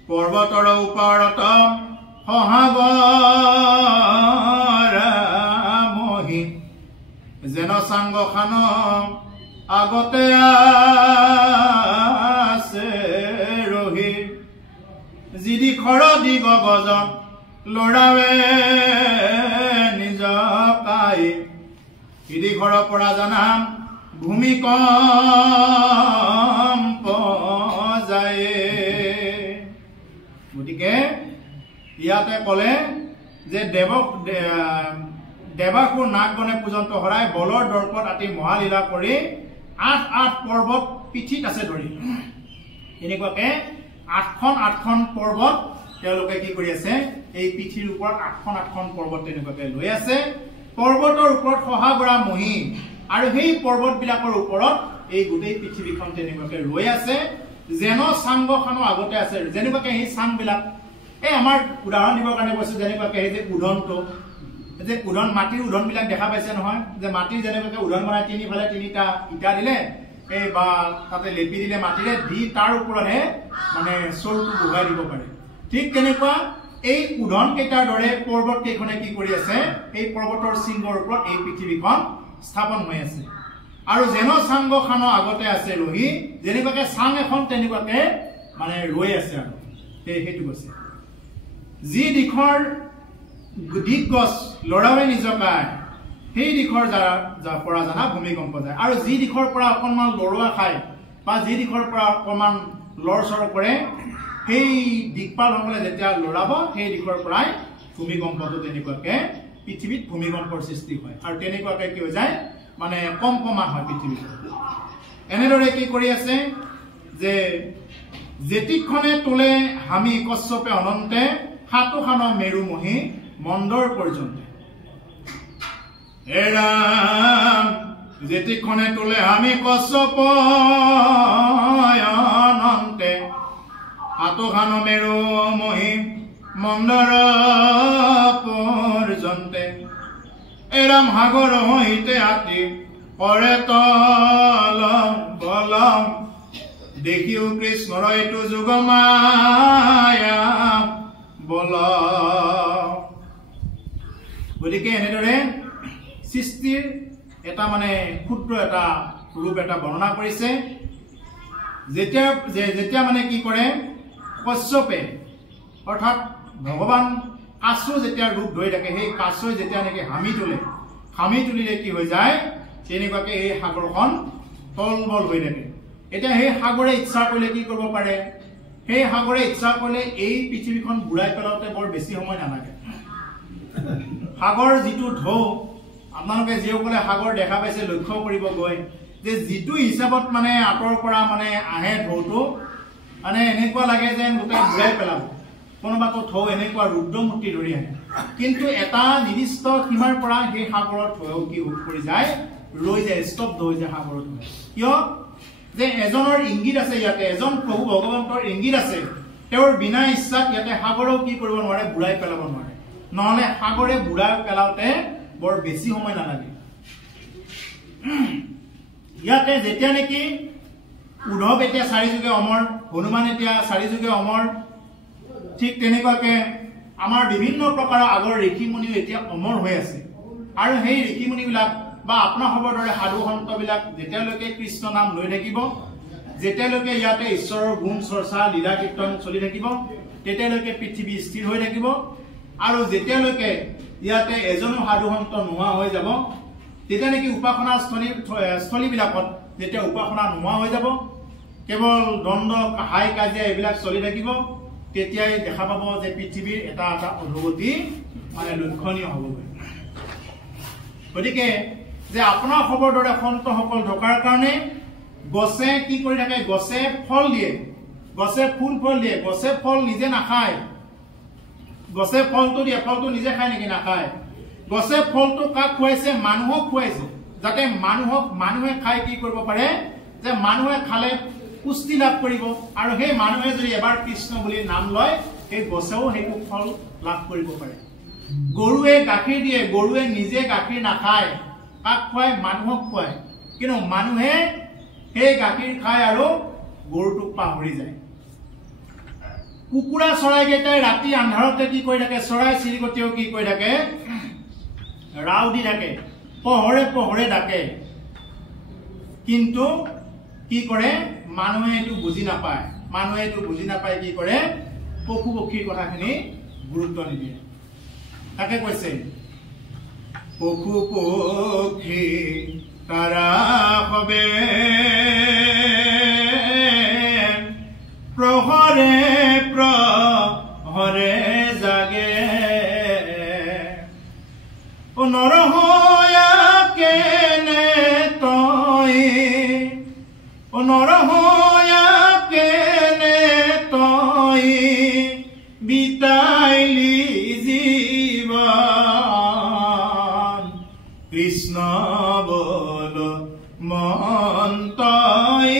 পৰ্বতৰ ওপৰত সহাবৰামহী যেন চাংগখান আগতে আছে ৰহি, যি দিশৰ দিগ গজ লৰাৱে নিজকাই, সিদিশৰ পৰা জানাম ভূমিকম্প যায়। গতিকে ইয়াতে ক'লে যে দেৱাসুৰ নাগ গণে পৰ্যন্ত হৰাই বলৰ দৰ্পত আতি মহালীলা কৰি ৮ পৰ্বত পিঠিত আছে ধৰি। এনেকুৱাকে ৮খন পৰ্বত তেওঁলোকে কি কৰি আছে, এই পিঠিৰ ওপৰত ৮খন পৰ্বত তেনেকুৱাকে লৈ আছে। পৰ্বতৰ ওপৰত সহাবৰা মহি, আৰু সেই পৰ্বতবিলাকৰ ওপৰত এই গোটেই পৃথিৱীখন তেনেকুৱাকে ৰৈ আছে, যেন চাংগখানো আগতে আছে। যেনেকুৱাকে সেই চাংবিলাক, এই আমাৰ উদাহৰণ দিবৰ কাৰণে কৈছো, যেনেকুৱাকে সেই যে উদনটো, যে উদন, মাটিৰ উদনবিলাক দেখা পাইছে নহয়, যে মাটিৰ যেনেকুৱাকে উদন বনাই তিনিফালে 3টা ইটা দিলে, এই বা তাতে লেপি দিলে মাটিৰে, দি তাৰ ওপৰতহে মানে চৰুটো বহাই দিব পাৰে। ঠিক তেনেকুৱা এই উদন কেইটাৰ দৰে পৰ্বত কেইখনে কি কৰি আছে, এই পৰ্বতৰ শৃংগৰ ওপৰত এই পৃথিৱীখন স্থাপন হৈ আছে। আৰু যেন চাংগখান আগতে আছে ৰহি, যেনেকুৱাকে চাং এখন তেনেকুৱাকে মানে ৰৈ আছে। আৰু সেইটো কৈছে, যি দিশৰ দিগ গছ লৰাৱে নিজকাই, সেই দিশৰ পৰা জানা ভূমিকম্প যায়। আৰু যি দিশৰ পৰা অকণমান লৰোৱা খায়, বা যি দিশৰ পৰা অকণমান লৰচৰ কৰে, সেই দিকপালসকলে যেতিয়া লৰাব, সেই দিশৰ পৰাই ভূমিকম্পটো তেনেকুৱাকে পৃথিৱীত ভূমিকম্পৰ সৃষ্টি হয়। আৰু তেনেকুৱাকে কি হৈ যায়, মানে কম্পমান হয় পৃথিৱীত। এনেদৰে কি কৰি আছে যে জেতিকখনে তোলে হামি কশ্যপে অনন্তে, সাতোখান মেৰু মহি মন্দৰ পৰ্যন্তে। জেতিকখনে তোলে হামি কশ্যপ অনন্তে, সাতোখান মেৰু মহি মন্দৰ পৰ্যন্তে। এৰাম সাগৰ সহিতে আতি কৰে তলম বলম, দেখিও কৃষ্ণৰ এইটো যুগ মায়া বল। গতিকে এনেদৰে সৃষ্টিৰ এটা মানে ক্ষুদ্ৰ এটা ৰূপ এটা বৰ্ণনা কৰিছে। যেতিয়া মানে কি কৰে, কশ্যপে অৰ্থাৎ ভগৱান কাছু যেতিয়া ৰূপ ধৰি থাকে, সেই কাছই যেতিয়া নেকি হামি তুলিলে কি হৈ যায়, তেনেকুৱাকে এই সাগৰখন তলবল হৈ থাকে। এতিয়া সেই সাগৰে ইচ্ছা কৰিলে কি কৰিব পাৰে, সেই সাগৰে ইচ্ছা কৰিলে এই পৃথিৱীখন বুঢ়াই পেলাওঁতে বৰ বেছি সময় নালাগে। সাগৰ যিটো ঢৌ, আপোনালোকে যিসকলে সাগৰ দেখা পাইছে লক্ষ্য কৰিব গৈ, যে যিটো হিচাপত মানে আঁতৰৰ পৰা মানে আহে ঢৌটো, মানে এনেকুৱা লাগে যেন গোটেই বুঢ়াই পেলাব। কোনোবাটো ঢৌ এনেকুৱা ৰুদ্ৰমূৰ্তি ধৰি আহে কিন্তু এটা নিৰ্দিষ্ট সীমাৰ পৰা সেই সাগৰৰ ঢৌ কি কৰি যায় ৰৈ যায় স্তব্ধ হৈ যায় সাগৰত কিয় যে এজনৰ ইংগিত আছে ইয়াতে এজন প্ৰভু ভগৱন্তৰ ইংগিত আছে তেওঁৰ বিনা ইচ্ছাত ইয়াতে সাগৰও কি কৰিব নোৱাৰে বুঢ়াই পেলাব নোৱাৰে নহলে সাগৰে বুঢ়াই পেলাওতে বৰ বেছি সময় নালাগে ইয়াতে যেতিয়া নেকি উদ্ধৱ এতিয়া চাৰি যুগে অমৰ হনুমান এতিয়া চাৰি যুগে অমৰ ঠিক তেনেকুৱাকে আমাৰ বিভিন্ন প্ৰকাৰৰ আগৰ ঋষিমুনিও এতিয়া অমৰ হৈ আছে আৰু সেই ঋষিমুনিবিলাক বা আপোনাৰ খবৰ দৰে সাধু সন্তবিলাক যেতিয়ালৈকে কৃষ্ণ নাম লৈ থাকিব যেতিয়ালৈকে ইয়াতে ঈশ্বৰৰ গুণ চৰ্চা লীলা কীৰ্তন চলি থাকিব তেতিয়ালৈকে পৃথিৱী স্থিৰ হৈ থাকিব আৰু যেতিয়ালৈকে ইয়াতে এজনো সাধু সন্ত নোহোৱা হৈ যাব তেতিয়া নেকি উপাসনা স্থলীবিলাকত যেতিয়া উপাসনা নোহোৱা হৈ যাব কেৱল দ্বন্দ্ব হাই কাজিয়া এইবিলাক চলি থাকিব তেতিয়াই দেখা পাব যে পৃথিৱীৰ এটা এটা অধোগতি মানে লক্ষণীয় হ'বগৈ গতিকে যে আপোনাৰ খবৰ দৰে সন্তসকল থকাৰ কাৰণে গছে কি কৰি থাকে গছে ফল দিয়ে গছে ফুল ফল দিয়ে গছে ফল নিজে নাখায় গছে ফলটো দিয়ে ফলটো নিজে খায় নেকি নাখায় গছে ফলটো কাক খুৱাইছে মানুহক খুৱাইছে যাতে মানুহে খাই কি কৰিব পাৰে যে মানুহে খালে পুষ্টি লাভ কৰিব আৰু সেই মানুহে যদি এবাৰ কৃষ্ণ বুলি নাম লয় সেই গছেও সেইটো ফল লাভ কৰিব পাৰে গৰুৱে গাখীৰ দিয়ে গৰুৱে নিজে গাখীৰ নাখায় কাক খুৱায় মানুহক খুৱায় কিন্তু মানুহে সেই গাখীৰ খায় আৰু গৰুটোক পাহৰি যায় কুকুৰা চৰাইকেইটাই ৰাতি আন্ধাৰতে কি কৰি থাকে চৰাই চিৰিকটিও কি কৰি থাকে ৰাও দি থাকে পোহৰে পোহৰে ডাকে কিন্তু কি কৰে মানুহে এইটো বুজি নাপায় কি কৰে পশু পক্ষীৰ কথাখিনি গুৰুত্ব নিদিয়ে তাকে কৈছে পশু পক্ষী তাৰা হবে প্ৰহৰে প্ৰহৰে জাগে ও নৰহয়া কেনে তই ও নৰহয়া কেনে তই বিতাইলি জীৱন কৃষ্ণ বল মন তই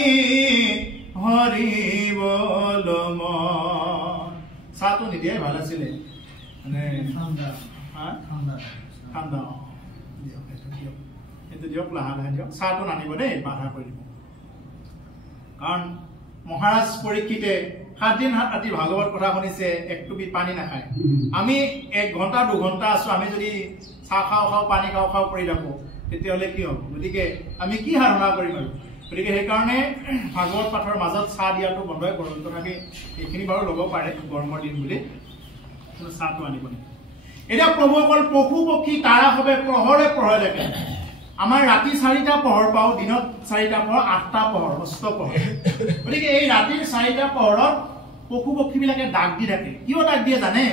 হৰি বল মন চাহটো নিদিয়াই ভাল আছিলে মানে ঠাণ্ডা এইটো দিয়ক লাহে লাহে দিয়ক চাহটো নানিব দেই বাধা কৰি দিব কাৰণ মহাৰাজ পৰীক্ষিতে 7 দিন 7 ৰাতি ভাগৱত কথা শুনিছে এক টুপি পানী নাখায় আমি 1 ঘণ্টা 2 ঘণ্টা আছো আমি যদি চাহ খাও পানী খাও কৰি থাকো তেতিয়াহ'লে কি হ'ব গতিকে আমি কি ধাৰণা কৰিম আৰু গতিকে সেইকাৰণে ভাগৱত পাঠৰ মাজত চাহ দিয়াটো বন্ধই কৰোঁ তথাপি এইখিনি বাৰু ল'ব পাৰে গৰমৰ দিন বুলি চাহটো আনিব এতিয়া প্ৰভুসকল পশু পক্ষী তাৰা হবে প্ৰহৰে প্ৰহৰে দেখে আমাৰ ৰাতি 4টা পহৰ পাওঁ দিনত 4টা পহৰ 8টা পহৰ অস্ত পহৰ গতিকে এই ৰাতিৰ 4টা পহৰত পশু পক্ষীবিলাকে ডাক দি থাকে কিয় ডাক দিয়ে জানে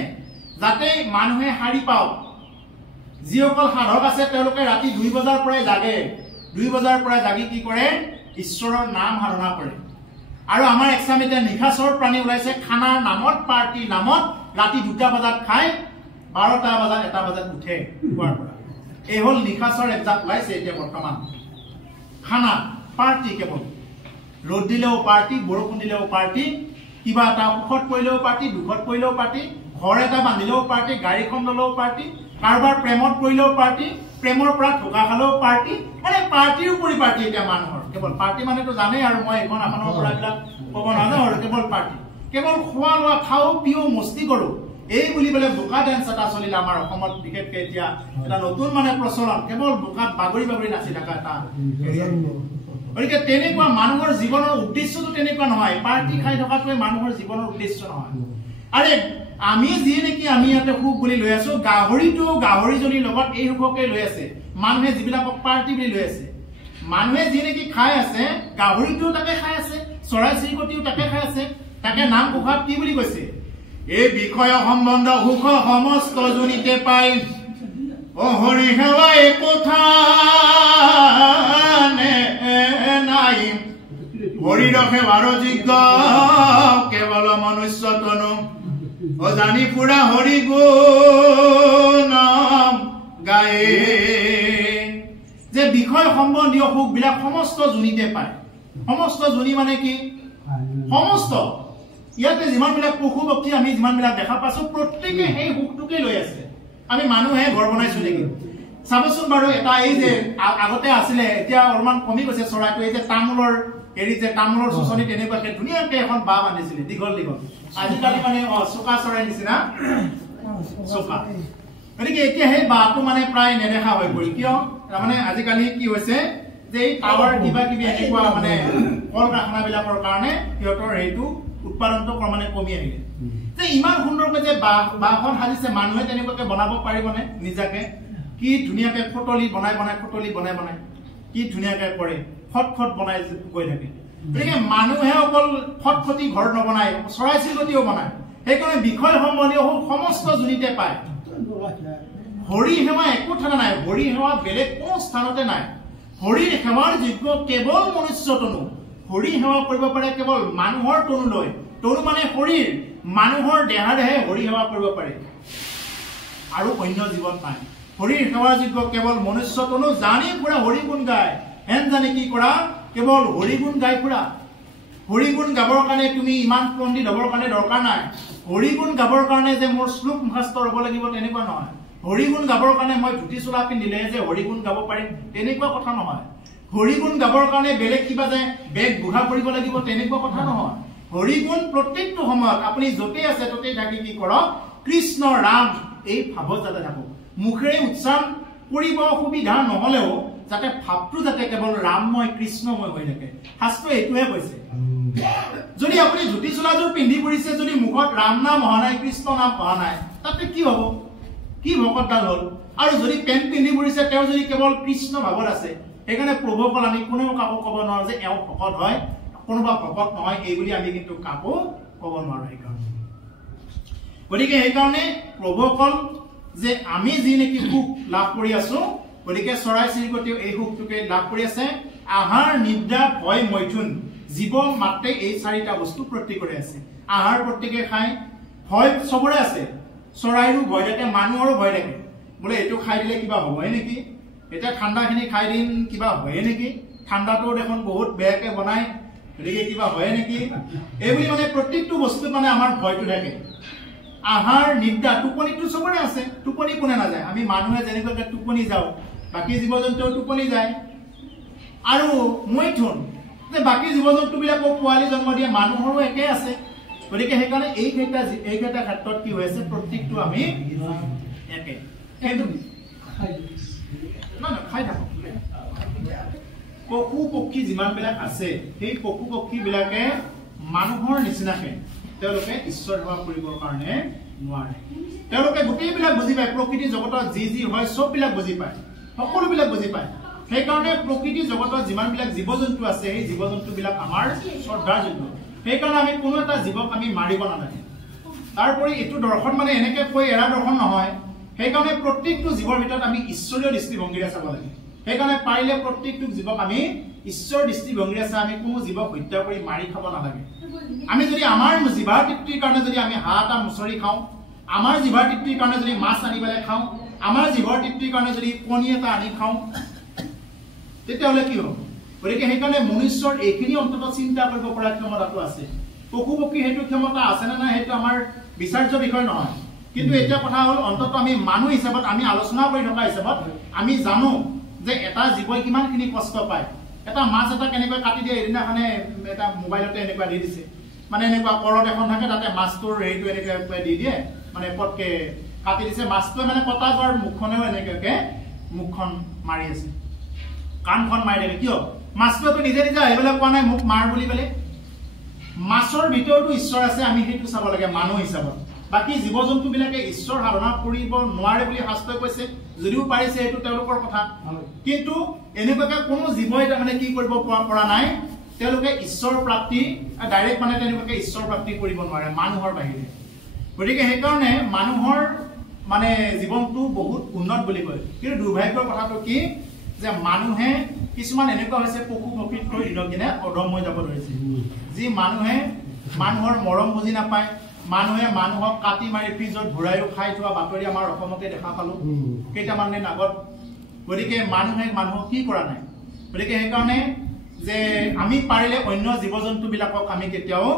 যাতে মানুহে হাৰি পাওক যিসকল সাধক আছে তেওঁলোকে ৰাতি 2 বজাৰ পৰাই জাগে 2 বজাৰ পৰা জাগি কি কৰে ঈশ্বৰৰ নাম সাধনা কৰে আৰু আমাৰ এক্সামিতে নিশাচৰ প্ৰাণী ওলাইছে খানাৰ নামত পাৰ্টি নামত ৰাতি 2টা বজাত খায় 12টা বজাত 1টা বজাত উঠে খোৱাৰ পৰা এই হল নিশাচৰ একজাত ওলাইছে এতিয়া বৰ্তমান খানা পাৰ্টি কেৱল ৰ'দ দিলেও পাৰ্টি বৰষুণ দিলেও পাৰ্টি কিবা এটা সুখত পৰিলেও পাৰ্টি দুখত পৰিলেও পাৰ্টি ঘৰ এটা বান্ধিলেও পাৰ্টি গাড়ীখন ল'লেও পাৰ্টি কাৰোবাৰ প্ৰেমত পৰিলেও পাৰ্টি প্ৰেমৰ পৰা ঠকা খালেও পাৰ্টি মানে পাৰ্টিৰ উপৰি পাৰ্টি এতিয়া মানুহৰ কেৱল পাৰ্টি মানেতো জানেই আৰু মই এখন আখনৰ পৰা এইবিলাক ক'ব নাজানো আৰু কেৱল পাৰ্টি কেৱল খোৱা লোৱা খাওঁ পিওঁ মস্তি কৰোঁ এই বুলি বলে বোকা ডেন্স এটা চলিলে আমাৰ অসমত বিশেষকৈ এতিয়া এটা নতুন মানে প্ৰচলন কেৱল বোকাত বাগৰি বাগৰি নাচি থকা এটা গতিকে তেনেকুৱা মানুহৰ জীৱনৰ উদ্দেশ্যটো তেনেকুৱা নহয় পাৰ্টি খাই থকাটোৱে মানুহৰ জীৱনৰ উদ্দেশ্য নহয় আৰে আমি যি নেকি আমি ইয়াতে সুখ বুলি লৈ আছো গাহৰিজনীৰ লগত এই সুখকে লৈ আছে মানুহে যিবিলাকক পাৰ্টি বুলি লৈ আছে মানুহে যি নেকি খাই আছে গাহৰিটোও তাকে খাই আছে চৰাই চিৰিকটিও তাকে খাই আছে তাকে নাম প্ৰভাৱ কি বুলি কৈছে এই বিষয় সম্বন্ধ সুখ সমস্ত জনিতে পাই ও হৰি সেৱা একথা নাই হৰিৰ সেৱাৰ যোগ্য কেৱল মনুষ্য তনু জানি পুৰা হৰি গুণ গায়ে যে বিষয় সম্বন্ধীয় সুখ বিলাক সমস্ত জুনিতে পায় সমস্ত জুনি মানে কি সমস্ত ইয়াতে যিমান বিলাক পশু পক্ষী আমি যিমান বিলাক দেখা পাইছো প্ৰত্যেকে সেই সুখটোকে লৈ আছে আমি মানুহে ঘৰ বনাইছো নেকি চাবচোন বাৰু এটা এই যে আগতে আছিলে এতিয়া অলপমান কমি গৈছে চৰাইটো এই যে তামোলৰ হেৰি যে তামোলৰ চুচনি তেনেকুৱাকে ধুনীয়াকে এখন বাহ বান্ধিছিলে দীঘল দীঘল আজিকালি মানে চোকা চৰাই নিচিনা চোকা গতিকে এতিয়া সেই বাহটো মানে প্ৰায় নেদেখা হৈ পৰিল কিয় তাৰমানে আজিকালি কি হৈছে যে এই টাৱাৰ কিবা কিবি এনেকুৱা মানে কল কাৰখানাবিলাকৰ কাৰণে সিহঁতৰ সেইটো উৎপাদনটো ক্ৰমান্বয়ে কমি আহিলে যে ইমান সুন্দৰকৈ যে বাহখন সাজিছে মানুহে তেনেকুৱাকে বনাব পাৰিবনে নিজাকে কি ধুনীয়াকে খটলি বনাই কি ধুনীয়াকে কৰে খট বনাই গৈ থাকে গতিকে মানুহে অকল খটখটি ঘৰ নবনায় চৰাই চিৰিকটিও বনায় সেইকাৰণে বিষয় সম্বন্ধীয় সমস্ত জুনিতে পায় হৰি সেৱা একো ঠানা নাই হৰি সেৱা বেলেগ কোনো স্থানতে নাই হৰিৰ সেৱাৰ যোগ্য কেৱল মনুষ্য তনু হৰি সেৱা কৰিব পাৰে কেৱল মানুহৰ তনু লৈ তনু মানে শৰীৰ মানুহৰ দেহাৰেহে হৰি সেৱা কৰিব পাৰে আৰু অন্য জীৱন নাই হৰিৰ সেৱাৰ যোগ্য কেৱল মনুষ্য তনু জানি পুৰা হৰি গুণ গায় হেন জানি কি কৰা কেৱল হৰি গুণ গাই ফুৰা হৰি গুণ গাবৰ কাৰণে তুমি ইমান পণ্ডিত হ'বৰ কাৰণে দৰকাৰ নাই হৰি গুণ গাবৰ কাৰণে যে মোৰ শ্লোক মুখাস্ত হ'ব লাগিব তেনেকুৱা নহয় হৰি গুণ গাবৰ কাৰণে মই ধুতি চোলা পিন্ধিলে যে হৰি গুণ গাব পাৰিম তেনেকুৱা কথা নহয় হৰি গুণ গাবৰ কাৰণে বেলেগ কিবা যে বেগ বুঢ়া কৰিব লাগিব তেনেকুৱা কথা নহয় হৰি গুণ প্ৰত্যেকটো সময়ত আপুনি য'তে আছে ত'তেই থাকি কি কৰক কৃষ্ণ ৰাম এই ভাৱত যাতে থাকক মুখেৰে উচ্চাৰণ কৰিব অসুবিধা নহলেও যাতে ভাৱটো যাতে কেৱল ৰামময় কৃষ্ণময় হৈ থাকে শাস্ত্ৰ এইটোহে কৈছে যদি আপুনি ধুতি চোলাযোৰ পিন্ধি ফুৰিছে যদি মুখত ৰাম নাম অহা নাই কৃষ্ণ নাম অহা নাই তাতে কি হ'ব কি ভকতডাল হ'ল আৰু যদি পেণ্ট পিন্ধি ফুৰিছে তেওঁ যদি কেৱল কৃষ্ণ ভাৱত আছে সেইকাৰণে প্ৰভুসকল আমি কোনেও কাকো ক'ব নোৱাৰো যে এওঁ ভকত হয় কোনোবা ভকত নহয় এই বুলি আমি কিন্তু কাকো ক'ব নোৱাৰো সেইকাৰণে গতিকে সেইকাৰণে প্ৰভুসকল যে আমি যি নেকি সুখ লাভ কৰি আছো গতিকে চৰাই চিৰিকটিও এই সুখটোকে লাভ কৰি আছে আহাৰ নিদ্ৰা ভয় মৈথুন জীৱ মাত্ৰে এই চাৰিটা বস্তু প্ৰত্যেকৰে আছে আহাৰ প্ৰত্যেকে খায় ভয় চবৰে আছে চৰাইৰো ভয় থাকে মানুহৰো ভয় থাকে বোলে এইটো খাই দিলে কিবা হ'বই নেকি এতিয়া ঠাণ্ডাখিনি খাই দিম কিবা হয়ে নেকি ঠাণ্ডাটো দেখোন বহুত বেয়াকে বনায় গতিকে কিবা হয়ে নেকি এইবুলি মানে প্ৰত্যেকটো বস্তুত মানে আমাৰ ভয়টো থাকে আহাৰ নিদ্ৰা টোপনিটো চবৰে আছে টোপনি কোনে নাযায় আমি মানুহে যেনেকৈ টোপনি যাওঁ বাকী জীৱ জন্তুও টোপনি যায় আৰু মৈথুন যে বাকী জীৱ জন্তুবিলাকো পোৱালি জন্ম দিয়ে মানুহৰো একে আছে গতিকে সেইকাৰণে এইকেইটা ক্ষেত্ৰত কি হৈ আছে প্ৰত্যেকটো আমি একে কিন্তু খাই থাকোঁ পশু পক্ষী যিমানবিলাক আছে সেই পশু পক্ষীবিলাকে মানুহৰ নিচিনাকে তেওঁলোকে ঈশ্বৰ সেৱা কৰিবৰ কাৰণে নোৱাৰে তেওঁলোকে গোটেইবিলাক বুজি পায় প্ৰকৃতি জগতত যি যি হয় চববিলাক বুজি পায় সকলোবিলাক বুজি পায় সেইকাৰণে প্ৰকৃতি জগতত যিমানবিলাক জীৱ জন্তু আছে সেই জীৱ জন্তুবিলাক আমাৰ শ্ৰদ্ধাৰ যোগ্য সেইকাৰণে আমি কোনো এটা জীৱক আমি মাৰিব নালাগে তাৰোপৰি এইটো দৰ্শন মানে এনেকে কৈ এৰা দৰ্শন নহয় সেইকাৰণে প্ৰত্যেকটো জীৱৰ ভিতৰত আমি ঈশ্বৰীয় দৃষ্টিভংগীৰে চাব লাগে সেইকাৰণে পাৰিলে প্ৰত্যেকটো জীৱক আমি ঈশ্বৰ দৃষ্টিভংগীৰে চাই আমি কোনো জীৱক হত্যা কৰি মাৰি খাব নালাগে আমি যদি আমাৰ জিভাৰ তৃপ্তিৰ কাৰণে যদি আমি হাঁহ এটা মুচৰি খাওঁ আমাৰ জিভাৰ তৃপ্তিৰ কাৰণে যদি মাছ আনি পেলাই খাওঁ আমাৰ জিভাৰ তৃপ্তিৰ কাৰণে যদি কণী এটা আনি খাওঁ তেতিয়াহ'লে কি হ'ব গতিকে সেইকাৰণে মনুষ্যৰ এইখিনি অন্তত চিন্তা কৰিব পৰা ক্ষমতাটো আছে পশু পক্ষী সেইটো ক্ষমতা আছে নে নাই সেইটো আমাৰ বিচাৰ্য বিষয় নহয় কিন্তু এটা কথা হ'ল অন্তত আমি মানুহ হিচাপত আমি আলোচনা কৰি থকা হিচাপত আমি জানো যে এটা জীৱই কিমানখিনি কষ্ট পায় এটা মাছ এটা কেনেকৈ কাটি দিয়ে এদিনাখনে এটা মোবাইলতে এনেকুৱা দি দিছে মানে এনেকুৱা কৰদ এখন থাকে তাতে মাছটোৰ হেৰিটো এনেকৈ দি দিয়ে মানে পটকে কাটি দিছে মাছটোৱে মানে কটা যোৱাৰ মুখখনেও এনেকুৱাকে মুখখন মাৰি আছে কাণখন মাৰি থাকে কিয় মাছটোৱেতো নিজে নিজে আহিবলৈ কোৱা নাই মোক মাৰ বুলি পেলাই মাছৰ ভিতৰতো ঈশ্বৰ আছে আমি সেইটো চাব লাগে মানুহ হিচাপত বাকি জীৱ জন্তুবিলাকে ঈশ্বৰ সাধনা কৰিব নোৱাৰে বুলি শাস্ত্ৰই কৈছে যদিও পাৰিছে এইটো তেওঁলোকৰ কথা কিন্তু এনেকুৱাকে কোনো জীৱই তাৰমানে কি কৰিব পৰা নাই তেওঁলোকে ঈশ্বৰ প্ৰাপ্তি ডাইৰেক্ট মানে তেওঁলোকে ঈশ্বৰ প্ৰাপ্তি কৰিব নোৱাৰে মানুহৰ বাহিৰে গতিকে সেইকাৰণে মানুহৰ মানে জীৱনটো বহুত উন্নত বুলি কয় কিন্তু দুৰ্ভাগ্যৰ কথাটো কি যে মানুহে কিছুমান এনেকুৱা হৈছে পশু পক্ষীতকৈ দিনক দিনে অধম হৈ যাব ধৰিছে যি মানুহে মানুহৰ মৰম বুজি নাপায় মানুহে মানুহক কাটি মাৰি ফ্ৰিজত ভৰাইও খাই থোৱা বাতৰি আমাৰ অসমতে দেখা পালো কেইটামান দিন আগত গতিকে মানুহে মানুহক কি কৰা নাই গতিকে সেইকাৰণে যে আমি পাৰিলে অন্য জীৱ জন্তুবিলাকক আমি কেতিয়াও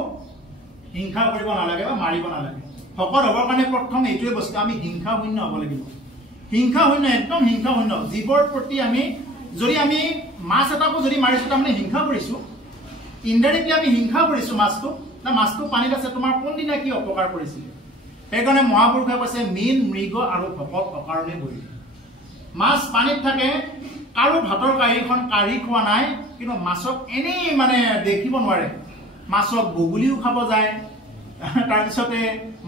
হিংসা কৰিব নালাগে বা মাৰিব নালাগে শকত হ'বৰ কাৰণে প্ৰথম এইটোৱে বস্তু আমি হিংসা শূন্য হ'ব লাগিব হিংসা শূন্য একদম হিংসা শূন্য জীৱৰ প্ৰতি আমি যদি আমি মাছ এটাকো যদি মাৰিছো তাৰমানে হিংসা কৰিছো ইনডাইৰেক্টলি আমি হিংসা কৰিছো মাছটো না মাছটো পানীত আছে তোমাৰ কোনদিনা কি অপকাৰ কৰিছিল সেইকাৰণে মহাপুৰুষে কৈছে মীন মৃগ আৰু ভকত অকাৰণে বলি মাছ পানীত থাকে কাৰো ভাতৰ কাঁহীখন কাঢ়ি খোৱা নাই কিন্তু মাছক এনেই মানে দেখিব নোৱাৰে মাছক বগুলিও খাব যায় তাৰপিছতে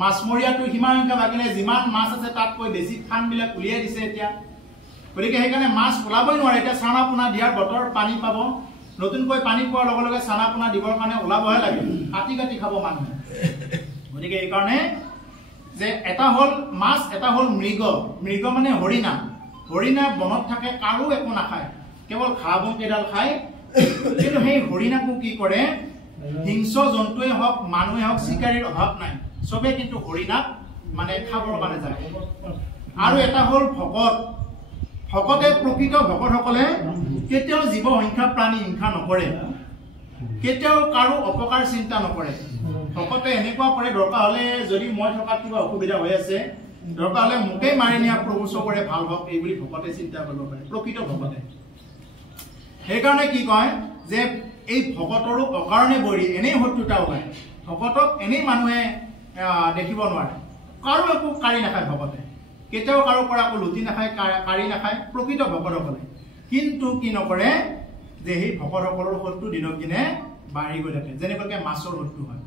মাছমৰীয়াটো সীমাসংখ্যা ভাগিলে যিমান মাছ আছে তাতকৈ বেছি ফানবিলাক উলিয়াই দিছে এতিয়া গতিকে সেইকাৰণে মাছ ওলাবই নোৱাৰে এতিয়া চানা পোনা দিয়াৰ বতৰ পানী পাব নতুনকৈ পানী পোৱাৰ লগে লগে চানা পোনা দিবৰ কাৰণে ওলাবহে লাগে কাটি কাটি খাব মানুহে গতিকে এইকাৰণে যে এটা হ'ল মাছ এটা হ'ল মৃগ মৃগ মানে হৰিণা হৰিণা বনত থাকে কাৰো একো নাখায় কেৱল ঘাঁহ বন কেইডাল খায় কিন্তু সেই হৰিণাকো কি কৰে হিংস্ৰ জন্তুৱে হওক মানুহে হওক চিকাৰীৰ অভাৱ নাই চবে কিন্তু হৰিণাক মানে খাবৰ কাৰণে যায় আৰু এটা হ'ল ভকত ভকতে প্ৰকৃত ভকতসকলে কেতিয়াও জীৱ সংখ্যা প্ৰাণী হিংসা নকৰে কেতিয়াও কাৰো অপকাৰ চিন্তা নকৰে ভকতে এনেকুৱা কৰে দৰকাৰ হ'লে যদি মই থকাত কিবা অসুবিধা হৈ আছে দৰকাৰ হ'লে মোকেই মাৰি নিয়া প্ৰভু চবৰে ভাল হওক এই বুলি ভকতে চিন্তা কৰিব পাৰে প্ৰকৃত ভকতে সেইকাৰণে কি কয় যে এই ভকতৰো অকাৰণে বৰি এনেই শত্ৰুতা ওলায় ভকতক এনেই মানুহে দেখিব নোৱাৰে কাৰো একো কাঢ়ি নাখায় ভকতে কেতিয়াও কাৰো পৰা একো লুটি নাখায় কাঢ়ি নাখায় প্ৰকৃত ভকতসকলে কিন্তু কি নকৰে যে সেই ভকতসকলৰ শত্ৰু দিনক দিনে বাঢ়ি গৈ থাকে যেনেকুৱাকৈ মাছৰ শত্ৰু হয়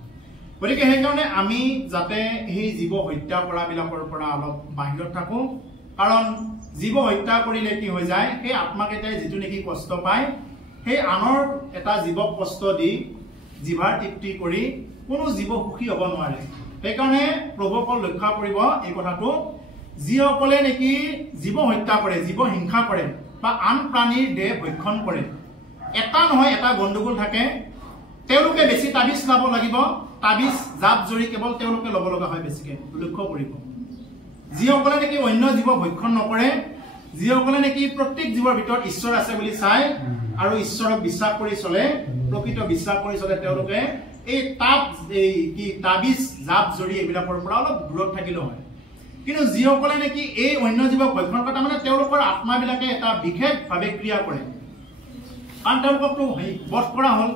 গতিকে সেইকাৰণে আমি যাতে সেই জীৱ হত্যা কৰাবিলাকৰ পৰা অলপ বাহিৰত থাকোঁ কাৰণ জীৱ হত্যা কৰিলে কি হৈ যায় সেই আত্মাকেইটাই যিটো নেকি কষ্ট পায় সেই আনৰ এটা জীৱক কষ্ট দি জিভাৰ তৃপ্তি কৰি কোনো জীৱ সুখী হ'ব নোৱাৰে সেইকাৰণে প্ৰভুসকল লক্ষ্য কৰিব এই কথাটো যিসকলে নেকি জীৱ হত্যা কৰে জীৱ হিংসা কৰে বা আন প্ৰাণীৰ দেহ ভক্ষণ কৰে এটা নহয় এটা গণ্ডগোল থাকে তেওঁলোকে বেছি তাবিজ লাব লাগিব তাবিজ জাপ জৰি কেৱল তেওঁলোকে ল'ব লগা হয় বেছিকৈ লক্ষ্য কৰিব যিসকলে নেকি অন্য জীৱ ভক্ষণ নকৰে যিসকলে নেকি প্ৰত্যেক জীৱৰ ভিতৰত ঈশ্বৰ আছে বুলি চায় আৰু ঈশ্বৰক বিশ্বাস কৰি চলে প্ৰকৃত বিশ্বাস কৰি চলে তেওঁলোকে এই তাবিজ জাপ জৰি এইবিলাকৰ পৰা অলপ দূৰত থাকিলেও হয় কিন্তু যিসকলে নেকি এই অন্য জীৱক ভক্ষণ কৰা মানে তেওঁলোকৰ আত্মাবিলাকে এটা বিশেষভাৱে ক্ৰিয়া কৰে কাৰণ তেওঁলোককতো বধ কৰা হ'ল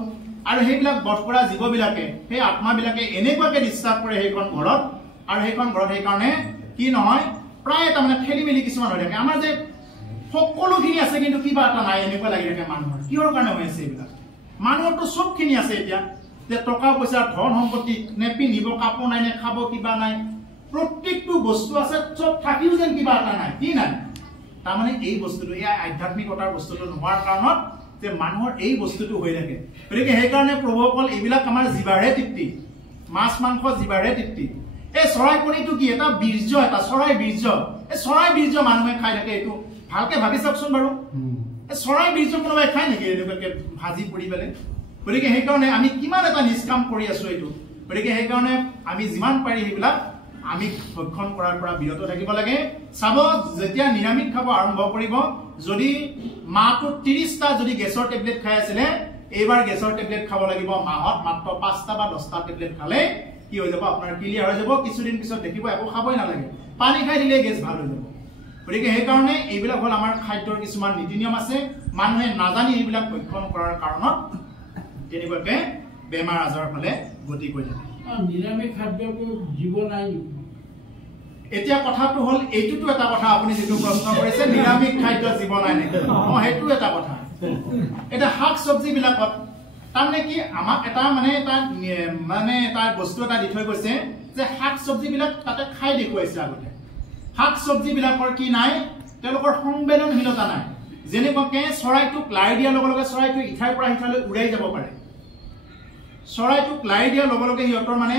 আৰু সেইবিলাক বধ কৰা জীৱবিলাকে সেই আত্মাবিলাকে এনেকুৱাকৈ বিশ্বাস কৰে সেইখন ঘৰত আৰু সেইখন ঘৰত সেইকাৰণে কি নহয় প্ৰায় তাৰমানে খেলি মেলি কিছুমান হৈ থাকে আমাৰ যে সকলোখিনি আছে কিন্তু কিবা এটা নাই এনেকুৱা লাগি থাকে মানুহৰ কিহৰ কাৰণে হৈ আছে এইবিলাক মানুহৰতো চবখিনি আছে এতিয়া যে টকা পইচা ধন সম্পত্তি নে পিন্ধিব কাপোৰ নাই নে খাব কিবা নাই প্ৰত্যেকটো বস্তু আছে চব থাকিও যেন কিবা এটা নাই কি নাই তাৰমানে এই বস্তুটো এই আধ্যাত্মিকতাৰ বস্তুটো নোহোৱাৰ কাৰণত যে মানুহৰ এই বস্তুটো হৈ থাকে গতিকে সেইকাৰণে প্ৰভুসকল এইবিলাক আমাৰ জিভাৰে তৃপ্তি মাছ মাংস জিভাৰে তৃপ্তি এই চৰাই কণীটো কি এটা বীৰ্য এটা চৰাই বীৰ্য এই চৰাই বীৰ্য মানুহে খাই থাকে এইটো ভালকে ভাবি চাওকচোন বাৰু এই চৰাই বীৰ্য কোনোবাই খায় নেকি এনেকুৱাকৈ ভাজি পুৰি পেলাই গতিকে সেইকাৰণে আমি কিমান এটা নিষ্কাম কৰি আছো এইটো গতিকে সেইকাৰণে আমি যিমান পাৰি সেইবিলাক আমি ভক্ষণ কৰাৰ পৰা বিৰত থাকিব লাগে চাব যেতিয়া নিৰামিষ খাব আৰম্ভ কৰিব যদি মাহটো 30টা যদি গেছৰ টেবলেট খাই আছিলে এইবাৰ গেছৰ টেবলেট খাব লাগিব মাহত মাত্ৰ 5টা বা 10টা টেবলেট খালে কি হৈ যাব আপোনাৰ ক্লিয়াৰ হৈ যাব কিছুদিন পিছত দেখিব একো খাবই নালাগে পানী খাই দিলে গেছ ভাল হৈ যাব গতিকে সেইকাৰণে এইবিলাক হ'ল আমাৰ খাদ্যৰ কিছুমান নীতি নিয়ম আছে মানুহে নাজানি এইবিলাক ভক্ষণ কৰাৰ কাৰণত তেনেকুৱাকৈ বেমাৰ আজাৰৰ ফালে গতি কৰি থাকে নিৰামিষ খাদ্যটো জীৱ নাই এতিয়া কথাটো হ'ল এইটোতো এটা কথা আপুনি যেটো প্ৰশ্ন কৰিছে নিৰামিষ খাদ্য জীৱ নাই নেকি সেইটো এটা কথা এটা শাক চব্জি বিলাকত তাৰমানে কি আমাক এটা মানে এটা বস্তু এটা দি থৈ গৈছে যে শাক চব্জি বিলাক তাতে খাই দেখুৱাইছে আগতে শাক চব্জি বিলাকৰ কি নাই তেওঁলোকৰ সংবেদনশীলতা নাই যেনেকুৱাকে চৰাইটোক লাই দিয়াৰ লগে লগে চৰাইটো ইঠাইৰ পৰা সিঠাইলৈ উৰাই যাব পাৰে চৰাইটোক লাই দিয়াৰ লগে লগে সিহঁতৰ মানে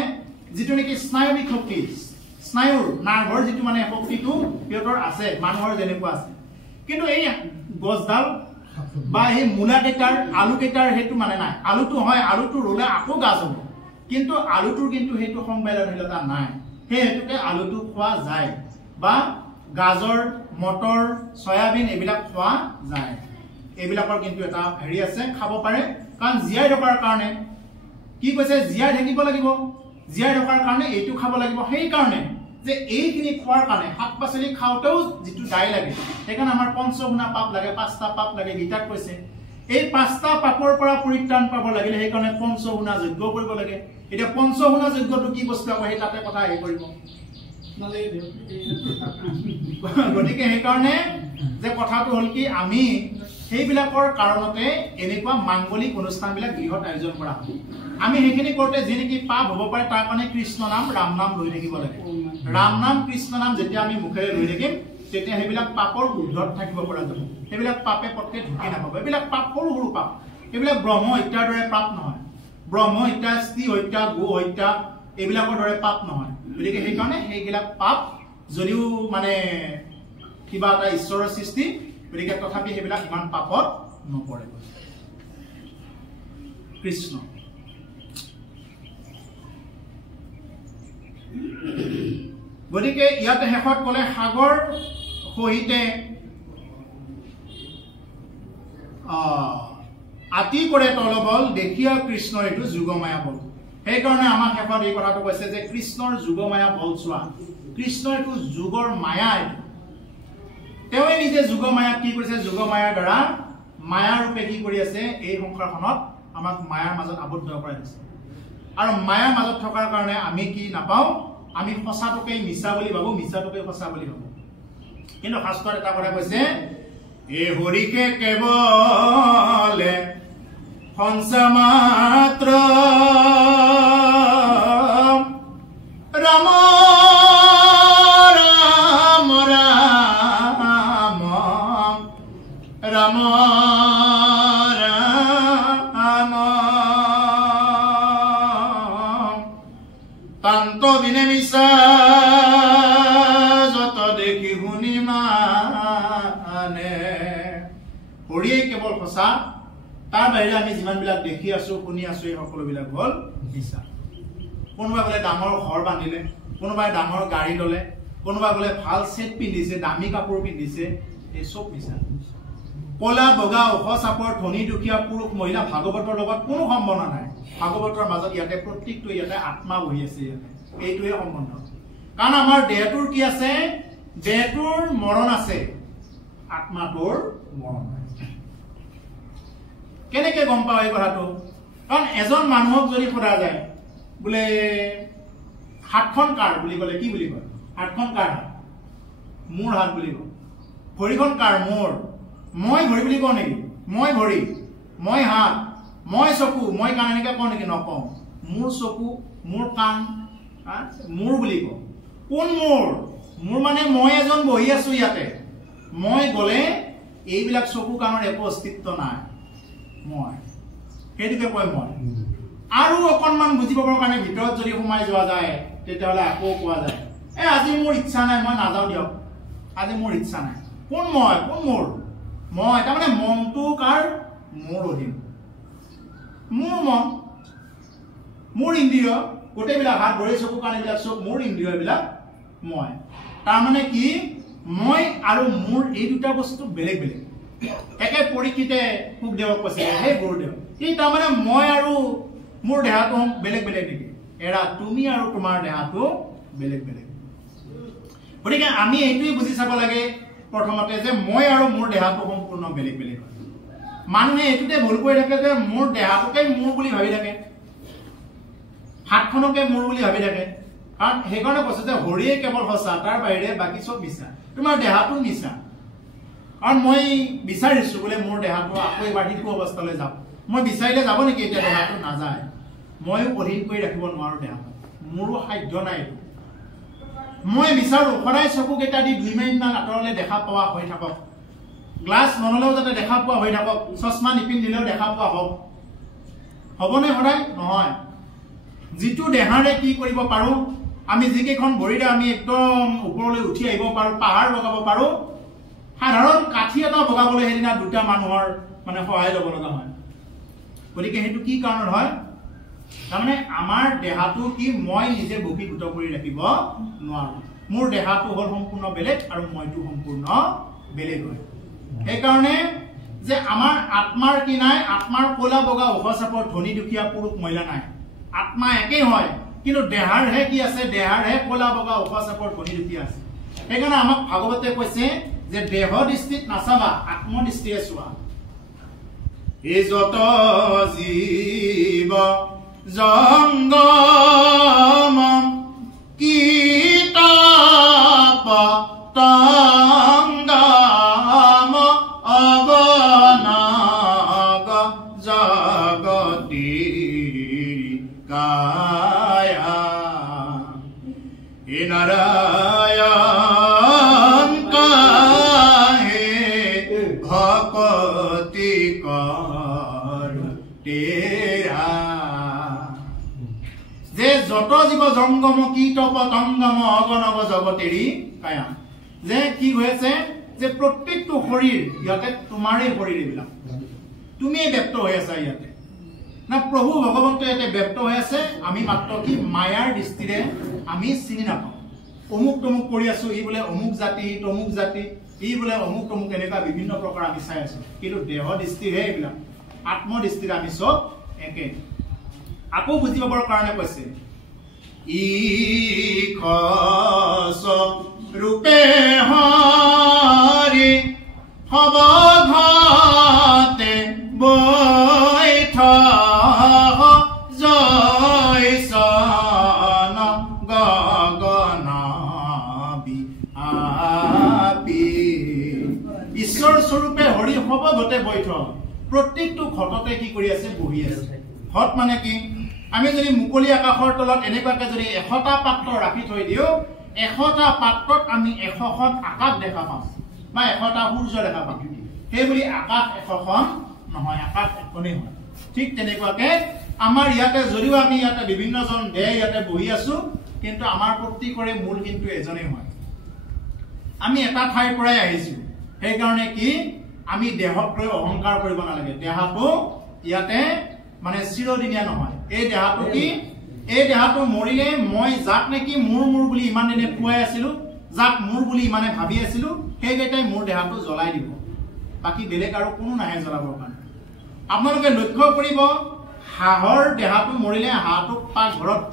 যিটো নেকি স্নায়বিক শক্তি স্নায়ুৰ নাৰ্ভৰ যিটো মানে শক্তিটো সিহঁতৰ আছে মানুহৰ যেনেকুৱা আছে কিন্তু এই গছডাল বা এই মূলা কেইটাৰ আলু কেইটাৰ সেইটো মানে নাই আলুটো হয় আলুটো ৰুলে আকৌ গাছ হ'ব কিন্তু আলুটোৰ কিন্তু সেইটো সংবেদনশীলতা নাই সেই হেতুকে আলুটো খোৱা যায় বা গাজৰ মটৰ সয়াবিন এইবিলাক খোৱা যায় এইবিলাকৰ কিন্তু এটা হেৰি আছে খাব পাৰে কাৰণ জীয়াই থকাৰ কাৰণে কি কৈছে জীয়াই থাকিব লাগিব জীয়াই থকাৰ কাৰণে এইটো খাব লাগিব সেই কাৰণে যে এইখিনি খোৱাৰ কাৰণে শাক পাচলি খাওঁতেও যিটো দাই লাগে সেইকাৰণে আমাৰ পঞ্চগুণা পাপ লাগে 5টা পাপ লাগে গীতাত কৈছে এই 5টা পাপৰ পৰা পৰিত্ৰাণ পাব লাগিলে সেইকাৰণে পঞ্চগুণা যজ্ঞ কৰিব লাগে এতিয়া পঞ্চগুণা যজ্ঞটো কি বস্তু আকৌ সেই তাতে কথা হেৰি কৰিব গতিকে সেইকাৰণে যে কথাটো হ'ল কি আমি সেইবিলাকৰ কাৰণতে এনেকুৱা মাংগলিক অনুষ্ঠানবিলাক গৃহত আয়োজন কৰা হয় আমি সেইখিনি কৰোঁতে যি নেকি পাপ হ'ব পাৰে তাৰ কাৰণে কৃষ্ণ নাম ৰাম নাম লৈ থাকিব লাগে ৰাম নাম কৃষ্ণ নাম যেতিয়া আমি মুখেৰে লৈ থাকিম তেতিয়া সেইবিলাক পাপৰ ঊৰ্ধত থাকিব পৰা যাব সেইবিলাক পাপে পটকে ঢুকি নাপাব এইবিলাক পাপ সৰু সৰু পাপ এইবিলাক ব্ৰহ্ম হত্যাৰ দৰে পাপ নহয় ব্ৰহ্ম হত্যা স্ত্ৰী হত্যা গো হত্যা এইবিলাকৰ দৰে পাপ নহয় গতিকে সেইকাৰণে সেইবিলাক পাপ যদিও মানে কিবা এটা ঈশ্বৰৰ সৃষ্টি গতিকে তথাপি সেইবিলাক ইমান পাপত নপৰে কৃষ্ণ গতিকে ইয়াতে শেষত ক'লে সাগৰ সহিতে আতি কৰে তলবল দেখিয়া কৃষ্ণৰ এইটো যোগমায়া বল সেইকাৰণে আমাৰ শেষত এই কথাটো কৈছে যে কৃষ্ণৰ যোগমায়া বল চোৱা কৃষ্ণৰ এইটো যোগৰ মায়া তেওঁ নিজে যোগমায়াক কি কৰিছে যোগমায়াৰ দ্বাৰা মায়া ৰূপে কি কৰি আছে এই সংসাৰখনত আমাক মায়াৰ মাজত আবদ্ধ কৰাই দিছে আৰু মায়াৰ মাজত থকাৰ কাৰণে আমি কি নাপাওঁ আমি সঁচাটোকে মিছা বুলি ভাবো মিছাটোকে সঁচা বুলি ভাবো কিন্তু শাস্ত্ৰত এটা কথা কৈছে এই হৰিকে কেৱলে হংসমাত্ৰ ৰাম ৰাম ৰাম ৰাম ৰাম তান্ত বিনে মিছা যত দেখি শুনি মানে হৰিয়ে কেৱল সঁচা তাৰ বাহিৰে আমি যিমানবিলাক দেখি আছো শুনি আছো এই সকলোবিলাক হ'ল মিছা কোনোবাই বোলে ডাঙৰ ঘৰ বান্ধিলে কোনোবাই ডাঙৰ গাড়ী ল'লে কোনোবাই বোলে ভাল সেট পিন্ধিছে দামী কাপোৰ পিন্ধিছে এই চব মিছা কলা বগা ওখ চাপৰ ধনী দুখীয়া পুৰুষ মহিলা ভাগৱতৰ লগত কোনো সম্বন্ধ নাই ভাগৱতৰ মাজত ইয়াতে প্ৰত্যেকটো ইয়াতে আত্মা বহি আছে ইয়াতে এইটোৱে সম্বন্ধ কাৰণ আমাৰ দেহটোৰ কি আছে দেহটোৰ মৰণ আছে আত্মাটোৰ মৰণ নাই কেনেকে গম পাওঁ এই কথাটো কাৰণ এজন মানুহক যদি সোধা যায় বোলে হাতখন কাৰ বুলি ক'লে কি বুলি কয় হাতখন কাৰ মোৰ হাত বুলি কয় ভৰিখন কাৰ মোৰ মই ভৰি বুলি কওঁ নেকি মই ভৰি মই হাত মই চকু মই কাণ এনেকে কওঁ নেকি নকওঁ মোৰ চকু মোৰ কাণ মোৰ বুলি কওঁ কোন মোৰ মানে মই এজন বহি আছো ইয়াতে মই গ'লে এইবিলাক চকু কাণৰ একো অস্তিত্ব নাই মই সেইটোকে কয় মই আৰু অকণমান বুজি পাবৰ কাৰণে ভিতৰত যদি সোমাই যোৱা যায় তেতিয়াহ'লে আকৌ কোৱা যায় আজি মোৰ ইচ্ছা নাই মই নাযাওঁ দিয়ক আজি মোৰ ইচ্ছা নাই কোন মই তাৰমানে মনটো কাৰ মোৰ অধীন মোৰ মন মোৰ ইন্দ্ৰিয় গোটেইবিলাক হাত ভৰি চকু কাণ এইবিলাক চব মোৰ ইন্দ্ৰিয় এইবিলাক মই তাৰমানে কি মই আৰু মোৰ এই দুটা বস্তু বেলেগ বেলেগ একে পৰীক্ষিতে সুখদেৱক কৈছে হে গুৰুদেৱ কি তাৰমানে মই আৰু মোৰ দেহাটো বেলেগ বেলেগ নেকি এৰা তুমি আৰু তোমাৰ দেহাটো বেলেগ বেলেগ গতিকে আমি এইটোৱে বুজি চাব লাগে প্ৰথমতে যে মই আৰু মোৰ দেহাটো সম্পূৰ্ণ বেলেগ বেলেগ মানুহে এইটোতে ভুল কৰি থাকে যে মোৰ দেহাটোকে মোৰ বুলি ভাবি থাকে হাতখনকে মোৰ বুলি ভাবি থাকে কাৰণ সেইকাৰণে কৈছে যে হৰিয়ে কেৱল সঁচা তাৰ বাহিৰে বাকী চব মিছা তোমাৰ দেহাটো মিছা কাৰণ মই বিচাৰিছো বোলে মোৰ দেহাটো আকৌ এবাৰ শিশু অৱস্থালৈ যাওক মই বিচাৰিলে যাব নেকি এতিয়া দেহাটো নাযায় ময়ো অধীন কৰি ৰাখিব নোৱাৰো দেহাটো মোৰো সাধ্য নাই মই বিচাৰো সদায় চকুকেইটা দি 2 মিনিটমান আঁতৰলৈ দেখা পোৱা হৈ থাকক গ্লাছ নললেও যাতে দেখা পোৱা হৈ থাকক চশমা নিপিন্ধিলেও দেখা পোৱা হওক হ'বনে সদায় নহয় যিটো দেহাৰে কি কৰিব পাৰো আমি যিকেইখন ভৰিৰে আমি একদম ওপৰলৈ উঠি আহিব পাৰো পাহাৰ বগাব পাৰো সাধাৰণ কাঠি এটা বগাবলৈ সেইদিনা দুটা মানুহৰ মানে সহায় ল'ব লগা হয় গতিকে সেইটো কি কাৰণত হয় তাৰমানে আমাৰ দেহাটো কি মই নিজে বকীভূত কৰি ৰাখিব নোৱাৰো মোৰ দেহাটো হল সম্পূৰ্ণ বেলেগ আৰু মইটো সম্পূৰ্ণ বেলেগ হয় সেইকাৰণে যে আমাৰ আত্মাৰ কি নাই আত্মাৰ কোলা বগা উখচাপৰ ধনী দুখীয়া পুৰুষ মহিলা নাই আত্মা একেই হয় কিন্তু দেহাৰহে কি আছে দেহাৰহে কোলা বগা উখচাপৰ ধনী দুখীয়া আছে সেইকাৰণে আমাক ভাগৱতে কৈছে যে দেহ দৃষ্টিত নাচাবা আত্মদৃষ্টিৰে চোৱা এই যত জীৱ জংগম কিতাপ তংগম অগনাগ জগতি কায়া হে নাৰায়ণ কাহে ভকতি কৰ তেৰা যে যত জীৱ জংগম কীটপ তংগম অগনব জগতেৰি কায়া যে কি হৈছে যে প্ৰত্যেকটো শৰীৰ ইয়াতে তোমাৰে শৰীৰ এইবিলাক তুমিয়ে ব্যক্ত হৈ আছা ইয়াতে না প্ৰভু ভগৱন্ত ইয়াতে ব্যক্ত হৈ আছে আমি মাত্ৰ কি মায়াৰ দৃষ্টিৰে আমি চিনি নাপাওঁ অমুক তমুক কৰি আছো ই বোলে অমুক জাতি তমুক জাতি ই বোলে অমুক তমুক এনেকুৱা বিভিন্ন প্ৰকাৰ আমি চাই আছো কিন্তু দেহ দৃষ্টিৰে এইবিলাক আত্মদৃষ্টিৰে আমি চব একে আকৌ বুজি পাবৰ কাৰণে কৈছে ইখস ৰূপে হৰি সবঘতে বৈঠ জয়সন গগনাবি আপি ঈশ্বৰ স্বৰূপে হৰি সবঘতে বৈঠ প্ৰত্যেকটো ঘটতে কি কৰি আছে বহি আছে ঘট মানে কি আমি যদি মুকলি আকাশৰ তলত এনেকুৱাকে যদি 100টা পাত্ৰ ৰাখি থৈ দিও 100টা পাত্ৰত আমি 100খন আকাশ দেখা পাম বা 100টা সূৰ্য দেখা পাম সেইবুলি আকাশ 100খন নহয় আকাশ এখনেই হয় ঠিক তেনেকুৱাকে আমাৰ ইয়াতে যদিও আমি ইয়াতে বিভিন্নজন দেহ ইয়াতে বহি আছো কিন্তু আমাৰ প্ৰত্যেকৰে মূল কিন্তু এজনেই হয় আমি এটা ঠাইৰ পৰাই আহিছো সেইকাৰণে কি আমি দেহক লৈ অহংকাৰ কৰিব নালাগে দেহাটো ইয়াতে মানে চিৰদিনীয়া নহয় এই দেহাটো কি এই দেহাটো মৰিলে মই যাক নেকি মোৰ বুলি ইমান দিনে পুৱাই আছিলো যাক মোৰ বুলি ইমানে ভাবি আছিলো সেইকেইটাই মোৰ দেহাটো জ্বলাই দিব বাকি বেলেগ আৰু কোনো নাহে জ্বলাবৰ কাৰণে আপোনালোকে লক্ষ্য কৰিব হাঁহৰ দেহাটো মৰিলে হাঁহটোক পাক ঘৰত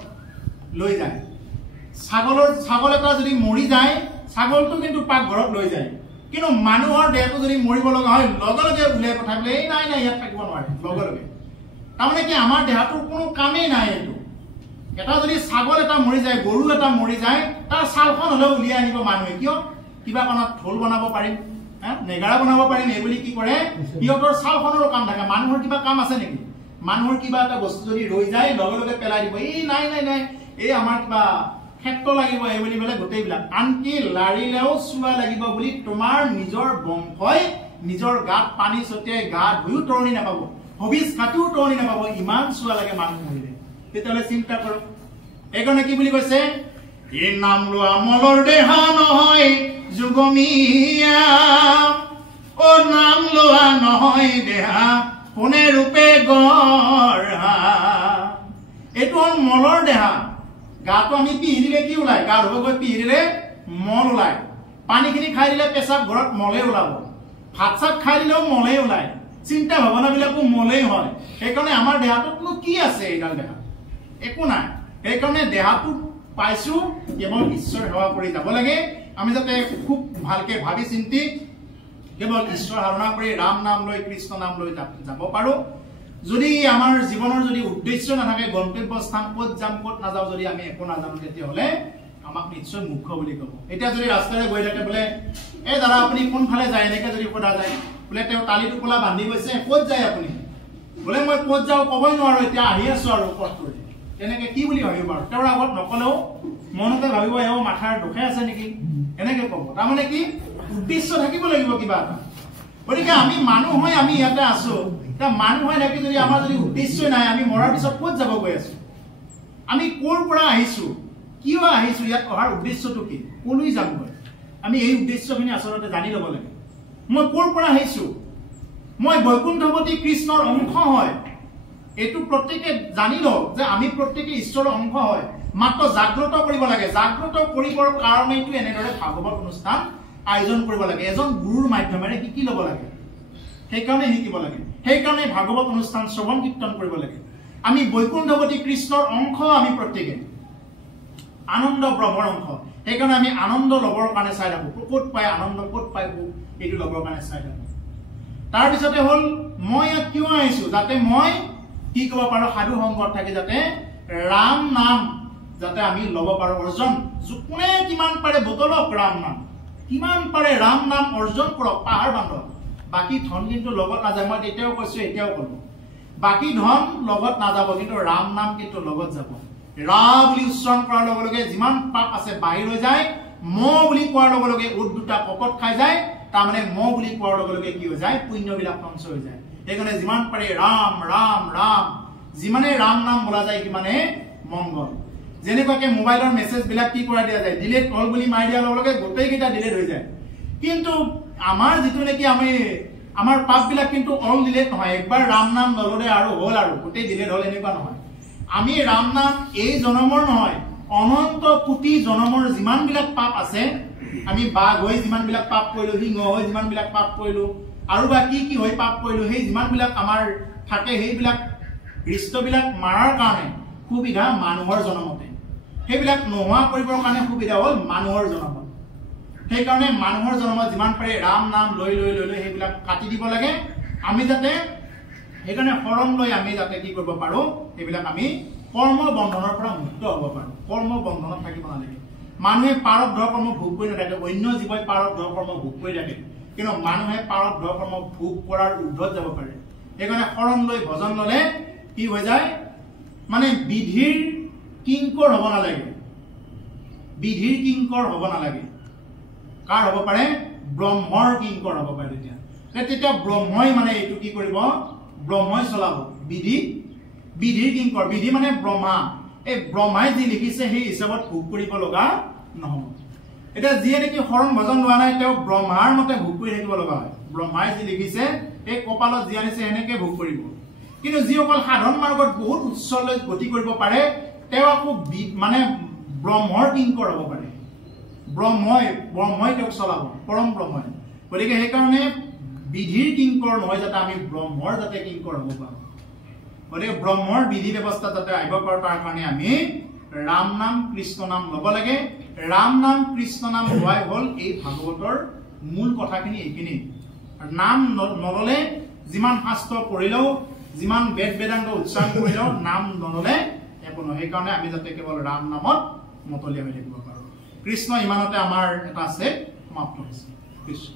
লৈ যায় ছাগল এটা যদি মৰি যায় ছাগলটো কিন্তু পাক ঘৰত লৈ যায় কিন্তু মানুহৰ দেহটো যদি মৰিব লগা হয় লগে লগে উলিয়াই পঠাই বোলে এই নাই নাই ইয়াত থাকিব নোৱাৰে লগে লগে তাৰমানে কি আমাৰ দেহাটোৰ কোনো কামেই নাই এইটো এটা যদি ছাগল এটা মৰি যায় গৰু এটা মৰি যায় তাৰ ছালখন হলেও উলিয়াই আনিব মানুহে কিয় কিবা কামত ঢোল বনাব পাৰিম নেগাৰা বনাব পাৰিম এইবুলি কি কৰে সিহঁতৰ ছালখনৰো কাম থাকে মানুহৰ কিবা কাম আছে নেকি মানুহৰ কিবা এটা বস্তু যদি ৰৈ যায় লগে লগে পেলাই দিব এই নাই নাই নাই এই আমাৰ কিবা ক্ষেত্ৰ লাগিব এইবুলি বোলে গোটেইবিলাক আনকি লাৰিলেও চুৱা লাগিব বুলি তোমাৰ নিজৰ বংশই নিজৰ গাত পানী ছটিয়াই গা ধুইও তৰণি নাপাব হবিজ কাটিও তৰণি নাপাব ইমান চুৱা লাগে মানুহ মৰিলে তেতিয়াহ'লে চিন্তা কৰক এইকাৰণে কি বুলি কৈছে এই নাম লোৱা মলৰ দেহা নহয় যুগমীয়া ও নাম লোৱা নহয় দেহা কোনে ৰূপে গঢ়া এইটো হ'ল মলৰ দেহা গাটো আমি পিহি দিলে কি ওলায় গা ধুব গৈ পিহি দিলে মল ওলায় পানীখিনি খাই দিলে পেচাব ঘৰত মলে ওলাব ভাত চাত খাই দিলেও মলেই ওলায় চিন্তা ভাৱনাবিলাকো মলেই হয় সেইকাৰণে আমাৰ দেহাটোতনো কি আছে এইডাল দেহা একো নাই সেইকাৰণে দেহাটো পাইছো কেৱল ঈশ্বৰ সেৱা কৰি যাব লাগে আমি যাতে খুব ভালকে ভাবি চিন্তি কেৱল ঈশ্বৰ ধাৰণা কৰি ৰাম নাম লৈ কৃষ্ণ নাম লৈ যাব পাৰো যদি আমাৰ জীৱনৰ যদি উদ্দেশ্য নাথাকে গন্তব্য স্থান ক'ত যাম ক'ত নাযাওঁ যদি আমি একো নাজানো তেতিয়াহ'লে আমাক নিশ্চয় মূৰ্খ বুলি ক'ব এতিয়া যদি ৰাস্তাৰে গৈ থাকে বোলে এই দাদা আপুনি কোনফালে যায় এনেকে যদি সোধা যায় বোলে তেওঁ তালি টোপোলা বান্ধি গৈছে ক'ত যায় আপুনি বোলে মই ক'ত যাওঁ ক'বই নোৱাৰো এতিয়া আহি আছো আৰু পথটোৰে এনেকে কি বুলি ভাবিব বাৰু তেওঁৰ আগত নকলেও মনতে ভাবিব এও মাথাৰ দুখে আছে নেকি এনেকে ক'ব তাৰমানে কি উদ্দেশ্য থাকিব লাগিব কিবা এটা গতিকে আমি মানুহ হৈ আমি ইয়াতে আছো তা মানুহ হৈ থাকি যদি আমাৰ যদি উদ্দেশ্য নাই আমি মৰাৰ পিছত ক'ত যাব গৈ আছো আমি ক'ৰ পৰা আহিছো কিয় আহিছো ইয়াত অহাৰ উদ্দেশ্যটো কি কলৈ যামগৈ আমি এই উদ্দেশ্যখিনি আচলতে জানি ল'ব লাগে মই ক'ৰ পৰা আহিছো মই বৈকুণ্ঠপতি কৃষ্ণৰ অংশ হয় এইটো প্ৰত্যেকে জানি লওক যে আমি প্ৰত্যেকে ঈশ্বৰৰ অংশ হয়, মাত্ৰ জাগ্ৰত কৰিব লাগে। জাগ্ৰত কৰিবৰ কাৰণে এইটো এনেদৰে ভাগৱত অনুষ্ঠান আয়োজন কৰিব লাগে, এজন গুৰুৰ মাধ্যমেৰে শিকি ল'ব লাগে, সেইকাৰণে শিকিব লাগে, সেইকাৰণে ভাগৱত অনুষ্ঠান শ্ৰৱণ কীৰ্তন কৰিব লাগে। আমি বৈকুণ্ঠৱতী কৃষ্ণৰ অংশ, আমি প্ৰত্যেকে আনন্দ ব্ৰহ্মৰ অংশ, সেইকাৰণে আমি আনন্দ ল'বৰ কাৰণে চাই থাকো, ক'ত পাই আনন্দ, ক'ত পাই সুখ, এইটো ল'বৰ কাৰণে চাই থাকো। তাৰপিছতে হ'ল মই ইয়াত কিয় আহিছো, যাতে মই কি ক'ব পাৰো, সাধু সংগত থাকি যাতে ৰাম নাম যাতে আমি ল'ব পাৰো অৰ্জন। কোনে কিমান পাৰে বটলক ৰাম নাম, কিমান পাৰে ৰাম নাম অৰ্জন কৰক, পাহাৰ বান্ধক। বাকী ধন কিন্তু লগত নাযায়, মই তেতিয়াও কৈছো এতিয়াও কলো, বাকী ধন লগত নাযাব, কিন্তু ৰাম নাম কিন্তু লগত যাব। ৰা বুলি উচ্চাৰণ কৰাৰ লগে লগে যিমান পাপ আছে বাহিৰ হৈ যায়, ম বুলি কোৱাৰ লগে লগে উট দুটা ককত খাই যায়, তাৰমানে ম বুলি কোৱাৰ লগে লগে কি হৈ যায়, পুণ্যবিলাক ধ্বংস হৈ যায়। সেইকাৰণে যিমান পাৰে ৰাম ৰাম ৰাম, যিমানে ৰাম নাম বোলা যায় সিমানে মংগল। যেনেকুৱাকে মোবাইলৰ মেছেজ বিলাক কি কৰা দিয়া যায়, ডিলেট অল বুলি মাৰি দিয়াৰ লগে লগে গোটেইকেইটা ডিলেট হৈ যায়। কিন্তু আমাৰ যিটো নেকি আমাৰ পাপ বিলাক কিন্তু অল ডিলেট নহয়, একবাৰ ৰাম নাম নললে আৰু হ'ল আৰু গোটেই ডিলেট হ'ল, এনেকুৱা নহয়। আমি ৰাম নাম এই জনমৰ নহয়, অনন্ত কোটি জনমৰ যিমান বিলাক পাপ আছে, আমি বাঘ হৈ যিমান বিলাক পাপ কৰিলো, সিংহ হৈ যিমান বিলাক পাপ কৰিলো, আৰু বা কি কি হৈ পাপ কৰিলো, সেই যিমান বিলাক আমাৰ থাকে, সেইবিলাক দৃষ্টবিলাক মাৰাৰ কাৰণে সুবিধা মানুহৰ জনমতে, সেইবিলাক নোহোৱা কৰিবৰ কাৰণে সুবিধা হ'ল মানুহৰ জনমত। সেইকাৰণে মানুহৰ জনমত যিমান পাৰে ৰাম নাম লৈ লৈ লৈ লৈ সেইবিলাক কাটি দিব লাগে, আমি যাতে সেইকাৰণে শৰণ লৈ আমি যাতে কি কৰিব পাৰো, সেইবিলাক আমি কৰ্ম বন্ধনৰ পৰা মুক্ত হ'ব পাৰো। কৰ্ম বন্ধনত থাকিব নালাগে। মানুহে প্ৰাৰব্ধ কৰ্ম ভোগ কৰি নাথাকে, অন্য জীৱই প্ৰাৰব্ধ কৰ্ম ভোগ কৰি থাকে, কিন্তু মানুহে প্ৰাৰব্ধ কৰ্ম ভোগ কৰাৰ ঊৰ্ধত যাব পাৰে। সেইকাৰণে শৰণ লৈ ভজন ললে কি হৈ যায়, মানে বিধিৰ কিংকৰ হ'ব নালাগে, বিধিৰ কিংকৰ হ'ব নালাগে। কাৰ হ'ব পাৰে, ব্ৰহ্মৰ কিংকৰ হ'ব পাৰে। তেতিয়া ব্ৰহ্মই মানে এইটো কি কৰিব, ব্ৰহ্মই চলাব বিধি, বিধিৰ কিংকৰ, বিধি মানে ব্ৰহ্মা, এই ব্ৰহ্মাই যি লিখিছে সেই হিচাপত ভোগ কৰিব লগা নহ'ব। এতিয়া যিয়ে নেকি শৰণ ভজন লোৱা নাই, তেওঁ ব্ৰহ্মাৰ মতে ভোগ কৰি থাকিব লগা হয়। ব্ৰহ্মাই যি লিখিছে এই কপালত যি আনিছে সেনেকে ভোগ কৰিব। কিন্তু যিসকল সাধন মাৰ্গত বহুত উচ্চলৈ গতি কৰিব পাৰে, তেওঁ আকৌ মানে ব্ৰহ্মৰ কিংকৰ হ'ব পাৰে, ব্ৰহ্মই তেওঁক চলাব, পৰম ব্ৰহ্মই। গতিকে সেইকাৰণে বিধিৰ কিংকৰ নহয়, যাতে আমি ব্ৰহ্মৰ যাতে কিংকৰ হ'ব পাৰো। গতিকে ব্ৰহ্মৰ বিধি ব্যৱস্থা যাতে আহিব পাৰো, তাৰ কাৰণে আমি ৰাম নাম কৃষ্ণ নাম ল'ব লাগে। ৰাম নাম কৃষ্ণ নাম লোৱাই হ'ল এই ভাগৱতৰ মূল কথাখিনি এইখিনি। নাম নললে যিমান শাস্ত্ৰ পঢ়িলেও, যিমান বেদ বেদাংগ উচ্চাৰণ কৰিলেও নাম নললে একো নহয়। সেইকাৰণে আমি যাতে কেৱল ৰাম নামত মতলীয়া হৈ থাকিব পাৰো। কৃষ্ণ ইমানতে আমাৰ এটা আছে সমাপ্ত হৈছে। কৃষ্ণ।